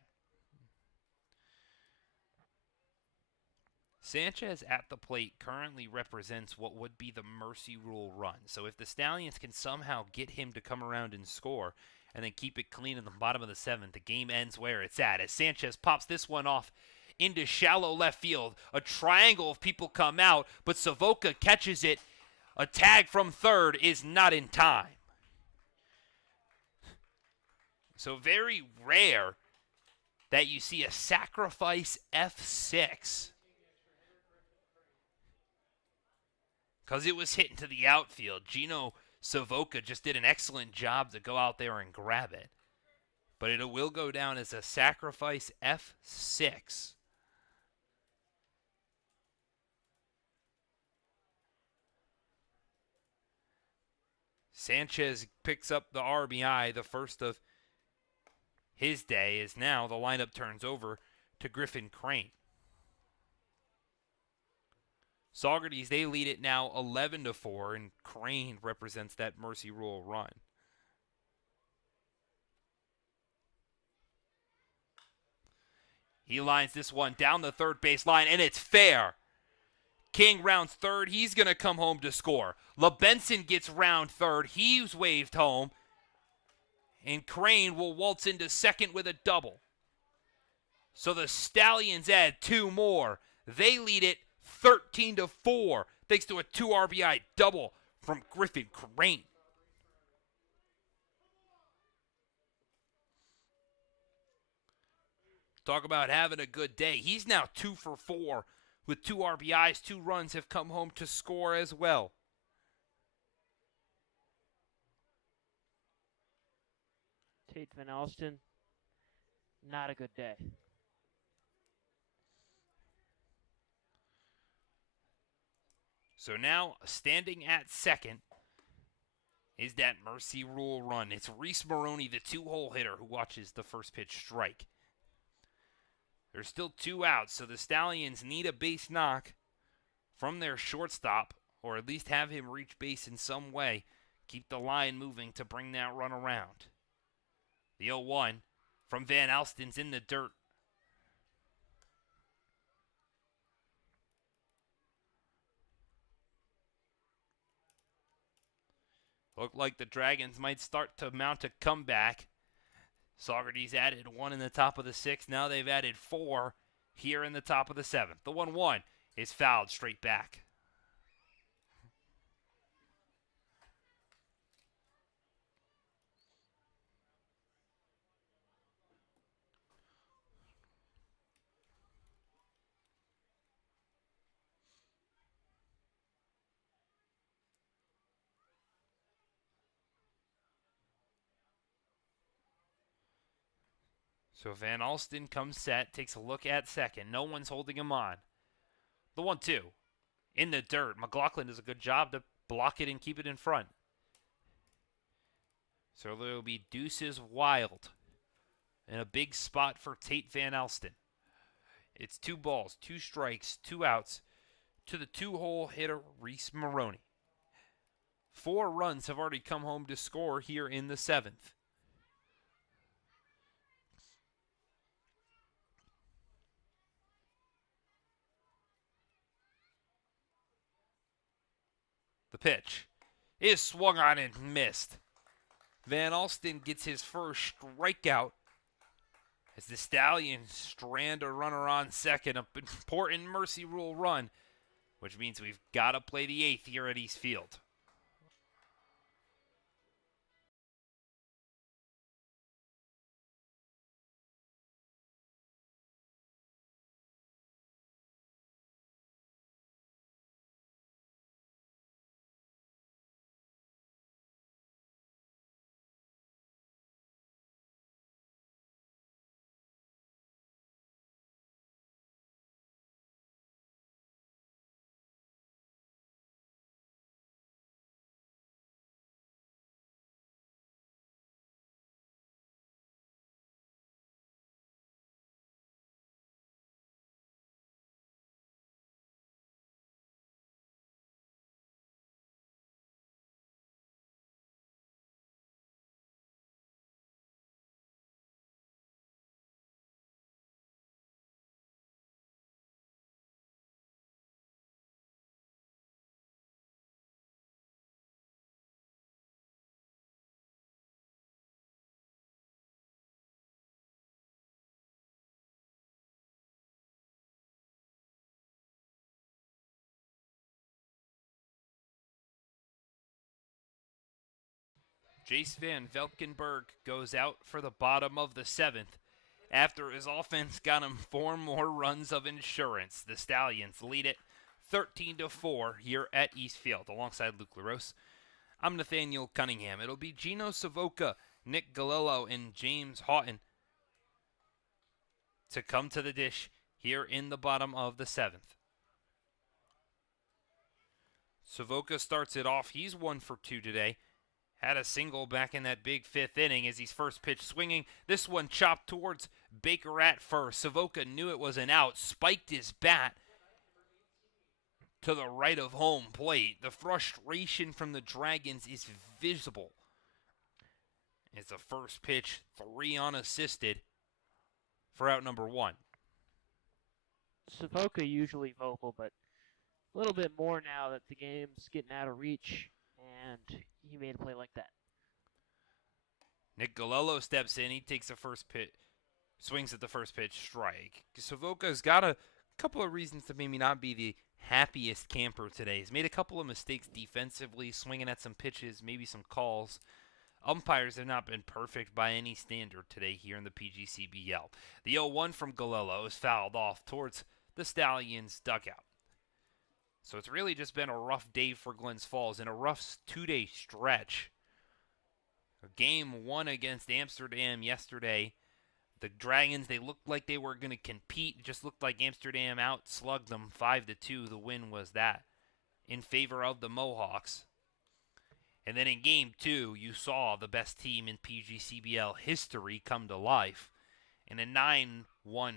Sanchez at the plate currently represents what would be the mercy rule run. So if the Stallions can somehow get him to come around and score and then keep it clean in the bottom of the 7th, the game ends where it's at. As Sanchez pops this one off into shallow left field. A triangle of people come out, but Savoca catches it. A tag from third is not in time. So very rare that you see a sacrifice F6, because it was hit into the outfield. Gino Savoca just did an excellent job to go out there and grab it. But it will go down as a sacrifice F6. Sanchez picks up the RBI, the first of his day, as now the lineup turns over to Griffin Crane. Saugerties, they lead it now 11-4, and Crane represents that mercy rule run. He lines this one down the third base line, and it's fair. King rounds third. He's going to come home to score. LeBenson gets round third. He's waved home. And Crane will waltz into second with a double. So the Stallions add two more. They lead it 13-4, thanks to a 2 RBI double from Griffin Crane. Talk about having a good day. He's now 2 for 4 with 2 RBIs. 2 runs have come home to score as well. Tate Van Alsten, not a good day. So now, standing at second is that mercy rule run. It's Reese Maroney, the 2-hole hitter, who watches the first pitch strike. There's still 2 outs, so the Stallions need a base knock from their shortstop, or at least have him reach base in some way. Keep the line moving to bring that run around. The 0-1 from Van Alsten's in the dirt. Looked like the Dragons might start to mount a comeback. Saugerties added 1 in the top of the 6th. Now they've added 4 here in the top of the 7th. The 1-1 is fouled straight back. So Van Alsten comes set, takes a look at second. No one's holding him on. The 1-2 in the dirt. McLaughlin does a good job to block it and keep it in front. So there will be deuces wild and a big spot for Tate Van Alsten. It's 2 balls, 2 strikes, 2 outs to the 2-hole hitter Reese Maroney. 4 runs have already come home to score here in the 7th. The pitch is swung on and missed. Van Alsten gets his first strikeout as the Stallions strand a runner on second. An important mercy rule run, which means we've got to play the 8th here at East Field. Jace Van Velkenberg goes out for the bottom of the 7th after his offense got him 4 more runs of insurance. The Stallions lead it 13-4 here at East Field. Alongside Luke LaRose, I'm Nathaniel Cunningham. It'll be Gino Savoca, Nick Galillo, and James Houghton to come to the dish here in the bottom of the 7th. Savoca starts it off. He's 1 for 2 today. Had a single back in that big 5th inning as he's first pitch swinging. This one chopped towards Baker at first. Savoca knew it was an out, spiked his bat, to the right of home plate. The frustration from the Dragons is visible. It's a first pitch, 3 unassisted for out number 1. Savoca usually vocal, but a little bit more now that the game's getting out of reach, and he made a play like that. Nick Galello steps in. He takes the first pitch, swings at the first pitch, strike. Savoca's got a couple of reasons to maybe not be the happiest camper today. He's made a couple of mistakes defensively, swinging at some pitches, maybe some calls. Umpires have not been perfect by any standard today here in the PGCBL. The 0-1 from Galello is fouled off towards the Stallions' dugout. So it's really just been a rough day for Glens Falls and a rough 2-day stretch. Game 1 against Amsterdam yesterday. The Dragons, they looked like they were going to compete. It just looked like Amsterdam outslugged them 5-2. The win was that in favor of the Mohawks. And then in Game 2, you saw the best team in PGCBL history come to life in a 9-1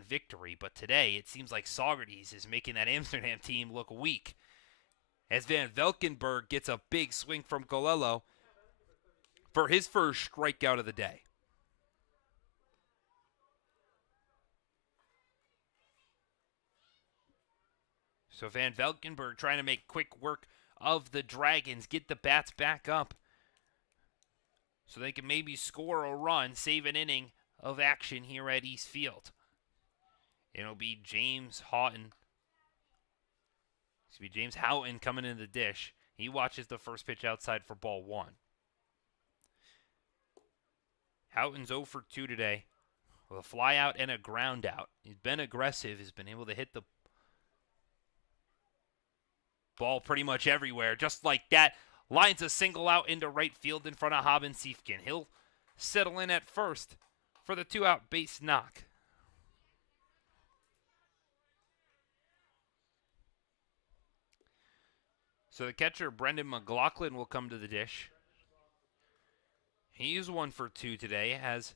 victory. But today, it seems like Saugerties is making that Amsterdam team look weak, as Van Valkenburg gets a big swing from Galello for his first strikeout of the day. So Van Valkenburg trying to make quick work of the Dragons, get the bats back up so they can maybe score a run, save an inning of action here at East Field. It'll be James Houghton coming in the dish. He watches the first pitch outside for ball 1. Houghton's 0 for 2 today with a fly out and a ground out. He's been aggressive, has been able to hit the ball pretty much everywhere. Just like that, lines a single out into right field in front of Haben Siefkin. He'll settle in at first for the 2-out base knock. So the catcher, Brendan McLaughlin, will come to the dish. He's 1 for 2 today, has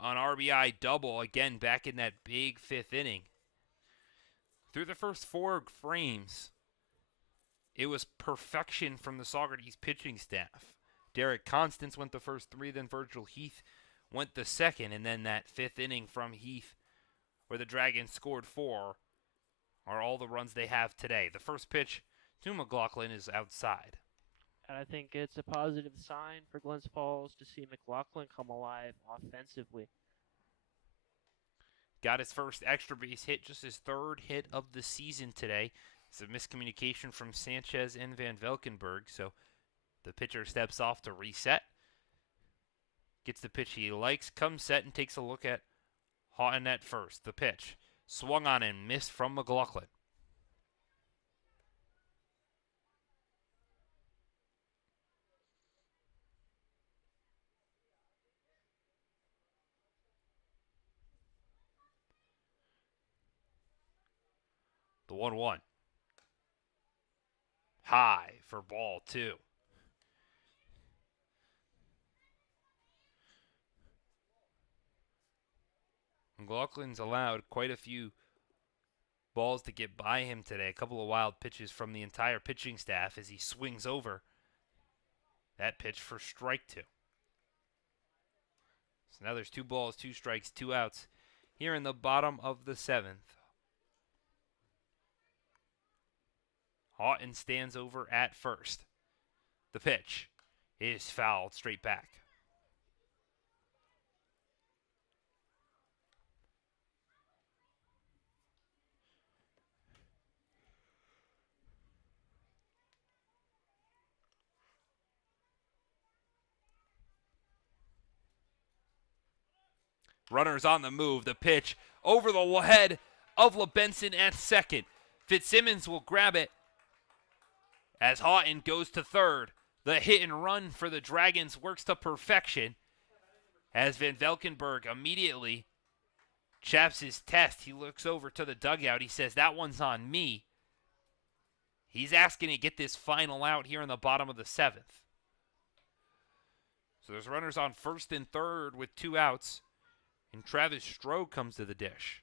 an RBI double, again back in that big 5th inning. Through the first 4 frames, it was perfection from the Saugerties pitching staff. Derek Constance went the first 3, then Virgil Heath went the second, and then that 5th inning from Heath where the Dragons scored 4 are all the runs they have today. The first pitch to McLaughlin is outside. And I think it's a positive sign for Glens Falls to see McLaughlin come alive offensively. Got his first extra base hit, just his 3rd hit of the season today. It's a miscommunication from Sanchez and Van Valkenburg, so the pitcher steps off to reset. Gets the pitch he likes, comes set, and takes a look at Houghton at first. The pitch swung on and missed from McLaughlin. The 1-1. High for ball 2. McLaughlin's allowed quite a few balls to get by him today. A couple of wild pitches from the entire pitching staff as he swings over that pitch for strike 2. So now there's 2 balls, 2 strikes, 2 outs here in the bottom of the 7th. Houghton stands over at first. The pitch is fouled straight back. Runners on the move. The pitch over the head of LeBenson at second. Fitzsimmons will grab it as Houghton goes to third. The hit and run for the Dragons works to perfection as Van Valkenburg immediately chaps his test. He looks over to the dugout. He says, "That one's on me." He's asking to get this final out here in the bottom of the 7th. So there's runners on first and third with 2 outs. And Travis Stroh comes to the dish.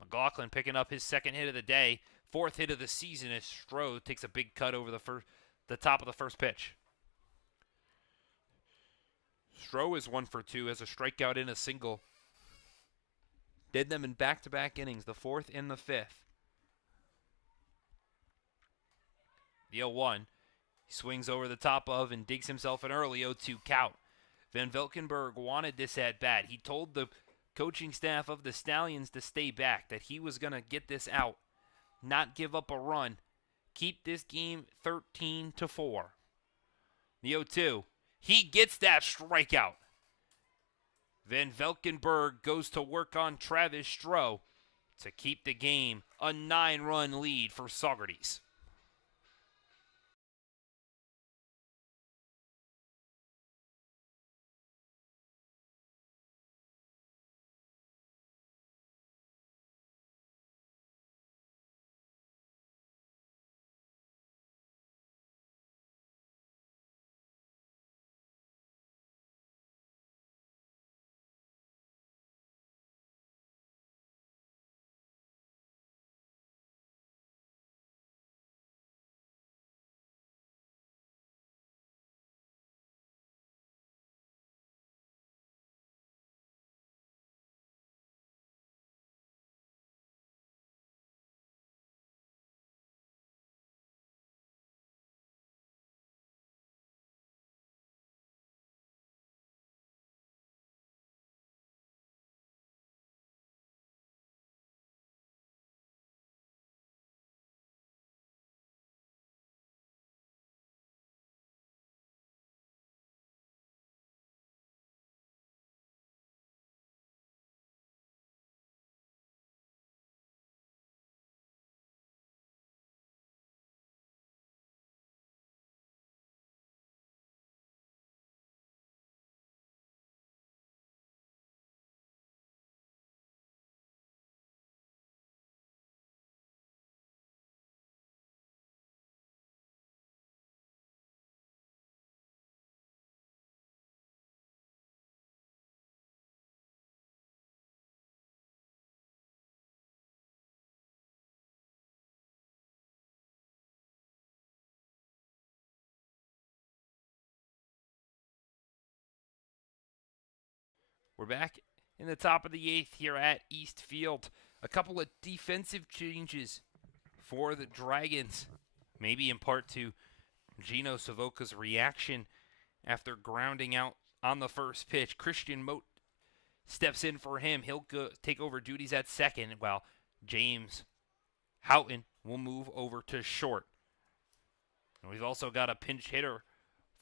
McLaughlin picking up his second hit of the day, fourth hit of the season as Stroh takes a big cut over the top of the first pitch. Stroh is 1 for 2 as a strikeout and a single. Did them in back-to-back innings, the fourth and the fifth. The 0-1. He swings over the top of and digs himself an early 0-2 count. Van Valkenburg wanted this at bat. He told the coaching staff of the Stallions to stay back, that he was going to get this out, not give up a run, keep this game 13-4. The 0-2. He gets that strikeout. Van Valkenburg goes to work on Travis Stroh to keep the game a 9-run lead for Saugerties. We're back in the top of the 8th here at East Field. A couple of defensive changes for the Dragons, maybe in part to Gino Savoca's reaction after grounding out on the first pitch. Christian Moat steps in for him. He'll take over duties at second, while James Houghton will move over to short. And we've also got a pinch hitter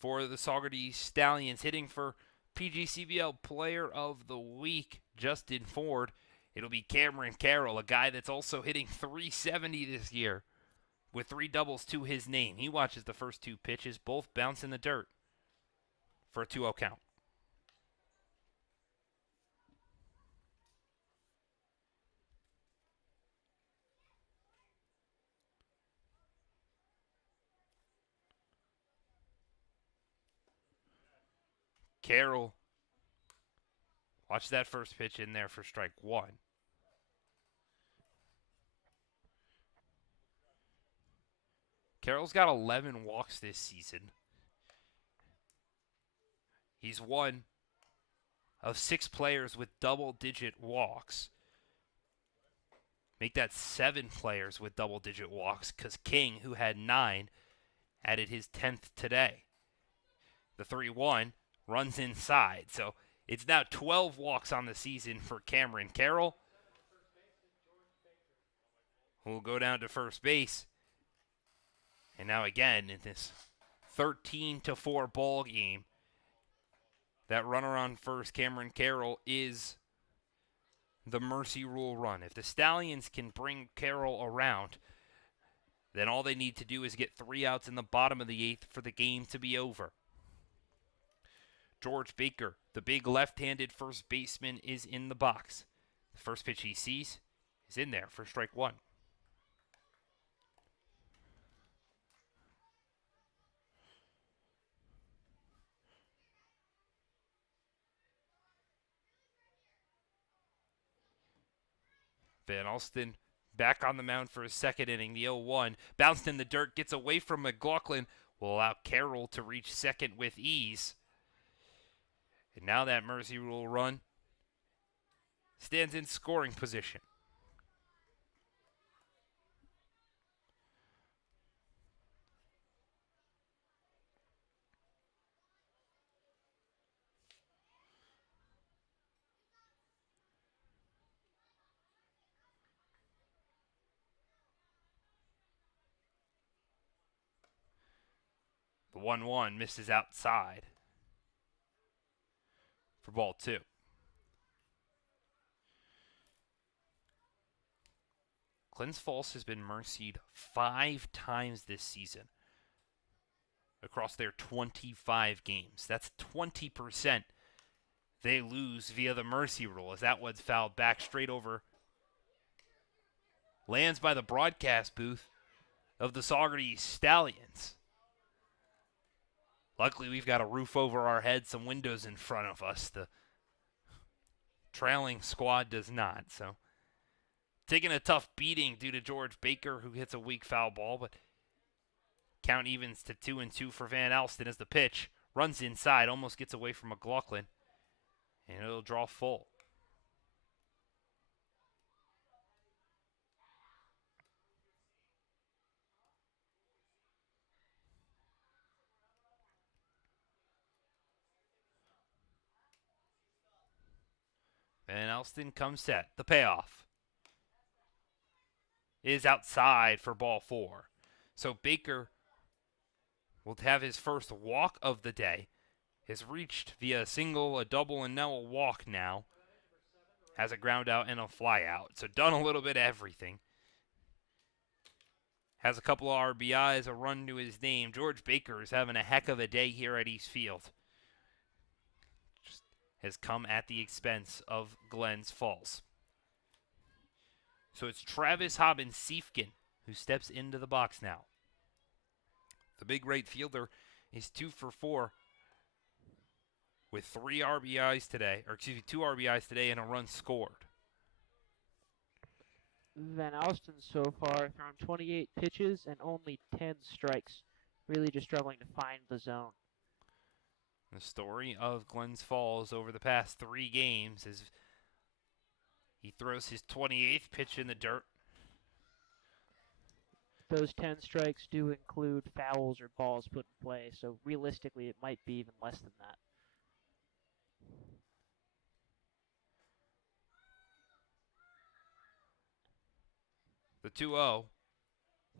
for the Saugerties Stallions, hitting for PGCBL Player of the Week, Justin Ford. It'll be Cameron Carroll, a guy that's also hitting .370 this year with 3 doubles to his name. He watches the first 2 pitches, both bounce in the dirt for a 2-0 count. Carroll, watch that first pitch in there for strike 1. Carroll's got 11 walks this season. He's one of 6 players with double-digit walks. Make that 7 players with double-digit walks, because King, who had 9, added his 10th today. The 3-1 runs inside, so it's now 12 walks on the season for Cameron Carroll, who will go down to first base. And now again, in this 13-4 ball game, that runner on first, Cameron Carroll, is the mercy rule run. If the Stallions can bring Carroll around, then all they need to do is get 3 outs in the bottom of the 8th for the game to be over. George Baker, the big left-handed first baseman, is in the box. The first pitch he sees is in there for strike 1. Van Alsten back on the mound for his second inning. The 0-1 bounced in the dirt, gets away from McLaughlin, will allow Carroll to reach second with ease. And now that Mercy Rule run stands in scoring position. The 1-1 misses outside for ball 2. Glens Falls has been mercied 5 times this season across their 25 games. That's 20% they lose via the mercy rule, as that one's fouled back straight over. Lands by the broadcast booth of the Saugerties Stallions. Luckily, we've got a roof over our heads, some windows in front of us. The trailing squad does not, so taking a tough beating due to George Baker, who hits a weak foul ball, but count evens to 2-2 for Van Alsten as the pitch runs inside, almost gets away from McLaughlin, and it'll draw full. Van Alsten comes set. The payoff is outside for ball 4. So Baker will have his first walk of the day. Has reached via a single, a double, and now a walk now. Has a ground out and a fly out. So done a little bit of everything. Has a couple of RBIs, a run to his name. George Baker is having a heck of a day here at East Field. Just has come at the expense of Glens Falls. So it's Travis Hobbins-Siefken who steps into the box now. The big right fielder is 2 for 4 with 3 RBIs today, or excuse me, 2 RBIs today and a run scored. Van Alsten so far thrown 28 pitches and only 10 strikes. Really just struggling to find the zone. The story of Glens Falls over the past 3 games is he throws his 28th pitch in the dirt. Those 10 strikes do include fouls or balls put in play, so realistically it might be even less than that. The 2-0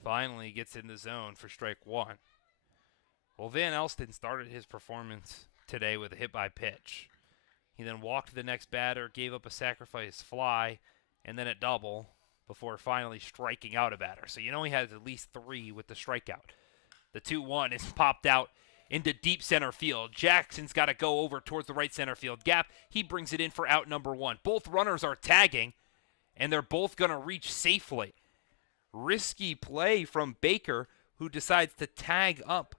finally gets in the zone for strike 1. Well, Van Alsten started his performance today with a hit by pitch. He then walked the next batter, gave up a sacrifice fly, and then a double before finally striking out a batter. So you know he has at least 3 with the strikeout. The 2-1 is popped out into deep center field. Jackson's got to go over towards the right center field gap. He brings it in for out number 1. Both runners are tagging, and they're both going to reach safely. Risky play from Baker, who decides to tag up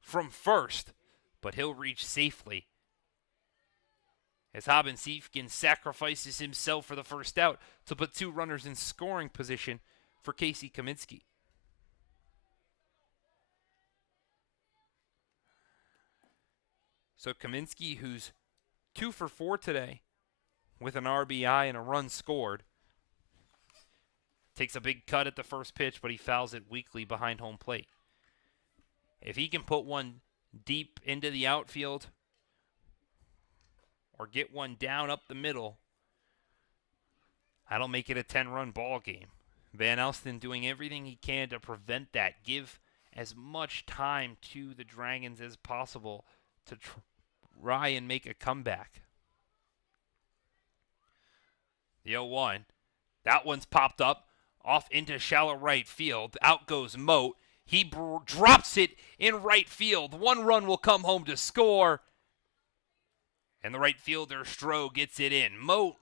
from first, but he'll reach safely as Hobbins-Siefken sacrifices himself for the first out to put 2 runners in scoring position for Casey Kaminsky. So Kaminsky, who's 2 for 4 today with an RBI and a run scored, takes a big cut at the first pitch, but he fouls it weakly behind home plate. If he can put one deep into the outfield or get one down up the middle, that'll make it a 10-run ball game. Van Alsten doing everything he can to prevent that. Give as much time to the Dragons as possible to try and make a comeback. The 0-1. That one's popped up off into shallow right field. Out goes Moat. He drops it in right field. 1 run will come home to score. And the right fielder, Stroh, gets it in. Moat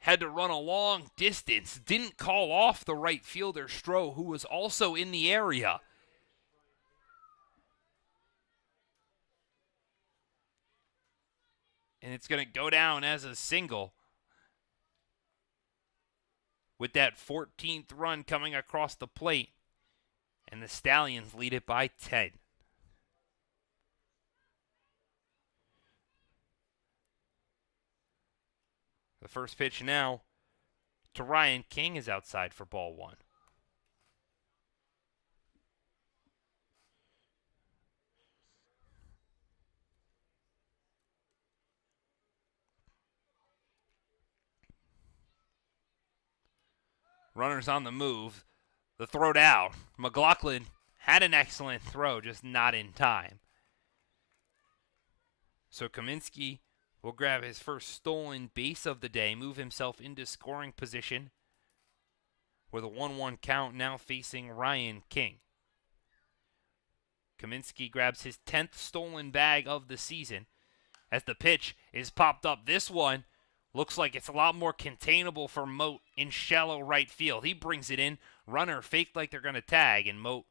had to run a long distance. Didn't call off the right fielder, Stroh, who was also in the area. And it's going to go down as a single. with that 14th run coming across the plate, and the Stallions lead it by 10. The first pitch now to Ryan King is outside for ball one. Runners on the move. The throw down. McLaughlin had an excellent throw, just not in time. So Kaminsky will grab his first stolen base of the day, move himself into scoring position with a 1-1 count, now facing Ryan King. Kaminsky grabs his 10th stolen bag of the season as the pitch is popped up. This one looks like it's a lot more containable for Moat in shallow right field. He brings it in. Runner faked like they're going to tag, and Moat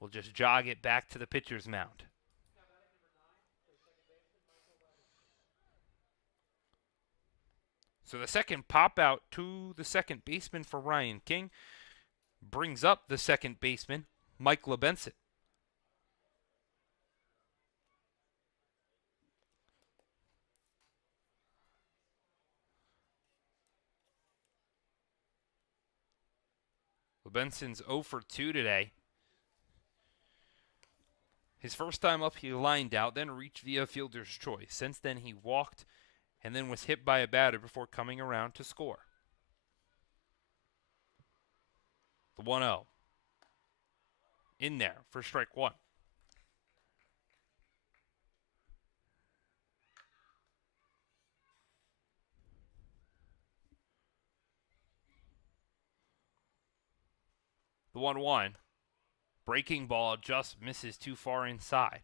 will just jog it back to the pitcher's mound. So the second pop out to the second baseman for Ryan King brings up the second baseman, Mike LeBenson. LeBenson's 0 for 2 today. His first time up, he lined out, then reached via fielder's choice. Since then, he walked and then was hit by a batter before coming around to score. The 1-0. In there for strike one. The 1-1. Breaking ball just misses too far inside.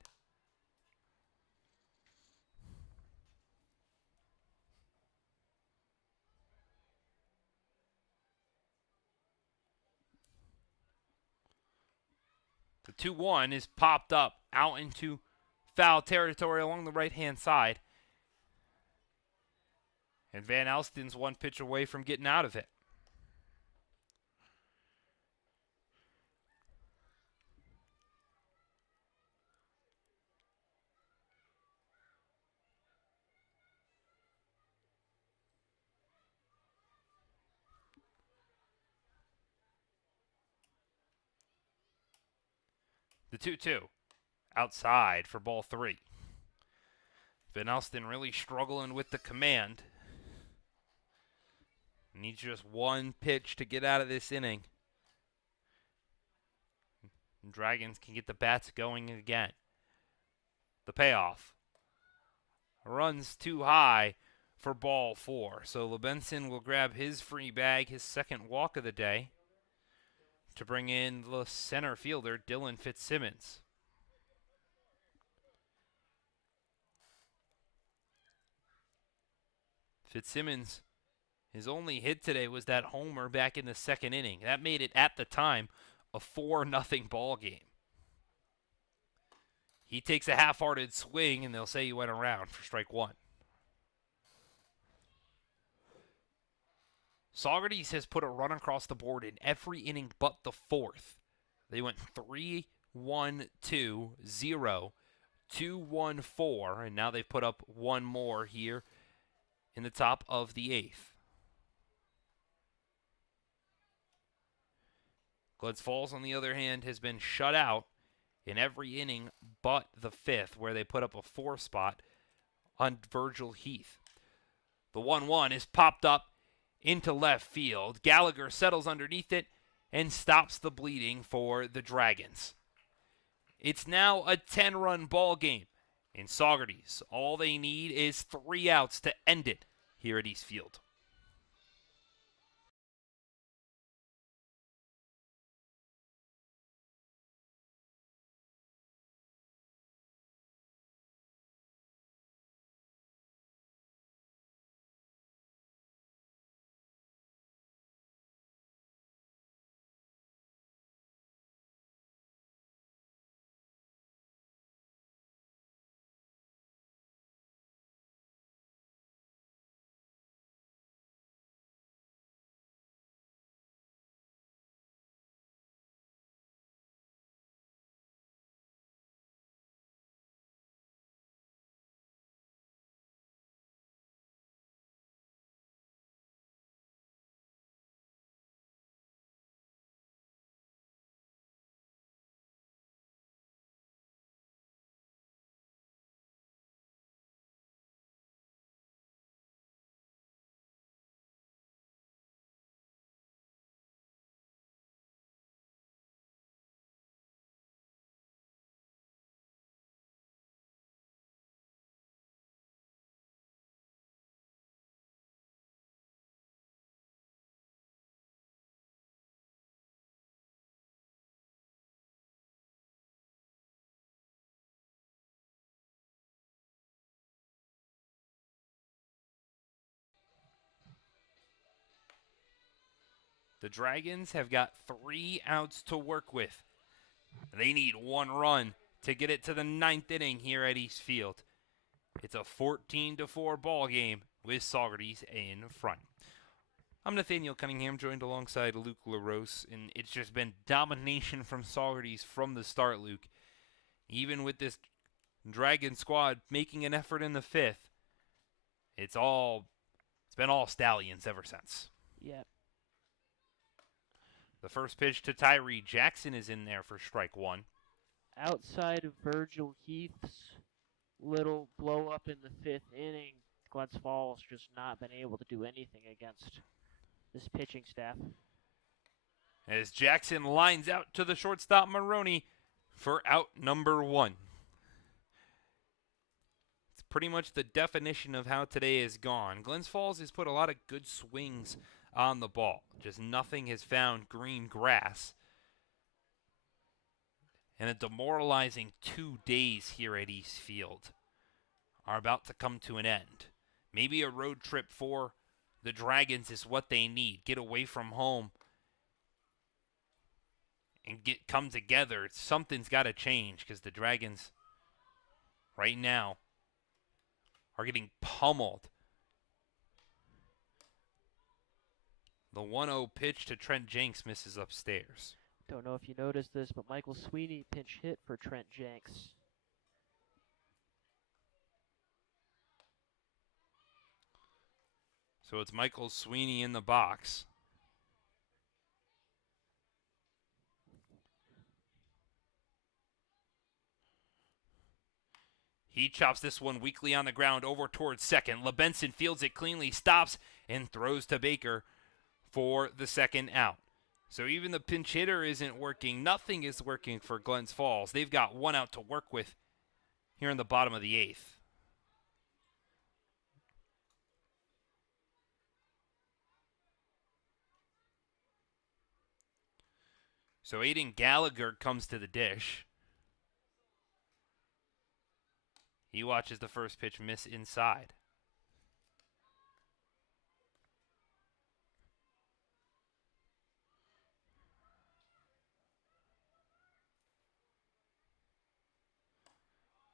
The 2-1 is popped up out into foul territory along the right-hand side. And Van Alsten's one pitch away from getting out of it. The 2-2. Outside for ball three. Van Alsten really struggling with the command. Needs just one pitch to get out of this inning. Dragons can get the bats going again. The payoff. Runs too high for ball four. So LeBenson will grab his free bag, his second walk of the day, to bring in the center fielder, Dylan Fitzsimmons. Fitzsimmons, his only hit today was that homer back in the second inning. That made it, at the time, a 4-0 ball game. He takes a half-hearted swing, and they'll say he went around for strike one. Saugerties has put a run across the board in every inning but the fourth. They went 3-1-2-0, 2-1-4, and now they've put up one more here in the top of the eighth. Glens Falls, on the other hand, has been shut out in every inning but the fifth, where they put up a 4 spot on Virgil Heath. The 1-1 is popped up into left field. Gallagher settles underneath it and stops the bleeding for the Dragons. It's now a 10-run ball game in Saugerties. All they need is 3 outs to end it here at East Field. The Dragons have got 3 outs to work with. They need 1 run to get it to the 9th inning here at East Field. It's a 14-4 ball game with Saugerties in front. I'm Nathaniel Cunningham, joined alongside Luke LaRose, and it's just been domination from Saugerties from the start, Luke. Even with this Dragon squad making an effort in the 5th, it's been all Stallions ever since. Yep. The first pitch to Tyree Jackson is in there for strike 1. Outside of Virgil Heath's little blow up in the 5th inning, Glens Falls just not been able to do anything against this pitching staff. As Jackson lines out to the shortstop Maroney for out number 1. It's pretty much the definition of how today has gone. Glens Falls has put a lot of good swings on the ball. Just nothing has found green grass. And a demoralizing 2 days here at East Field are about to come to an end. Maybe a road trip for the Dragons is what they need. Get away from home and come together. Something's got to change because the Dragons right now are getting pummeled. The 1-0 pitch to Trent Jenks misses upstairs. Don't know if you noticed this, but Michael Sweeney pinch hit for Trent Jenks. So it's Michael Sweeney in the box. He chops this one weakly on the ground over towards second. LeBenson fields it cleanly, stops, and throws to Baker for the second out. So even the pinch hitter isn't working. Nothing is working for Glens Falls. They've got 1 out to work with here in the bottom of the 8th. So Aiden Gallagher comes to the dish. He watches the first pitch miss inside.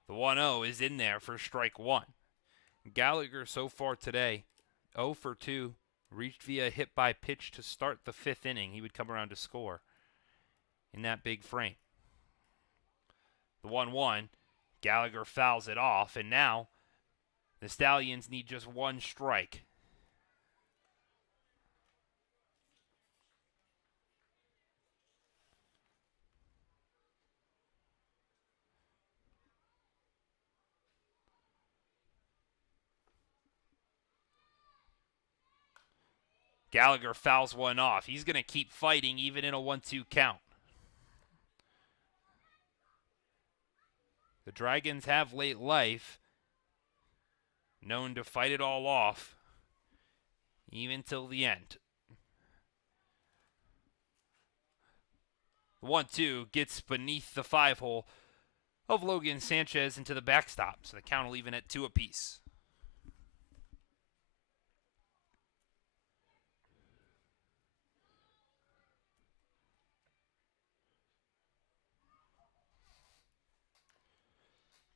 The 1-0 is in there for strike 1. Gallagher so far today, 0 for 2, reached via hit by pitch to start the 5th inning. He would come around to score in that big frame. The 1-1, Gallagher fouls it off, and now the Stallions need just 1 strike. Gallagher fouls one off. He's going to keep fighting even in a 1-2 count. The Dragons have late life, known to fight it all off, even till the end. The 1-2 gets beneath the 5-hole of Logan Sanchez into the backstop, so the count will even at 2 apiece.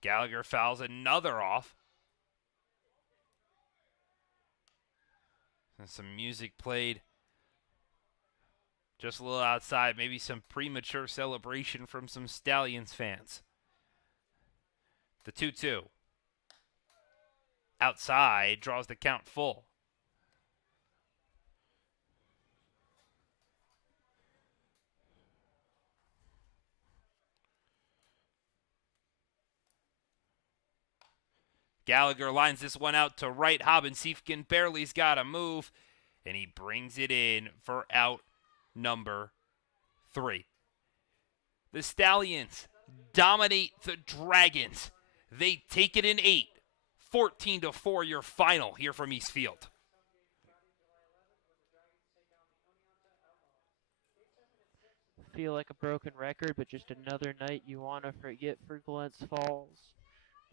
Gallagher fouls another off. And some music played just a little outside. Maybe some premature celebration from some Stallions fans. The 2-2. Outside draws the count full. Gallagher lines this one out to right. Hobbin-Siefken barely's got to move, and he brings it in for out number 3. The Stallions dominate the Dragons. They take it in 8. 14-4 your final here from East Field. Feel like a broken record, but just another night you want to forget for Glens Falls.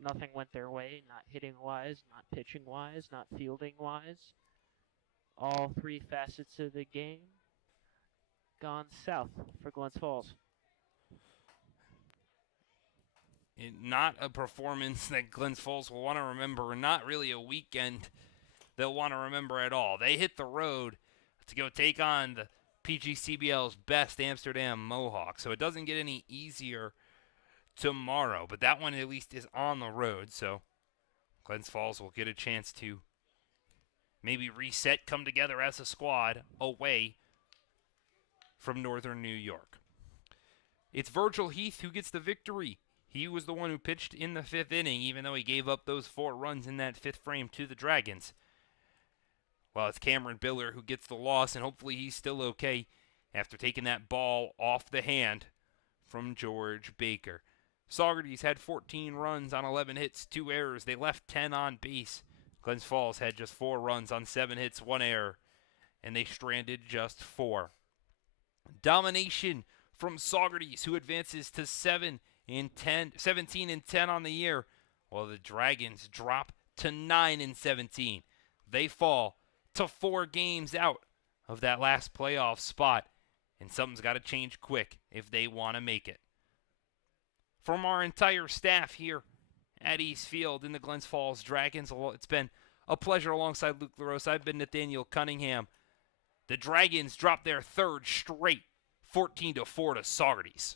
Nothing went their way, not hitting-wise, not pitching-wise, not fielding-wise. All 3 facets of the game gone south for Glens Falls. Not a performance that Glens Falls will want to remember, and not really a weekend they'll want to remember at all. They hit the road to go take on the PGCBL's best Amsterdam Mohawks, so it doesn't get any easier tomorrow, but that one at least is on the road, so Glens Falls will get a chance to maybe reset, come together as a squad away from Northern New York. It's Virgil Heath who gets the victory. He was the one who pitched in the 5th inning, even though he gave up those 4 runs in that 5th frame to the Dragons. Well, it's Cameron Biller who gets the loss, and hopefully he's still okay after taking that ball off the hand from George Baker. Saugerties had 14 runs on 11 hits, 2 errors. They left 10 on base. Glens Falls had just 4 runs on 7 hits, 1 error, and they stranded just 4. Domination from Saugerties, who advances to 17 and 10 on the year, while the Dragons drop to 9 and 17. They fall to 4 games out of that last playoff spot, and something's got to change quick if they want to make it. From our entire staff here at East Field in the Glens Falls Dragons, it's been a pleasure alongside Luke LaRosa. I've been Nathaniel Cunningham. The Dragons drop their 3rd straight 14-4 to Saugerties.